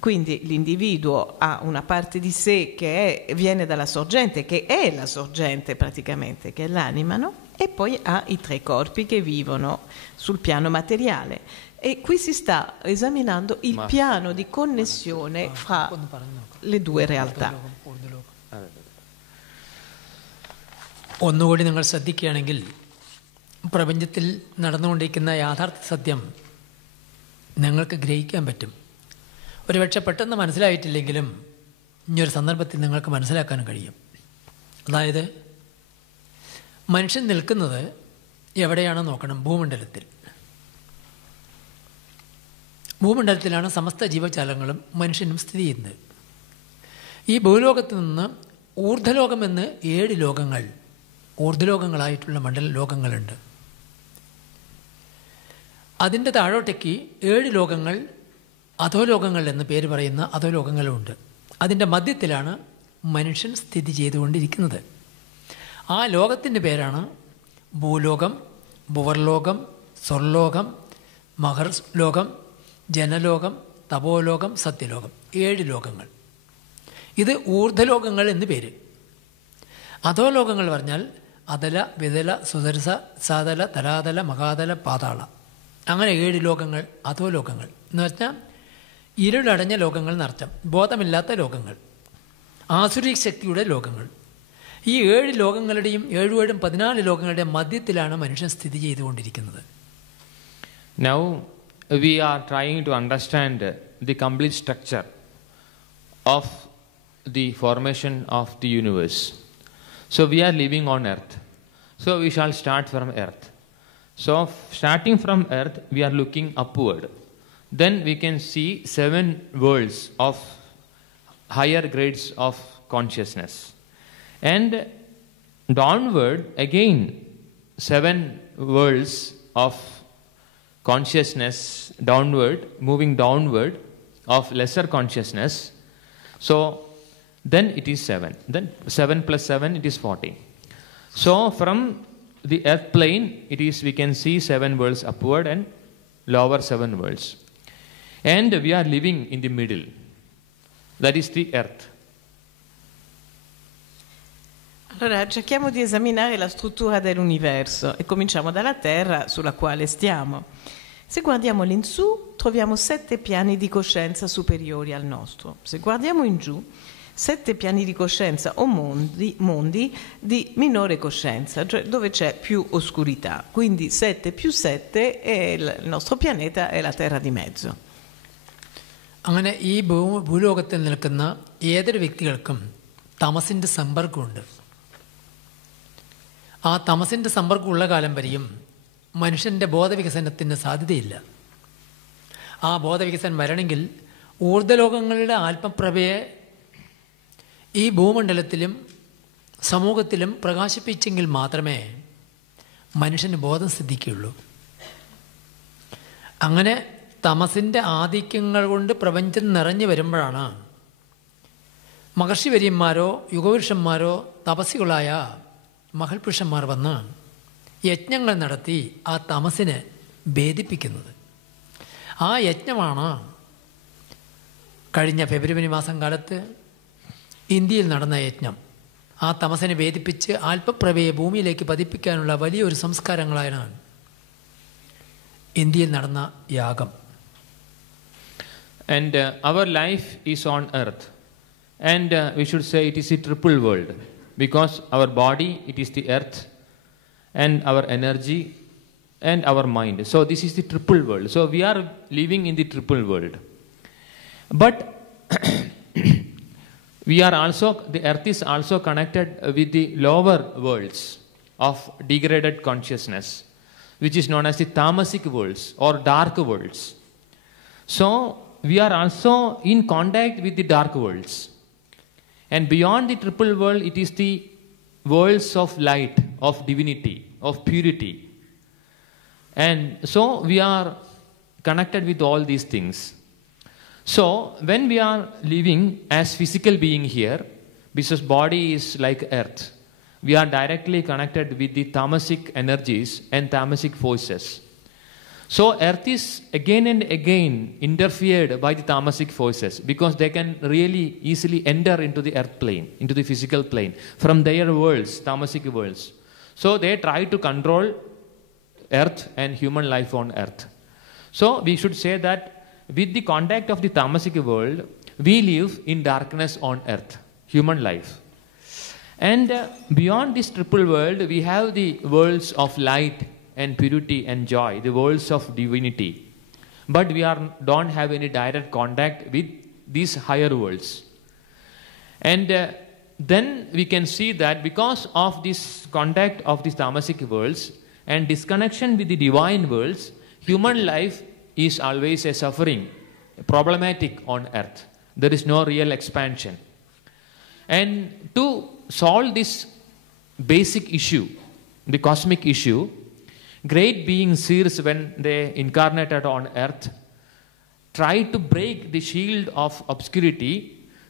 Quindi l'individuo ha una parte di sé che viene dalla sorgente, che è la sorgente praticamente, che è l'anima, no? E poi ha i tre corpi che vivono sul piano materiale. E qui si sta esaminando il piano di connessione fra le due realtà. ഒന്നുകൂടി നിങ്ങൾ ശ്രദ്ധിക്കുകയാണെങ്കിൽ പ്രപഞ്ചത്തിൽ നടന്നുകൊണ്ടിരിക്കുന്ന യാഥാർത്ഥ സത്യം നിങ്ങൾക്ക് ഗ്രഹിക്കാൻ പറ്റും. ഒരുപക്ഷെ പെട്ടെന്ന് മനസ്സിലായിട്ടില്ലെങ്കിലും ഇനിയൊരു സന്ദർഭത്തിൽ നിങ്ങൾക്ക് മനസ്സിലാക്കാൻ കഴിയും. അതായത് മനുഷ്യൻ നിൽക്കുന്നത് എവിടെയാണെന്ന് നോക്കണം. ഭൂമണ്ഡലത്തിൽ. ഭൂമണ്ഡലത്തിലാണ് സമസ്ത ജീവജാലങ്ങളും മനുഷ്യനും സ്ഥിതി ചെയ്യുന്നത്. ഈ ഭൂലോകത്ത് നിന്ന് ഊർധ്വലോകമെന്ന് 7 ലോകങ്ങൾ, ഊർധ്വലോകങ്ങളായിട്ടുള്ള മണ്ഡല ലോകങ്ങളുണ്ട്. അതിൻ്റെ താഴോട്ടേക്ക് 7 ലോകങ്ങൾ, അധോലോകങ്ങൾ എന്ന് പേര് പറയുന്ന അധോലോകങ്ങളുമുണ്ട്. അതിൻ്റെ മധ്യത്തിലാണ് മനുഷ്യൻ സ്ഥിതി ചെയ്തുകൊണ്ടിരിക്കുന്നത്. ആ ലോകത്തിൻ്റെ പേരാണ് ഭൂലോകം, ഭുവർലോകം, സ്വർലോകം, മഹർലോകം, ജനലോകം, തപോലോകം, സത്യലോകം. 7 ലോകങ്ങൾ. ഇത് ഊർധ്വലോകങ്ങൾ എന്ന് പേര്. അധോലോകങ്ങൾ പറഞ്ഞാൽ അതല, വിതല, സുദർശ, സാതല, തലാതല, മഹാതല, പാതാള. അങ്ങനെ 7 ലോകങ്ങൾ അധോലോകങ്ങൾ എന്ന് പറഞ്ഞാൽ ഇരുളടഞ്ഞ ലോകങ്ങൾ എന്നർത്ഥം. ബോധമില്ലാത്ത ലോകങ്ങൾ, ആസുരി ശക്തിയുടെ ലോകങ്ങൾ. ഈ 7 ലോകങ്ങളുടെയും 7 14 ലോകങ്ങളുടെയും മധ്യത്തിലാണ് മനുഷ്യൻ സ്ഥിതി ചെയ്തുകൊണ്ടിരിക്കുന്നത്. Now we are trying to understand the complete structure of the formation of the universe. So we are living on earth. So we shall start from earth. So starting from earth we are looking upward. Then we can see 7 worlds of higher grades of consciousness. And downward, again, 7 worlds of consciousness downward, moving downward of lesser consciousness. So then it is 7. Then 7 plus 7, it is 14. So from the earth plane, it is, we can see 7 worlds upward and lower 7 worlds. And we are living in the middle. That is the earth. Allora, cerchiamo di esaminare la struttura dell'universo e cominciamo dalla Terra sulla quale stiamo. Se guardiamo all'insù, troviamo 7 piani di coscienza superiori al nostro. Se guardiamo in giù, 7 piani di coscienza o mondi di minore coscienza, cioè dove c'è più oscurità. Quindi 7 più 7 e il nostro pianeta è la Terra di mezzo. അങ്ങനെ ഈ ഭൂലോകത്തിൽ നിൽക്കുന്ന ഏതൊരു വ്യക്തികൾക്കും തമസിൻ്റെ സമ്പർക്കമുണ്ട്. ആ തമസിൻ്റെ സമ്പർക്കമുള്ള കാലം വരെയും മനുഷ്യൻ്റെ ബോധവികസനത്തിന് സാധ്യതയില്ല. ആ ബോധവികസനം വരണമെങ്കിൽ ഊർധ്വലോകങ്ങളുടെ ആത്മപ്രഭയെ ഈ ഭൂമണ്ഡലത്തിലും സമൂഹത്തിലും പ്രകാശിപ്പിച്ചെങ്കിൽ മാത്രമേ മനുഷ്യന് ബോധം സിദ്ധിക്കുകയുള്ളൂ. അങ്ങനെ തമസിൻ്റെ ആധിക്യങ്ങൾ കൊണ്ട് പ്രപഞ്ചം നിറഞ്ഞു വരുമ്പോഴാണ് മഹർഷിവര്യന്മാരോ യുഗപുരുഷന്മാരോ തപസ്സികളായ മഹൽപുരുഷന്മാർ വന്ന് യജ്ഞങ്ങൾ നടത്തി ആ തമസിനെ ഭേദിപ്പിക്കുന്നത്. ആ യജ്ഞമാണ് കഴിഞ്ഞ ഫെബ്രുവരി മാസം കാലത്ത് ഇന്ത്യയിൽ നടന്ന യജ്ഞം. ആ തമസിനെ ഭേദിപ്പിച്ച് ആത്മപ്രഭയെ ഭൂമിയിലേക്ക് പതിപ്പിക്കാനുള്ള വലിയൊരു സംസ്കാരങ്ങളാണ് ഇന്ത്യയിൽ നടന്ന യാഗം. And our life is on earth. And we should say it is a triple world. Because our body, it is the earth, and our energy, and our mind. So this is the triple world. So we are living in the triple world. But we are also, the earth is also connected with the lower worlds of degraded consciousness, which is known as the tamasic worlds or dark worlds. So we are also in contact with the dark worlds. And beyond the triple world, it is the worlds of light, of divinity, of purity. And so we are connected with all these things. So when we are living as physical being here, because body is like earth, we are directly connected with the tamasic energies and tamasic forces. So earth is again and again interfered by the tamasic forces because they can really easily enter into the earth plane, into the physical plane from their worlds, tamasic worlds. So they try to control earth and human life on earth. So we should say that with the contact of the tamasic world, we live in darkness on earth, human life. And beyond this triple world, we have the worlds of light and purity and joy, the worlds of divinity. But we don't have any direct contact with these higher worlds. And then we can see that because of this contact of these tamasic worlds and disconnection with the divine worlds, human life is always a suffering, problematic on earth. There is no real expansion. And to solve this basic issue, the cosmic issue, great beings, seers, when they incarnated on earth, tried to break the shield of obscurity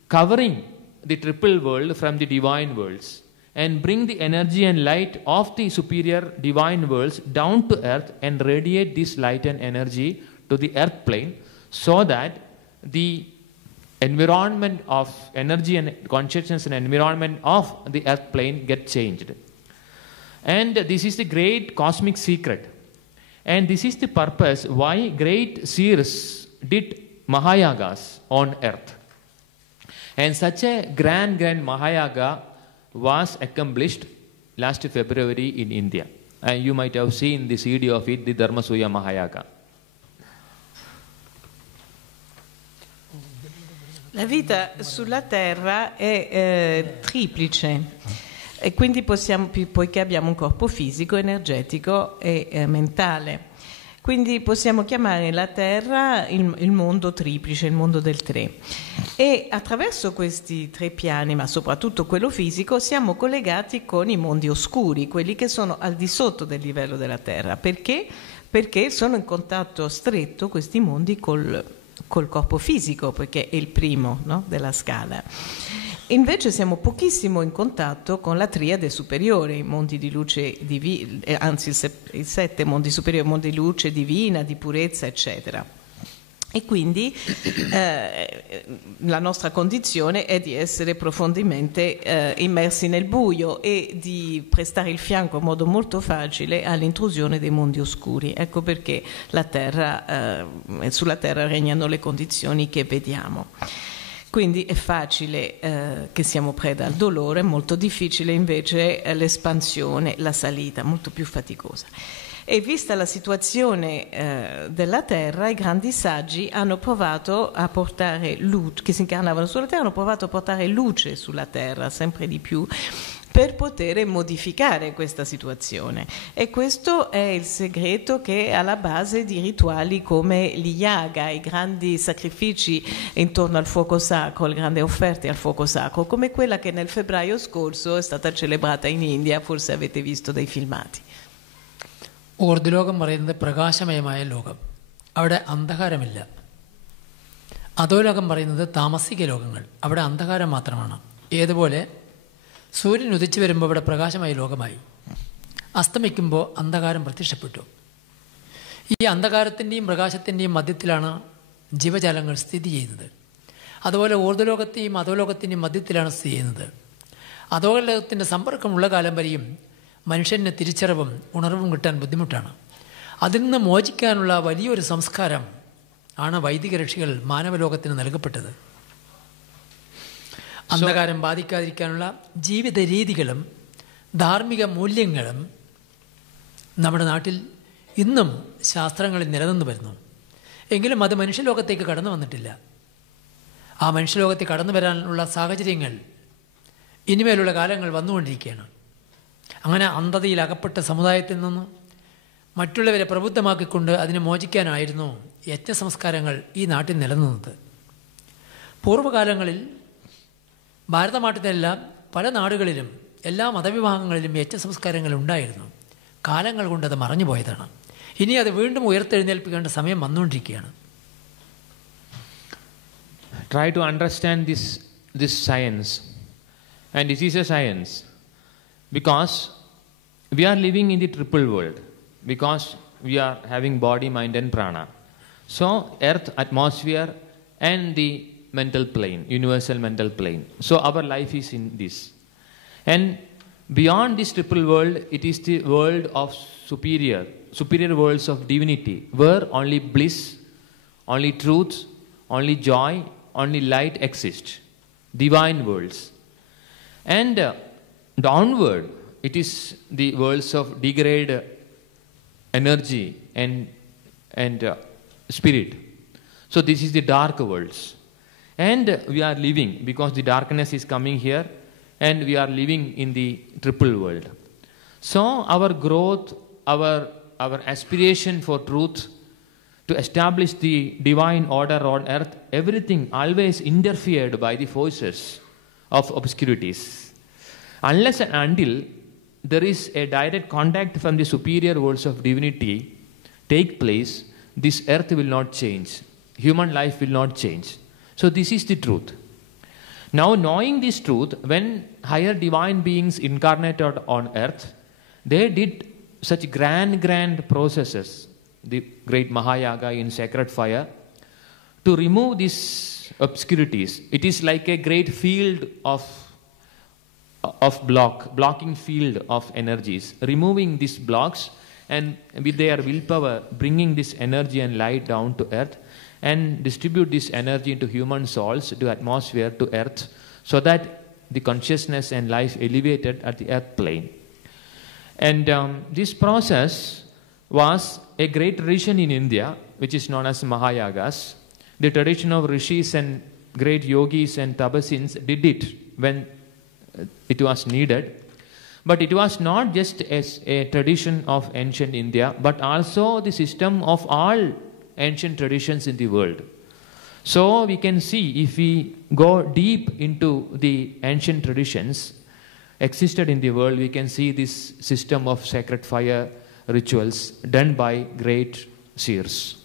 covering the triple world from the divine worlds and bring the energy and light of the superior divine worlds down to earth and radiate this light and energy to the earth plane so that the environment of energy and consciousness and environment of the earth plane get changed. And this is the great cosmic secret. And this is the purpose why great seers did Mahayagas on earth. And such a grand Mahayaga was accomplished last February in India. And you might have seen the CD of it, the Dharmasuya Mahayaga. La vita sulla Terra è triplice. E quindi poiché abbiamo un corpo fisico, energetico e mentale. Quindi possiamo chiamare la Terra il mondo triplice, il mondo del tre. E attraverso questi tre piani, ma soprattutto quello fisico, siamo collegati con i mondi oscuri, quelli che sono al di sotto del livello della Terra. Perché? Perché sono in contatto stretto questi mondi col corpo fisico, perché è il primo, no, della scala. Invece siamo pochissimo in contatto con la triade superiore, i mondi di luce anzi i 7 mondi superiori, mondi di luce divina, di purezza, eccetera. E quindi la nostra condizione è di essere profondamente immersi nel buio e di prestare il fianco in modo molto facile all'intrusione dei mondi oscuri. Ecco perché sulla Terra regnano le condizioni che vediamo. Quindi è facile che siamo preda al dolore, molto difficile invece l'espansione, la salita, molto più faticosa. E vista la situazione della Terra, i grandi saggi hanno provato a portare luce, che si incarnavano sulla Terra, hanno provato a portare luce sulla Terra sempre di più per poter modificare questa situazione. E questo è il segreto che è alla base di rituali come gli yaga, i grandi sacrifici intorno al fuoco sacro, le grandi offerte al fuoco sacro, come quella che nel febbraio scorso è stata celebrata in India, forse avete visto dei filmati. ഊർധ്വലോകം പറയുന്നത് പ്രകാശമയമായ ലോകം, അവിടെ അന്ധകാരമില്ല. അധോലോകം പറയുന്നത് താമസിക ലോകങ്ങൾ, അവിടെ അന്ധകാരം മാത്രമാണ്. ഏതുപോലെ സൂര്യൻ ഉദിച്ചു വരുമ്പോൾ ഇവിടെ പ്രകാശമായ ലോകമായി, അസ്തമിക്കുമ്പോൾ അന്ധകാരം പ്രത്യക്ഷപ്പെട്ടു. ഈ അന്ധകാരത്തിൻ്റെയും പ്രകാശത്തിൻ്റെയും മധ്യത്തിലാണ് ജീവജാലങ്ങൾ സ്ഥിതി ചെയ്യുന്നത്. അതുപോലെ ഊർധ്വലോകത്തെയും അധോലോകത്തിൻ്റെയും മധ്യത്തിലാണ് സ്ഥിതി ചെയ്യുന്നത്. അധോലോകത്തിൻ്റെ സമ്പർക്കമുള്ള കാലം വരെയും മനുഷ്യന് തിരിച്ചറിവും ഉണർവും കിട്ടാൻ ബുദ്ധിമുട്ടാണ്. അതിൽ നിന്ന് മോചിക്കാനുള്ള വലിയൊരു സംസ്കാരം ആണ് വൈദിക ഋഷികൾ മാനവലോകത്തിന് നൽകപ്പെട്ടത്. അന്ധകാരം ബാധിക്കാതിരിക്കാനുള്ള ജീവിത രീതികളും ധാർമ്മിക മൂല്യങ്ങളും നമ്മുടെ നാട്ടിൽ ഇന്നും ശാസ്ത്രങ്ങളിൽ നിലനിന്ന് വരുന്നു. എങ്കിലും അത് മനുഷ്യലോകത്തേക്ക് കടന്നു വന്നിട്ടില്ല. ആ മനുഷ്യലോകത്തേക്ക് കടന്നു വരാനുള്ള സാഹചര്യങ്ങൾ ഇനിമേലുള്ള കാലങ്ങൾ വന്നുകൊണ്ടിരിക്കുകയാണ്. അങ്ങനെ അന്ധതയിൽ അകപ്പെട്ട സമുദായത്തിൽ നിന്ന് മറ്റുള്ളവരെ പ്രബുദ്ധമാക്കിക്കൊണ്ട് അതിനെ മോചിക്കാനായിരുന്നു യജ്ഞസംസ്കാരങ്ങൾ ഈ നാട്ടിൽ നിലനിന്നത്. പൂർവ്വകാലങ്ങളിൽ ഭാരതനാട്ടിലെല്ലാം പല നാടുകളിലും എല്ലാ മതവിഭാഗങ്ങളിലും യജ്ഞസംസ്കാരങ്ങൾ ഉണ്ടായിരുന്നു. കാലങ്ങൾ കൊണ്ട് അത് മറഞ്ഞു പോയതാണ്. ഇനി അത് വീണ്ടും ഉയർത്തെഴുന്നേൽപ്പിക്കേണ്ട സമയം വന്നുകൊണ്ടിരിക്കുകയാണ്. Try to understand this science, and this is a science. Because we are living in the triple world, because we are having body, mind and prana. So earth, atmosphere and the mental plane, universal mental plane. So our life is in this. And beyond this triple world, it is the world of superior worlds of divinity, where only bliss, only truth, only joy, only light exist. Divine worlds. And downward, it is the worlds of degraded energy and spirit. So this is the dark worlds. And we are living, because the darkness is coming here, and we are living in the triple world. So our growth, our aspiration for truth, to establish the divine order on earth, everything always interfered by the forces of obscurities. Unless and until there is a direct contact from the superior worlds of divinity take place, this earth will not change. Human life will not change. So this is the truth. Now, knowing this truth, when higher divine beings incarnated on earth, they did such grand processes, the great Mahayaga in sacred fire, to remove these obscurities. It is like a great field of blocking field of energies, removing these blocks, and with their willpower bringing this energy and light down to earth, and distribute this energy into human souls, to atmosphere, to earth, so that the consciousness and life elevated at the earth plane. And this process was a great tradition in India, which is known as Mahayagas. The tradition of rishis and great yogis and tapasins did it when it was needed. But it was not just as a tradition of ancient India, but also the system of all ancient traditions in the world. So we can see, if we go deep into the ancient traditions existed in the world, we can see this system of sacred fire rituals done by great seers.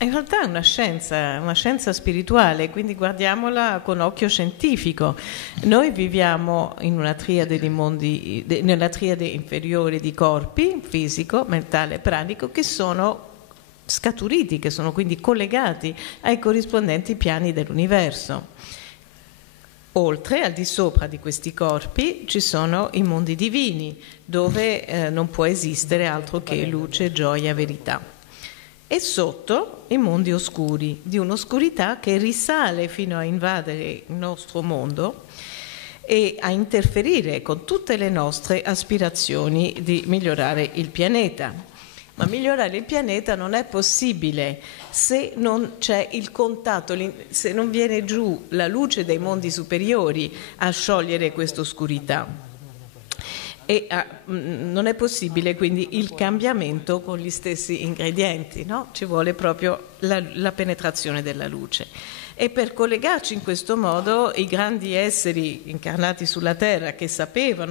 In realtà è una scienza spirituale, quindi guardiamola con occhio scientifico. Noi viviamo in una triade di mondi, nella triade inferiore di corpi, fisico, mentale e pranico, che sono scaturiti, che sono quindi collegati ai corrispondenti piani dell'universo. Oltre, al di sopra di questi corpi, ci sono i mondi divini, dove non può esistere altro che luce, gioia, verità. E sotto i mondi oscuri, di un'oscurità che risale fino a invadere il nostro mondo e a interferire con tutte le nostre aspirazioni di migliorare il pianeta. Ma migliorare il pianeta non è possibile se non c'è il contatto, se non viene giù la luce dei mondi superiori a sciogliere questa oscurità. E non è possibile quindi il cambiamento con gli stessi ingredienti, no? Ci vuole proprio la penetrazione della luce. E per collegarci in questo modo i grandi esseri incarnati sulla Terra che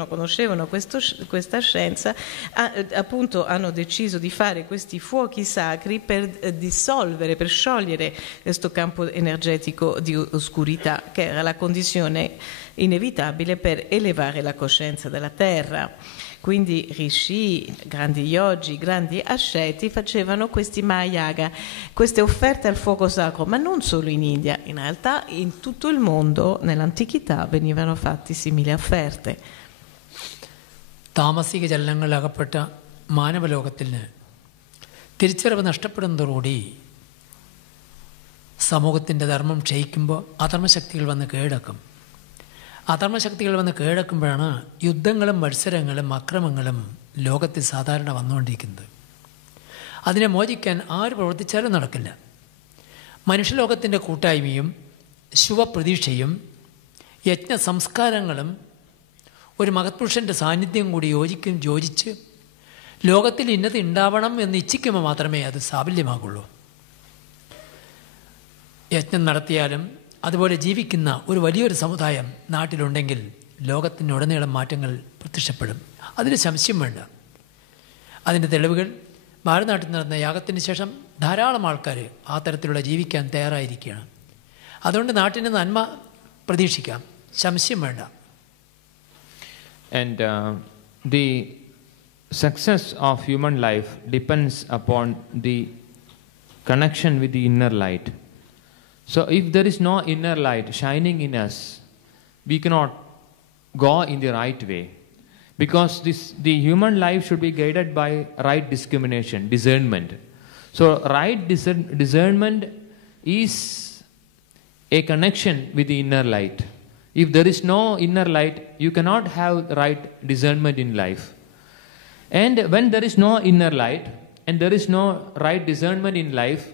conoscevano questa scienza, appunto hanno deciso di fare questi fuochi sacri per dissolvere, per sciogliere questo campo energetico di oscurità, che era la condizione inevitabile per elevare la coscienza della Terra. Quindi rishi, grandi yogi, grandi asceti facevano questi mahayaga, queste offerte al fuoco sacro, ma non solo in India, in realtà in tutto il mondo nell'antichità venivano fatti simili offerte. താമസിക ജലങ്ങളിലകപ്പെട്ട മാനവലോകത്തിന് തിരിച്ചറിവ് നഷ്ടപ്പെടുന്നതോടുകൂടി സമൂഹത്തിൻ്റെ ധർമ്മം ക്ഷയിക്കുമ്പോൾ അധർമ്മശക്തികൾ വന്ന് കീഴടക്കും. അധർമ്മശക്തികൾ വന്ന് കീഴടക്കുമ്പോഴാണ് യുദ്ധങ്ങളും മത്സരങ്ങളും അക്രമങ്ങളും ലോകത്തിൽ സാധാരണ വന്നുകൊണ്ടിരിക്കുന്നത്. അതിനെ മോചിക്കാൻ ആര് പ്രവർത്തിച്ചാലും നടക്കില്ല. മനുഷ്യലോകത്തിൻ്റെ കൂട്ടായ്മയും ശുഭപ്രതീക്ഷയും യജ്ഞ സംസ്കാരങ്ങളും ഒരു മഹത്പുരുഷൻ്റെ സാന്നിധ്യം കൂടി യോജിച്ച് ലോകത്തിൽ ഇന്നത് ഉണ്ടാവണം എന്ന് ഇച്ഛിക്കുമ്പോൾ മാത്രമേ അത് സാഫല്യമാകുള്ളൂ. യജ്ഞം നടത്തിയാലും അതുപോലെ ജീവിക്കുന്ന ഒരു വലിയൊരു സമുദായം നാട്ടിലുണ്ടെങ്കിൽ ലോകത്തിനുടനീളം മാറ്റങ്ങൾ പ്രത്യക്ഷപ്പെടും. അതിന് സംശയം വേണ്ട. അതിൻ്റെ തെളിവുകൾ ഭാരതനാട്ടിൽ നടന്ന യാഗത്തിന് ശേഷം ധാരാളം ആൾക്കാർ ആ തരത്തിലുള്ള ജീവിക്കാൻ തയ്യാറായിരിക്കുകയാണ്. അതുകൊണ്ട് നാട്ടിന് നന്മ പ്രതീക്ഷിക്കാം, സംശയം വേണ്ട. And the success of human life depends upon the connection with the inner light. So if there is no inner light shining in us, we cannot go in the right way. Because the human life should be guided by right discrimination, discernment. So right discernment is a connection with the inner light. If there is no inner light, you cannot have right discernment in life. And when there is no inner light and there is no right discernment in life,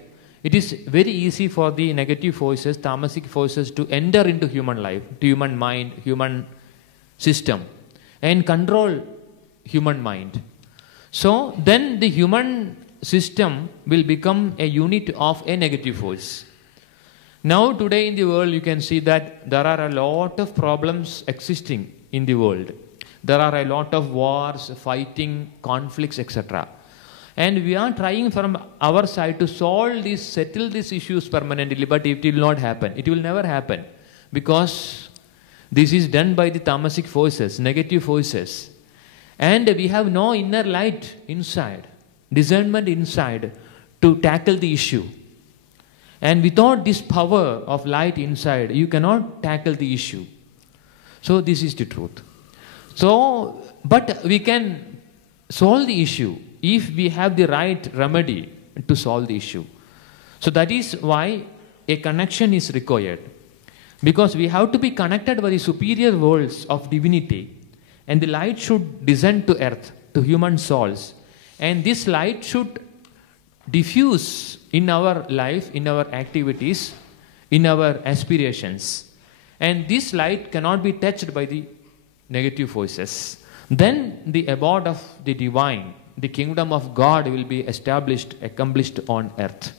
it is very easy for the negative forces, tamasic forces, to enter into human life, to human mind, human system, and control human mind. So then the human system will become a unit of a negative force. Now today in the world you can see that there are a lot of problems existing in the world. There are a lot of wars, fighting, conflicts, etc. And we are trying from our side to settle these issues permanently, but it will not happen. It will never happen, because this is done by the tamasic forces, negative forces. And we have no inner light inside, discernment inside to tackle the issue. And without this power of light inside, you cannot tackle the issue. So this is the truth. So, but we can solve the issue if we have the right remedy to solve the issue. So that is why a connection is required. Because we have to be connected by the superior worlds of divinity, and the light should descend to earth, to human souls. And this light should diffuse in our life, in our activities, in our aspirations. and this light cannot be touched by the negative forces, then the abode of the divine, the kingdom of God will be established, accomplished on earth,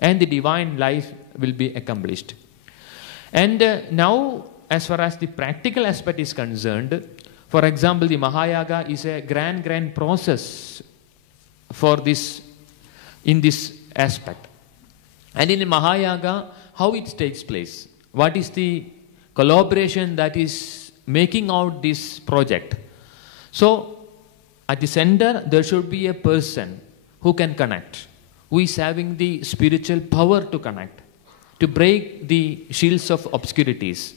and the divine life will be accomplished. And now, as far as the practical aspect is concerned, for example, the Mahayaga is a grand process for this, in this aspect. And in the Mahayaga, how it takes place? What is the collaboration that is making out this project? So, at the center, there should be a person who can connect, who is having the spiritual power to connect, to break the shields of obscurities,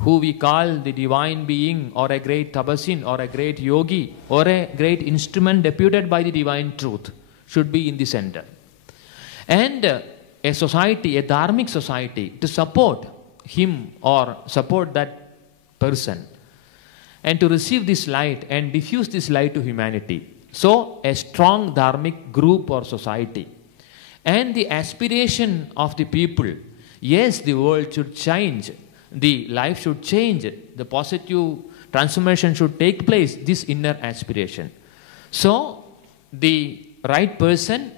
who we call the divine being, or a great tapasin, or a great yogi, or a great instrument deputed by the divine truth, should be in the center. And a society, a dharmic society, to support him or support that person, and to receive this light and diffuse this light to humanity. So, a strong dharmic group or society. And the aspiration of the people, yes, the world should change, the life should change, the positive transformation should take place, this inner aspiration. So, the right person,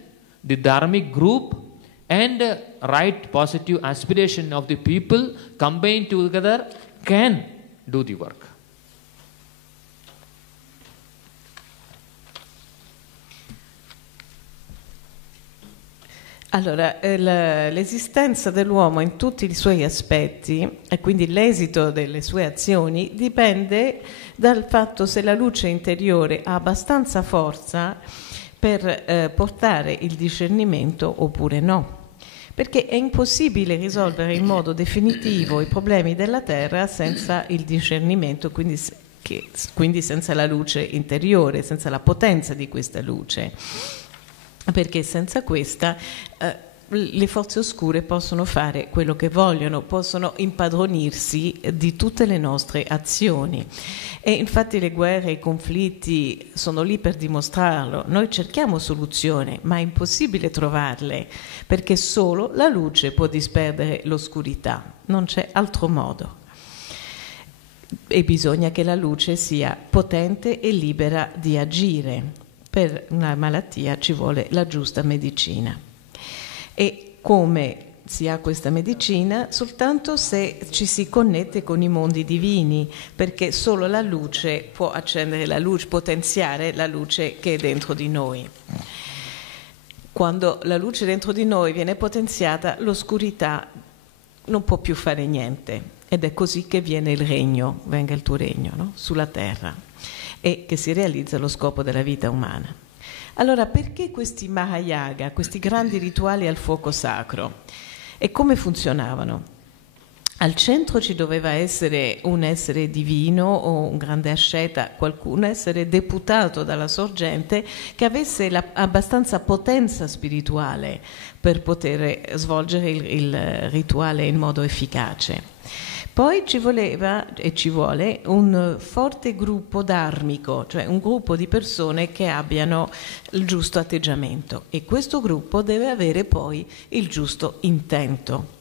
the dharmic group, and right positive aspiration of the people combined together can do the work. Allora, l'esistenza dell'uomo in tutti i suoi aspetti e quindi l'esito delle sue azioni dipende dal fatto se la luce interiore ha abbastanza forza per portare il discernimento oppure no. Perché è impossibile risolvere in modo definitivo i problemi della Terra senza il discernimento, quindi senza la luce interiore, senza la potenza di questa luce. Perché senza questa le forze oscure possono fare quello che vogliono, possono impadronirsi di tutte le nostre azioni. E infatti le guerre e i conflitti sono lì per dimostrarlo. Noi cerchiamo soluzioni, ma è impossibile trovarle, perché solo la luce può disperdere l'oscurità, non c'è altro modo. E bisogna che la luce sia potente e libera di agire. Per una malattia ci vuole la giusta medicina. E come si ha questa medicina? Soltanto se ci si connette con i mondi divini, perché solo la luce può accendere la luce, potenziare la luce che è dentro di noi. Quando la luce dentro di noi viene potenziata, l'oscurità non può più fare niente. Ed è così che viene il regno, venga il tuo regno, no? Sulla terra. E che si realizza lo scopo della vita umana. Allora, perché questi Mahayaga, questi grandi rituali al fuoco sacro? E come funzionavano? Al centro ci doveva essere un essere divino o un grande asceta, un essere deputato dalla sorgente che avesse abbastanza potenza spirituale per poter svolgere il rituale in modo efficace. Poi ci voleva e ci vuole un forte gruppo dharmico, cioè un gruppo di persone che abbiano il giusto atteggiamento, e questo gruppo deve avere poi il giusto intento.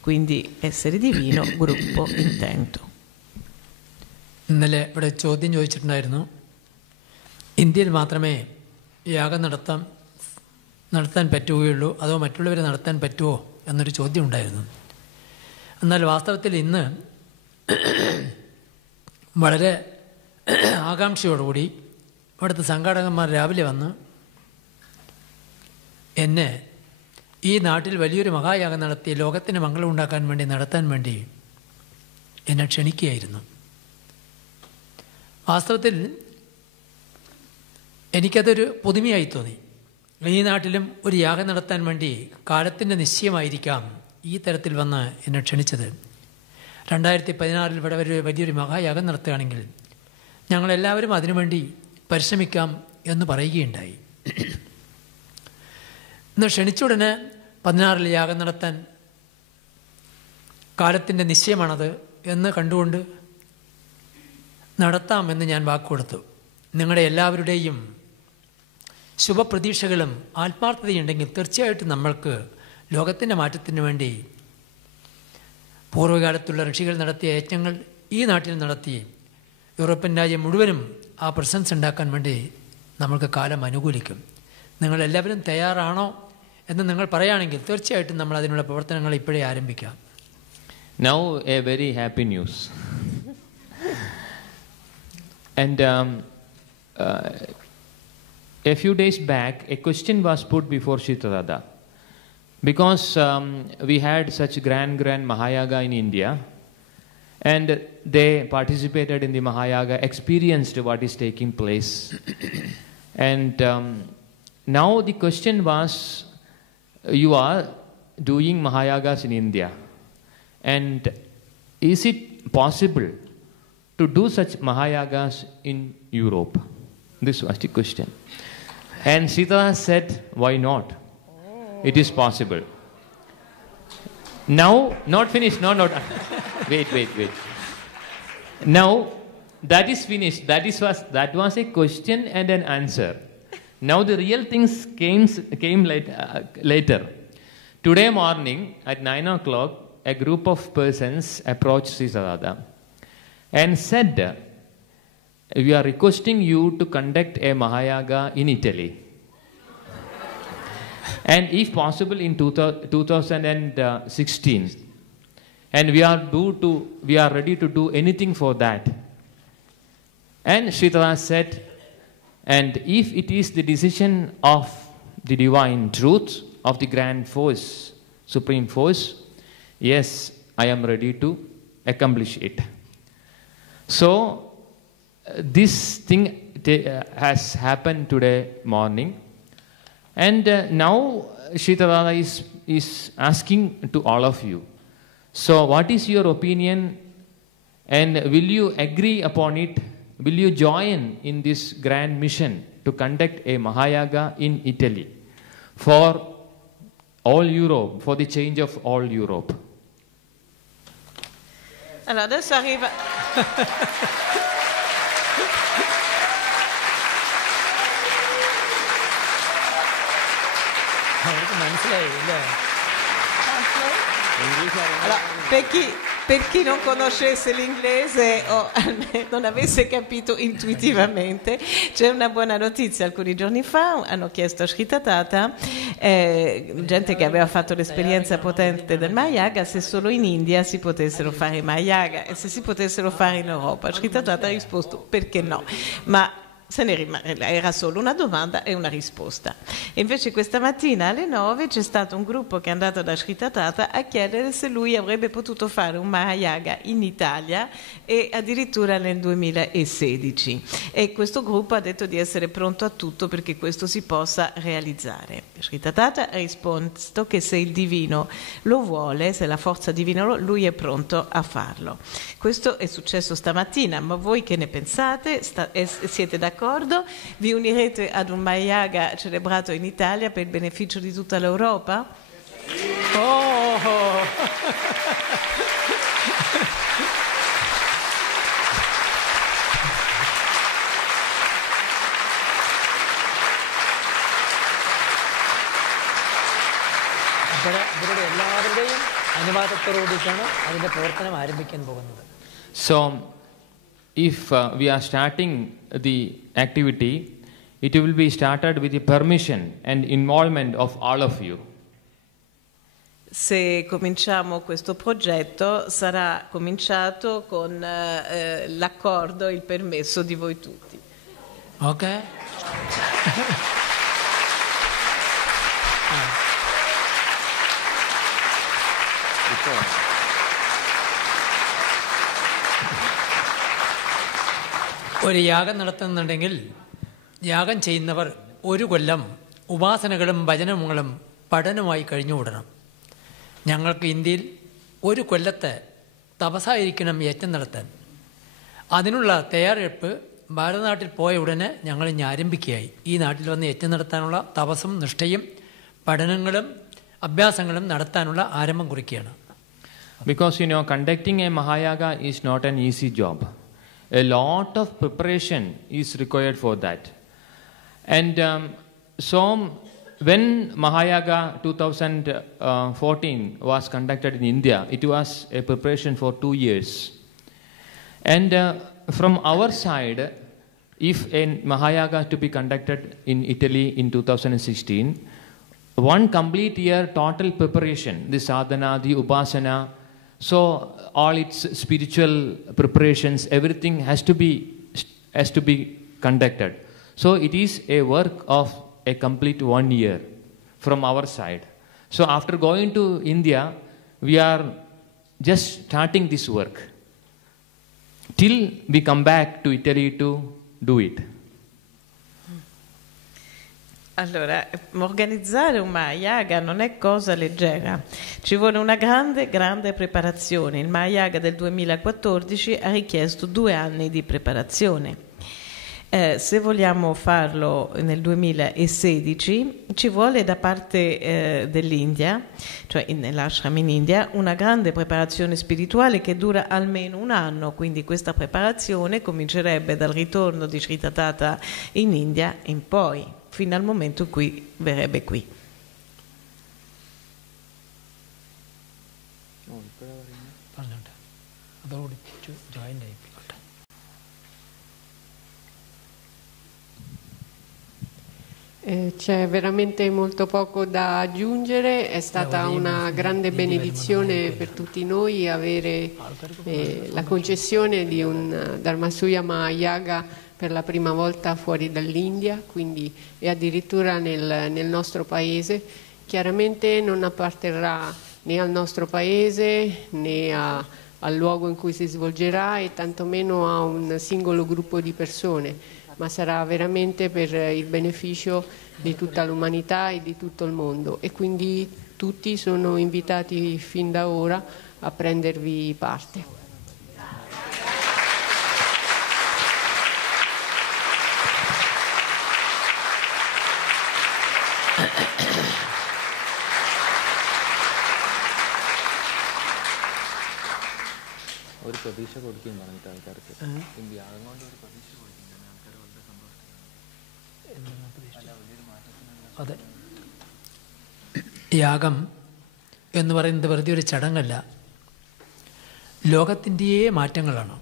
Quindi essere divino, gruppo, intento. ഇന്നലെ ഇവിടെ ചോദ്യം ചോദിച്ചിട്ടുണ്ടായിരുന്നു, ഇന്ത്യയിൽ മാത്രമേ യാഗം നടത്താൻ പറ്റുകയുള്ളൂ അതോ മറ്റുള്ളവരെ നടത്താൻ പറ്റുമോ എന്നൊരു ചോദ്യം ഉണ്ടായിരുന്നു. എന്നാൽ വാസ്തവത്തിൽ ഇന്ന് വളരെ ആകാംക്ഷയോടുകൂടി ഇവിടുത്തെ സംഘാടകന്മാർ രാവിലെ വന്ന് എന്നെ ഈ നാട്ടിൽ വലിയൊരു മഹായാഗം നടത്തി ലോകത്തിന് മംഗളം ഉണ്ടാക്കാൻ വേണ്ടി നടത്താൻ വേണ്ടി എന്നെ ക്ഷണിക്കുകയായിരുന്നു. വാസ്തവത്തിൽ എനിക്കതൊരു പുതുമയായി തോന്നി. ഈ നാട്ടിലും ഒരു യാഗം നടത്താൻ വേണ്ടി കാലത്തിൻ്റെ നിശ്ചയമായിരിക്കാം ഈ തരത്തിൽ വന്ന് എന്നെ ക്ഷണിച്ചത്. 2016 ഇവിടെ വലിയൊരു മഹായാഗം നടത്തുകയാണെങ്കിൽ ഞങ്ങളെല്ലാവരും അതിനുവേണ്ടി പരിശ്രമിക്കാം എന്ന് പറയുകയുണ്ടായി. ഇന്ന് ക്ഷണിച്ച ഉടനെ 16 യാഗം നടത്താൻ കാലത്തിൻ്റെ നിശ്ചയമാണത് എന്ന് കണ്ടുകൊണ്ട് നടത്താമെന്ന് ഞാൻ വാക്കുകൊടുത്തു. നിങ്ങളുടെ എല്ലാവരുടെയും ശുഭപ്രതീക്ഷകളും ആത്മാർത്ഥതയുണ്ടെങ്കിൽ തീർച്ചയായിട്ടും നമ്മൾക്ക് ലോകത്തിൻ്റെ മാറ്റത്തിന് വേണ്ടി പൂർവ്വകാലത്തുള്ള ഋഷികൾ നടത്തിയ യജ്ഞങ്ങൾ ഈ നാട്ടിൽ നടത്തി യൂറോപ്യൻ രാജ്യം മുഴുവനും ആ പ്രസൻസ് ഉണ്ടാക്കാൻ വേണ്ടി നമ്മൾക്ക് കാലം അനുകൂലിക്കും. നിങ്ങളെല്ലാവരും തയ്യാറാണോ എന്ന് നിങ്ങൾ പറയുകയാണെങ്കിൽ തീർച്ചയായിട്ടും നമ്മൾ അതിനുള്ള പ്രവർത്തനങ്ങൾ ഇപ്പോഴേ ആരംഭിക്കാം. Now a very happy news. And a few days back, a question was put before Sri Tathata. Because we had such grand Mahayaga in India, and they participated in the Mahayaga, experienced what is taking place. And now the question was, you are doing Mahayagas in India, and is it possible to do such Mahayagas in Europe? This was the question. And Sita said, why not? It is possible. Now, not finished, no. Wait. Now, that is finished. That was a question and an answer. Now the real things came later. Today morning at 9 o'clock, a group of persons approached Sri Tathata and said, we are requesting you to conduct a Mahayaga in Italy. And if possible in 2016. And we are ready to do anything for that. And Sri Tathata said, and if it is the decision of the divine truth, of the grand force, supreme force, yes, I am ready to accomplish it. So, this thing has happened today morning. And now Sri Tathata is asking to all of you. So, what is your opinion? And will you agree upon it? Will you join in this grand mission to conduct a Mahayaga in Italy for all Europe, for the change of all Europe? Allora, adesso arriva... Allora, per chi non conoscesse l'inglese o non avesse capito intuitivamente, c'è una buona notizia. Alcuni giorni fa hanno chiesto a Sri Tathata, gente che aveva fatto l'esperienza potente del Mahayaga, se solo in India si potessero fare Mahayaga e se si potessero fare in Europa. Sri Tathata ha risposto perché no, ma era solo una domanda e una risposta. E invece questa mattina alle 9 c'è stato un gruppo che è andato da Sri Tathata a chiedere se lui avrebbe potuto fare un Mahayaga in Italia e addirittura nel 2016. E questo gruppo ha detto di essere pronto a tutto perché questo si possa realizzare. Sri Tathata ha risposto che se il divino lo vuole, se la forza divina lui è pronto a farlo. Questo è successo stamattina, ma voi che ne pensate? Siete d'accordo? Vi unirete ad un Mahayaga celebrato in Italia per il beneficio di tutta l'Europa? Oh! ഇവരുടെ എല്ലാവരുടെയും അനുവാദത്തോടുകൂടിയിട്ടാണ് അതിൻ്റെ പ്രവർത്തനം ആരംഭിക്കാൻ പോകുന്നത്. So, if we are starting the activity, it will be started with the permission and involvement of all of you. Se cominciamo questo progetto sarà cominciato con l'accordo, il permesso di voi tutti. Ok? ഒരു യാഗം നടത്തുന്നുണ്ടെങ്കിൽ യാഗം ചെയ്യുന്നവർ ഒരു കൊല്ലം ഉപാസനകളും ഭജനങ്ങളും പഠനമായി കഴിഞ്ഞുകൂടണം. ഞങ്ങൾക്ക് ഇന്ത്യയിൽ ഒരു കൊല്ലത്തെ തപസ്സായിരിക്കണം യജ്ഞം നടത്താൻ. അതിനുള്ള തയ്യാറെടുപ്പ് ഭാരതനാട്ടിൽ പോയ ഉടനെ ഞങ്ങൾ ഇനി ആരംഭിക്കുകയായി. ഈ നാട്ടിൽ വന്ന് യജ്ഞം നടത്താനുള്ള തപസ്സും നിഷ്ഠയും പഠനങ്ങളും അഭ്യാസങ്ങളും നടത്താനുള്ള ആരംഭം കുറിക്കുകയാണ്. Because conducting a Mahayaga is not an easy job. A lot of preparation is required for that. And so when Mahayaga 2014 was conducted in India, it was a preparation for 2 years. And from our side, if a Mahayaga to be conducted in Italy in 2016, 1 complete year total preparation, the sadhana, the upasana, so all its spiritual preparations, everything has to be conducted. So it is a work of a complete 1 year from our side. So after going to India, we are just starting this work till we come back to Italy to do it. Allora, organizzare un Mahayaga non è cosa leggera, ci vuole una grande preparazione. Il Mahayaga del 2014 ha richiesto 2 anni di preparazione. Se vogliamo farlo nel 2016 ci vuole da parte dell'India, cioè nell'ashram in India, una grande preparazione spirituale che dura almeno 1 anno, quindi questa preparazione comincerebbe dal ritorno di Sri Tathata in India in poi, fino al momento in cui verrebbe qui. C'è veramente molto poco da aggiungere, è stata una grande benedizione per tutti noi avere la concessione di un Dharmasuya Mahayaga per la prima volta fuori dall'India, quindi e addirittura nel nostro paese. Chiaramente non apparterrà né al nostro paese né al luogo in cui si svolgerà e tantomeno a un singolo gruppo di persone, ma sarà veramente per il beneficio di tutta l'umanità e di tutto il mondo, e quindi tutti sono invitati fin da ora a prendervi parte. ഒരു പ്രതീക്ഷ കൊടുക്കുകയും പറഞ്ഞിട്ട് ആൾക്കാർക്ക് ഈ യാഗം കൊണ്ട് ഒരു പ്രതീക്ഷ കൊടുക്കുന്നുണ്ട് ആൾക്കാർ വളരെ സന്തോഷത്തിലാണ്. അതെ, യാഗം എന്ന് പറയുന്നത് വെറുതെ ഒരു ചടങ്ങല്ല, ലോകത്തിൻ്റെ മാറ്റങ്ങളാണ്.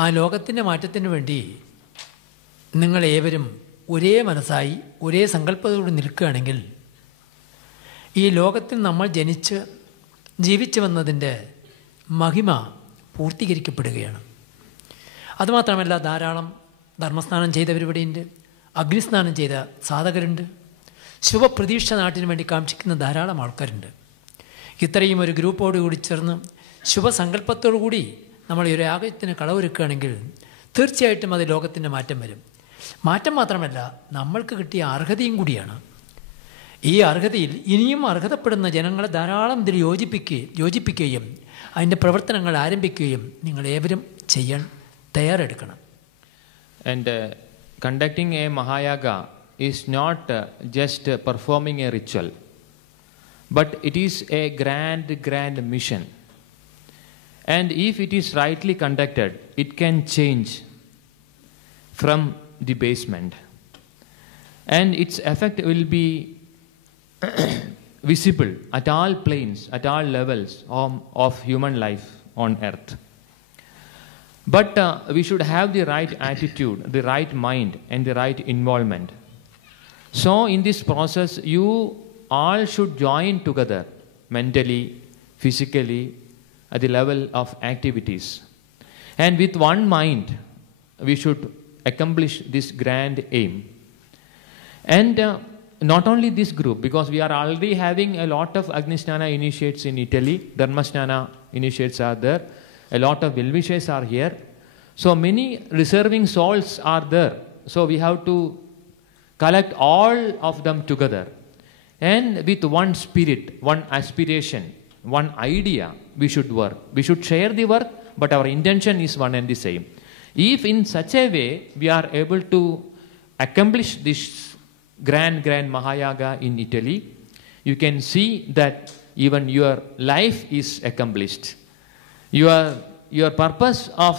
ആ ലോകത്തിൻ്റെ മാറ്റത്തിന് വേണ്ടി നിങ്ങളേവരും ഒരേ മനസ്സായി ഒരേ സങ്കല്പത്തോടെ നിൽക്കുകയാണെങ്കിൽ ഈ ലോകത്തിൽ നമ്മൾ ജനിച്ച് ജീവിച്ചു വന്നതിൻ്റെ മഹിമ പൂർത്തീകരിക്കപ്പെടുകയാണ്. അതുമാത്രമല്ല, ധാരാളം ധർമ്മസ്നാനം ചെയ്തവരിവിടെയുണ്ട്, അഗ്നിസ്നാനം ചെയ്ത സാധകരുണ്ട്, ശുഭപ്രതീക്ഷ നാട്ടിന് വേണ്ടി കാക്ഷിക്കുന്ന ധാരാളം ആൾക്കാരുണ്ട്. ഇത്രയും ഒരു ഗ്രൂപ്പോടുകൂടി ചേർന്ന് ശുഭസങ്കല്പത്തോടുകൂടി നമ്മൾ ഈ ഒരു യാഗത്തിന് കളവൊരുക്കുകയാണെങ്കിൽ തീർച്ചയായിട്ടും അത് ലോകത്തിൻ്റെ മാറ്റം വരും. മാറ്റം മാത്രമല്ല, നമ്മൾക്ക് കിട്ടിയ അർഹതയും കൂടിയാണ്. ഈ അർഹതയിൽ ഇനിയും അർഹതപ്പെടുന്ന ജനങ്ങളെ ധാരാളം ഇതിൽ യോജിപ്പിക്കുകയും അതിൻ്റെ പ്രവർത്തനങ്ങൾ ആരംഭിക്കുകയും നിങ്ങളേവരും ചെയ്യാൻ തയ്യാറെടുക്കണം. And conducting a Mahayaga is not just performing a ritual, but it is a grand mission. And if it is rightly conducted, it can change from the basement. And its effect will be visible at all planes, at all levels of human life on earth. But we should have the right attitude, the right mind, and the right involvement. So in this process, you all should join together mentally, physically, at the level of activities. And with one mind, we should accomplish this grand aim. And not only this group, because we are already having a lot of Agnishnana initiates in Italy, Dharmasnana initiates are there, a lot of Vilvishes are here. So many reserving souls are there. So we have to collect all of them together. And with one spirit, one aspiration, one idea, we should work. We should share the work, but our intention is one and the same. If in such a way we are able to accomplish this grand Mahayaga in Italy, you can see that even your life is accomplished. Your purpose of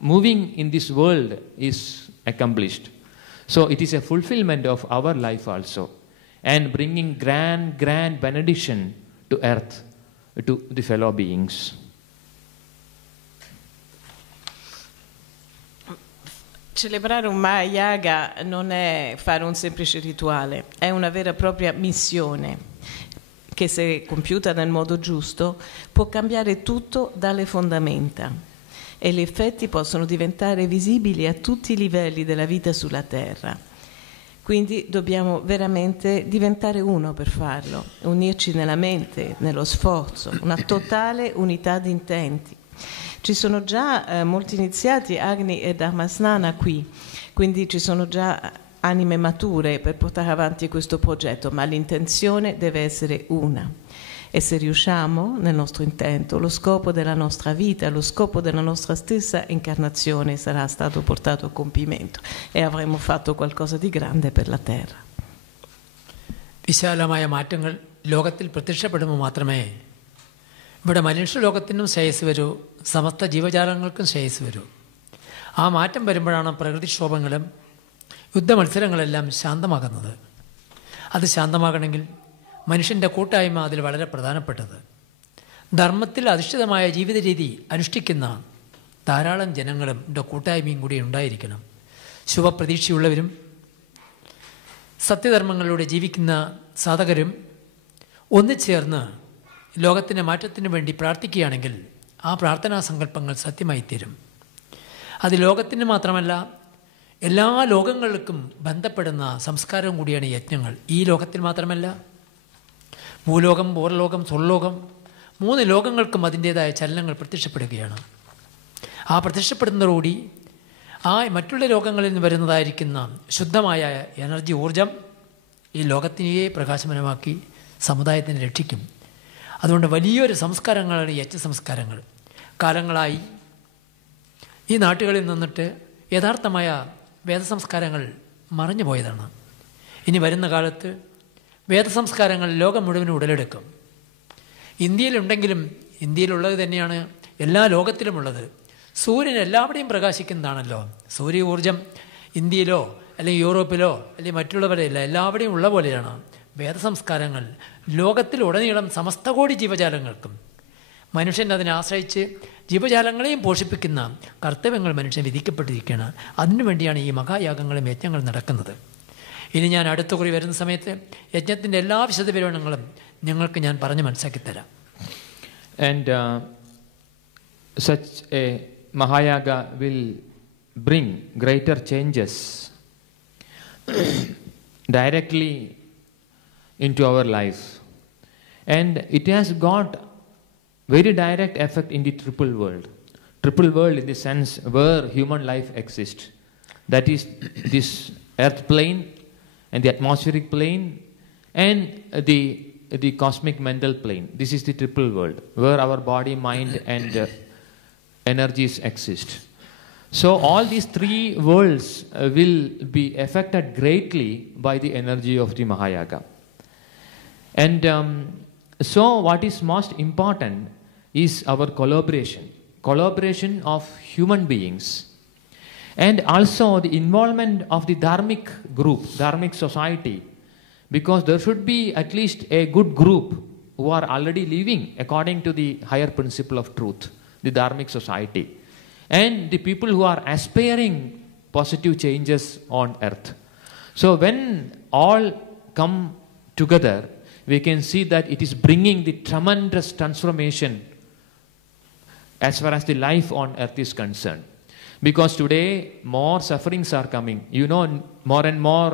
moving in this world is accomplished. So it is a fulfillment of our life also, and bringing grand benediction to earth, to the fellow beings. Celebrare un Mahayaga non è fare un semplice rituale, è una vera e propria missione che, se compiuta nel modo giusto, può cambiare tutto dalle fondamenta, e gli effetti possono diventare visibili a tutti i livelli della vita sulla Terra. Quindi dobbiamo veramente diventare uno per farlo, unirci nella mente, nello sforzo, una totale unità di intenti. Ci sono già molti iniziati, Agni e Dharmasnana, qui, quindi ci sono già anime mature per portare avanti questo progetto, ma l'intenzione deve essere una. E se riusciamo nel nostro intento, lo scopo della nostra vita, lo scopo della nostra stessa incarnazione sarà stato portato a compimento e avremo fatto qualcosa di grande per la Terra. വിശാലമായ മാറ്റങ്ങൾ ലോകത്തിൽ പ്രത്യക്ഷപ്പെടുമ്പോൾ മാത്രമേ ഇവിടെ മനുഷ്യലോകത്തിനും ശ്രേയസ് വരൂ, സമസ്ത ജീവജാലങ്ങൾക്കും ശ്രേയസ് വരൂ. ആ മാറ്റം വരുമ്പോഴാണ് പ്രകൃതിക്ഷോഭങ്ങളും യുദ്ധമത്സരങ്ങളെല്ലാം ശാന്തമാകുന്നത്. അത് ശാന്തമാകണമെങ്കിൽ മനുഷ്യൻ്റെ കൂട്ടായ്മ അതിൽ വളരെ പ്രധാനപ്പെട്ടത്. ധർമ്മത്തിൽ അധിഷ്ഠിതമായ ജീവിത രീതി അനുഷ്ഠിക്കുന്ന ധാരാളം ജനങ്ങളും കൂട്ടായ്മയും കൂടി ഉണ്ടായിരിക്കണം. ശുഭപ്രതീക്ഷയുള്ളവരും സത്യധർമ്മങ്ങളിലൂടെ ജീവിക്കുന്ന സാധകരും ഒന്നിച്ചേർന്ന് ലോകത്തിൻ്റെ മാറ്റത്തിന് വേണ്ടി പ്രാർത്ഥിക്കുകയാണെങ്കിൽ ആ പ്രാർത്ഥനാ സങ്കല്പങ്ങൾ സത്യമായിത്തീരും. അത് ലോകത്തിന് മാത്രമല്ല, എല്ലാ ലോകങ്ങൾക്കും ബന്ധപ്പെടുന്ന സംസ്കാരവും കൂടിയാണ് യജ്ഞങ്ങൾ. ഈ ലോകത്തിൽ മാത്രമല്ല, ഭൂലോകം, പൂർലോകം, സ്വർലോകം, 3 ലോകങ്ങൾക്കും അതിൻ്റേതായ ചലനങ്ങൾ പ്രത്യക്ഷപ്പെടുകയാണ്. ആ പ്രത്യക്ഷപ്പെടുന്നതോടുകൂടി ആ മറ്റുള്ള ലോകങ്ങളിൽ നിന്ന് വരുന്നതായിരിക്കുന്ന ശുദ്ധമായ എനർജി, ഊർജം ഈ ലോകത്തിനെയേ പ്രകാശമനമാക്കി സമുദായത്തിനെ രക്ഷിക്കും. അതുകൊണ്ട് വലിയൊരു സംസ്കാരങ്ങളാണ് യജ്ഞ സംസ്കാരങ്ങൾ. കാലങ്ങളായി ഈ നാട്ടുകളിൽ നിന്നിട്ട് യഥാർത്ഥമായ വേദസംസ്കാരങ്ങൾ മറഞ്ഞു പോയതാണ്. ഇനി വരുന്ന കാലത്ത് വേദസംസ്കാരങ്ങൾ ലോകം മുഴുവനും ഉടലെടുക്കും. ഇന്ത്യയിലുണ്ടെങ്കിലും ഇന്ത്യയിലുള്ളത് തന്നെയാണ് എല്ലാ ലോകത്തിലുമുള്ളത്. സൂര്യൻ എല്ലാവിടെയും പ്രകാശിക്കുന്നതാണല്ലോ. സൂര്യ ഊർജം ഇന്ത്യയിലോ അല്ലെങ്കിൽ യൂറോപ്പിലോ അല്ലെങ്കിൽ മറ്റുള്ളവരെയല്ല, എല്ലാവിടെയും ഉള്ള പോലെയാണ്. വേദസംസ്കാരങ്ങൾ ലോകത്തിലുടനീളം സമസ്ത കോടി ജീവജാലങ്ങൾക്കും, മനുഷ്യൻ അതിനെ ആശ്രയിച്ച് ജീവജാലങ്ങളെയും പോഷിപ്പിക്കുന്ന കർത്തവ്യങ്ങൾ മനുഷ്യൻ വിധിക്കപ്പെട്ടിരിക്കുകയാണ്. അതിനുവേണ്ടിയാണ് ഈ മഹായാഗങ്ങളും യജ്ഞങ്ങളും നടക്കുന്നത്. ഇനി ഞാൻ അടുത്ത കുറി വരുന്ന സമയത്ത് യജ്ഞത്തിൻ്റെ എല്ലാ വിശദവിവരണങ്ങളും നിങ്ങൾക്ക് ഞാൻ പറഞ്ഞ് മനസ്സിലാക്കി തരാം. And such a Mahayaga will bring greater changes directly into our life, and it has got very direct effect in the triple world. Triple world in the sense where human life exists, that is this earth plane and the atmospheric plane and the cosmic mental plane. This is the triple world where our body, mind and energies exist. So all these 3 worlds will be affected greatly by the energy of the Mahayaga. And so what is most important is our collaboration of human beings, and also the involvement of the dharmic group, dharmic society, because there should be at least a good group who are already living according to the higher principle of truth, the dharmic society, and the people who are aspiring positive changes on earth. So when all come together, we can see that it is bringing the tremendous transformation as far as the life on earth is concerned. Because today more sufferings are coming. You know, more and more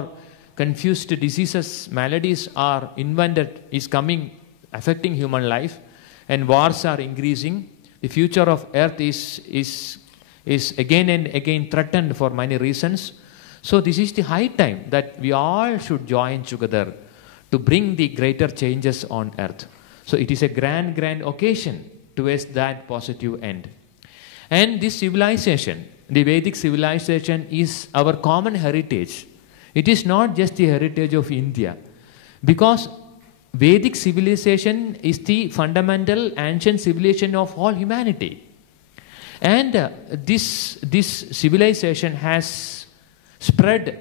confused diseases, maladies are invented, is coming, affecting human life, and wars are increasing. The future of earth is again and again threatened for many reasons. So this is the high time that we all should join together to bring the greater changes on earth. So it is a grand occasion towards that positive end. And this civilization, the Vedic civilization, is our common heritage. It is not just the heritage of India, because Vedic civilization is the fundamental ancient civilization of all humanity. And this civilization has spread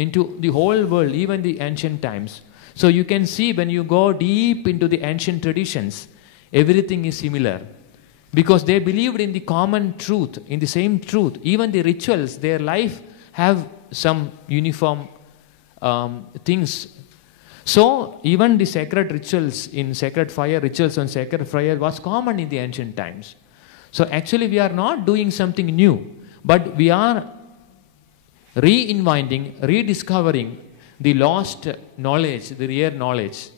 into the whole world, even the ancient times. So you can see when you go deep into the ancient traditions, everything is similar. Because they believed in the common truth, in the same truth. Even the rituals, their life have some uniform things. So even the sacred rituals, in sacred fire, rituals on sacred fire was common in the ancient times. So actually we are not doing something new, but we are reinventing, rediscovering the lost knowledge, the real knowledge.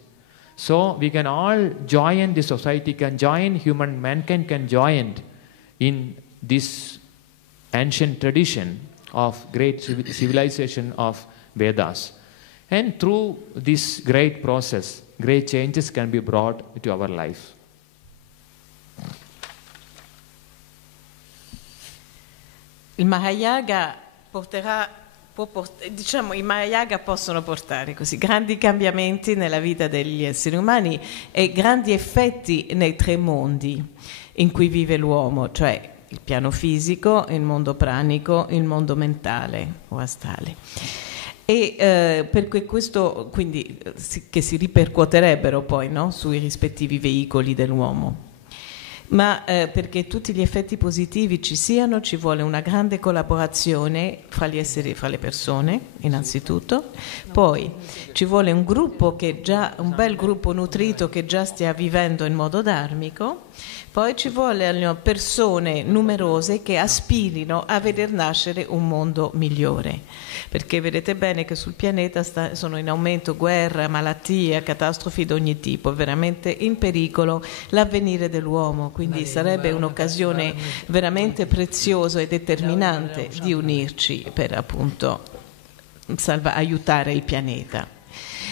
So we can all join, the society can join, mankind can join in this ancient tradition of great civilization of Vedas. And through this great process, great changes can be brought to our life. Il Mahayaga i Mahayaga possono portare così grandi cambiamenti nella vita degli esseri umani e grandi effetti nei tre mondi in cui vive l'uomo, cioè il piano fisico, il mondo pranico, il mondo mentale o astrale. E perché questo quindi che si ripercuoterebbero poi, no, sui rispettivi veicoli dell'uomo. Ma perché tutti gli effetti positivi ci siano, ci vuole una grande collaborazione fra gli esseri, fra le persone, innanzitutto. Poi ci vuole un gruppo un bel gruppo nutrito che già stia vivendo in modo dharmico. Poi ci vogliono persone numerose che aspirino a veder nascere un mondo migliore, perché vedete bene che sul pianeta sono in aumento guerra, malattie, catastrofi di ogni tipo, è veramente in pericolo l'avvenire dell'uomo, quindi sarebbe un'occasione veramente preziosa e determinante di unirci per appunto aiutare il pianeta.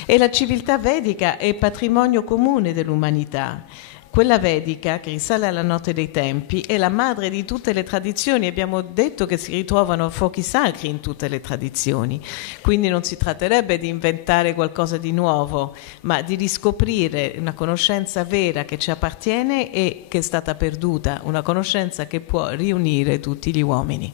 E la civiltà vedica è patrimonio comune dell'umanità. Quella vedica, che risale alla notte dei tempi, è la madre di tutte le tradizioni. Abbiamo detto che si ritrovano fuochi sacri in tutte le tradizioni, quindi non si tratterebbe di inventare qualcosa di nuovo, ma di riscoprire una conoscenza vera che ci appartiene e che è stata perduta, una conoscenza che può riunire tutti gli uomini.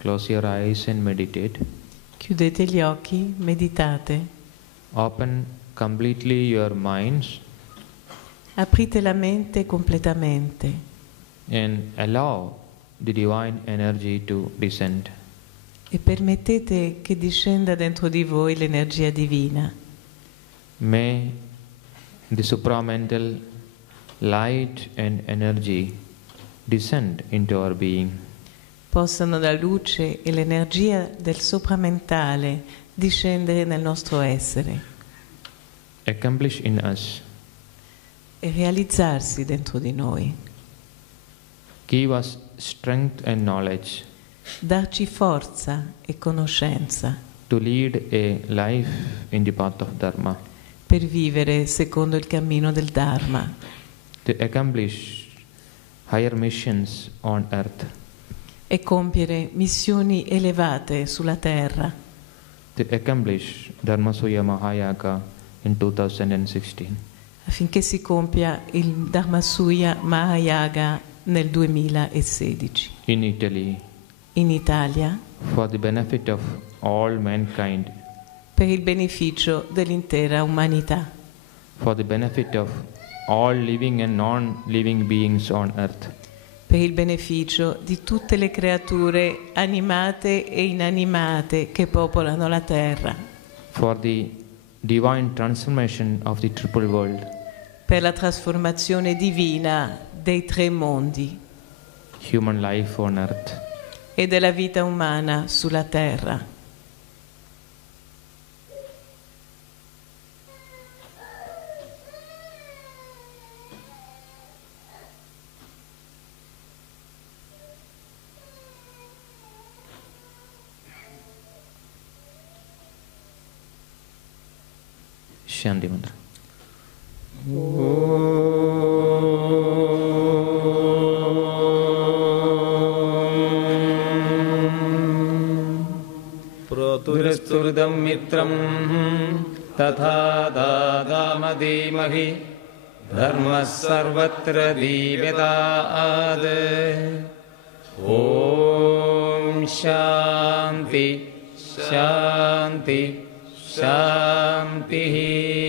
Close your eyes and meditate. Chiudete gli occhi, meditate. Open completely your minds Aprite la mente completamente and allow the divine energy to descend. e permettete che discenda dentro di voi l'energia divina. May the supramental light and energy descend into our being. Possano la luce e l'energia del sopramentale discendere nel nostro essere Accomplish in us. e realizzarsi dentro di noi. Give us strength and knowledge Darci forza e conoscenza to lead a life in the path of Dharma, per vivere secondo il cammino del Dharma, to accomplish higher missions on earth, e compiere missioni elevate sulla terra, to accomplish Dharmasuya Mahayaga in 2016. affinché si compia il Dharmasuya Mahayaga nel 2016 In Italy, in Italia, for the benefit of all mankind, per il beneficio dell'intera umanità, for the benefit of all living and non-living beings on earth, per il beneficio di tutte le creature animate e inanimate che popolano la terra, for the divine transformation of the triple world, per la trasformazione divina dei tre mondi human life on earth. e della vita umana sulla terra. Shanti mantra. Proturisturidam mitram Tathata dhimhi Dharma sarvatra divyatat. Om Shanti Shanti Shanti.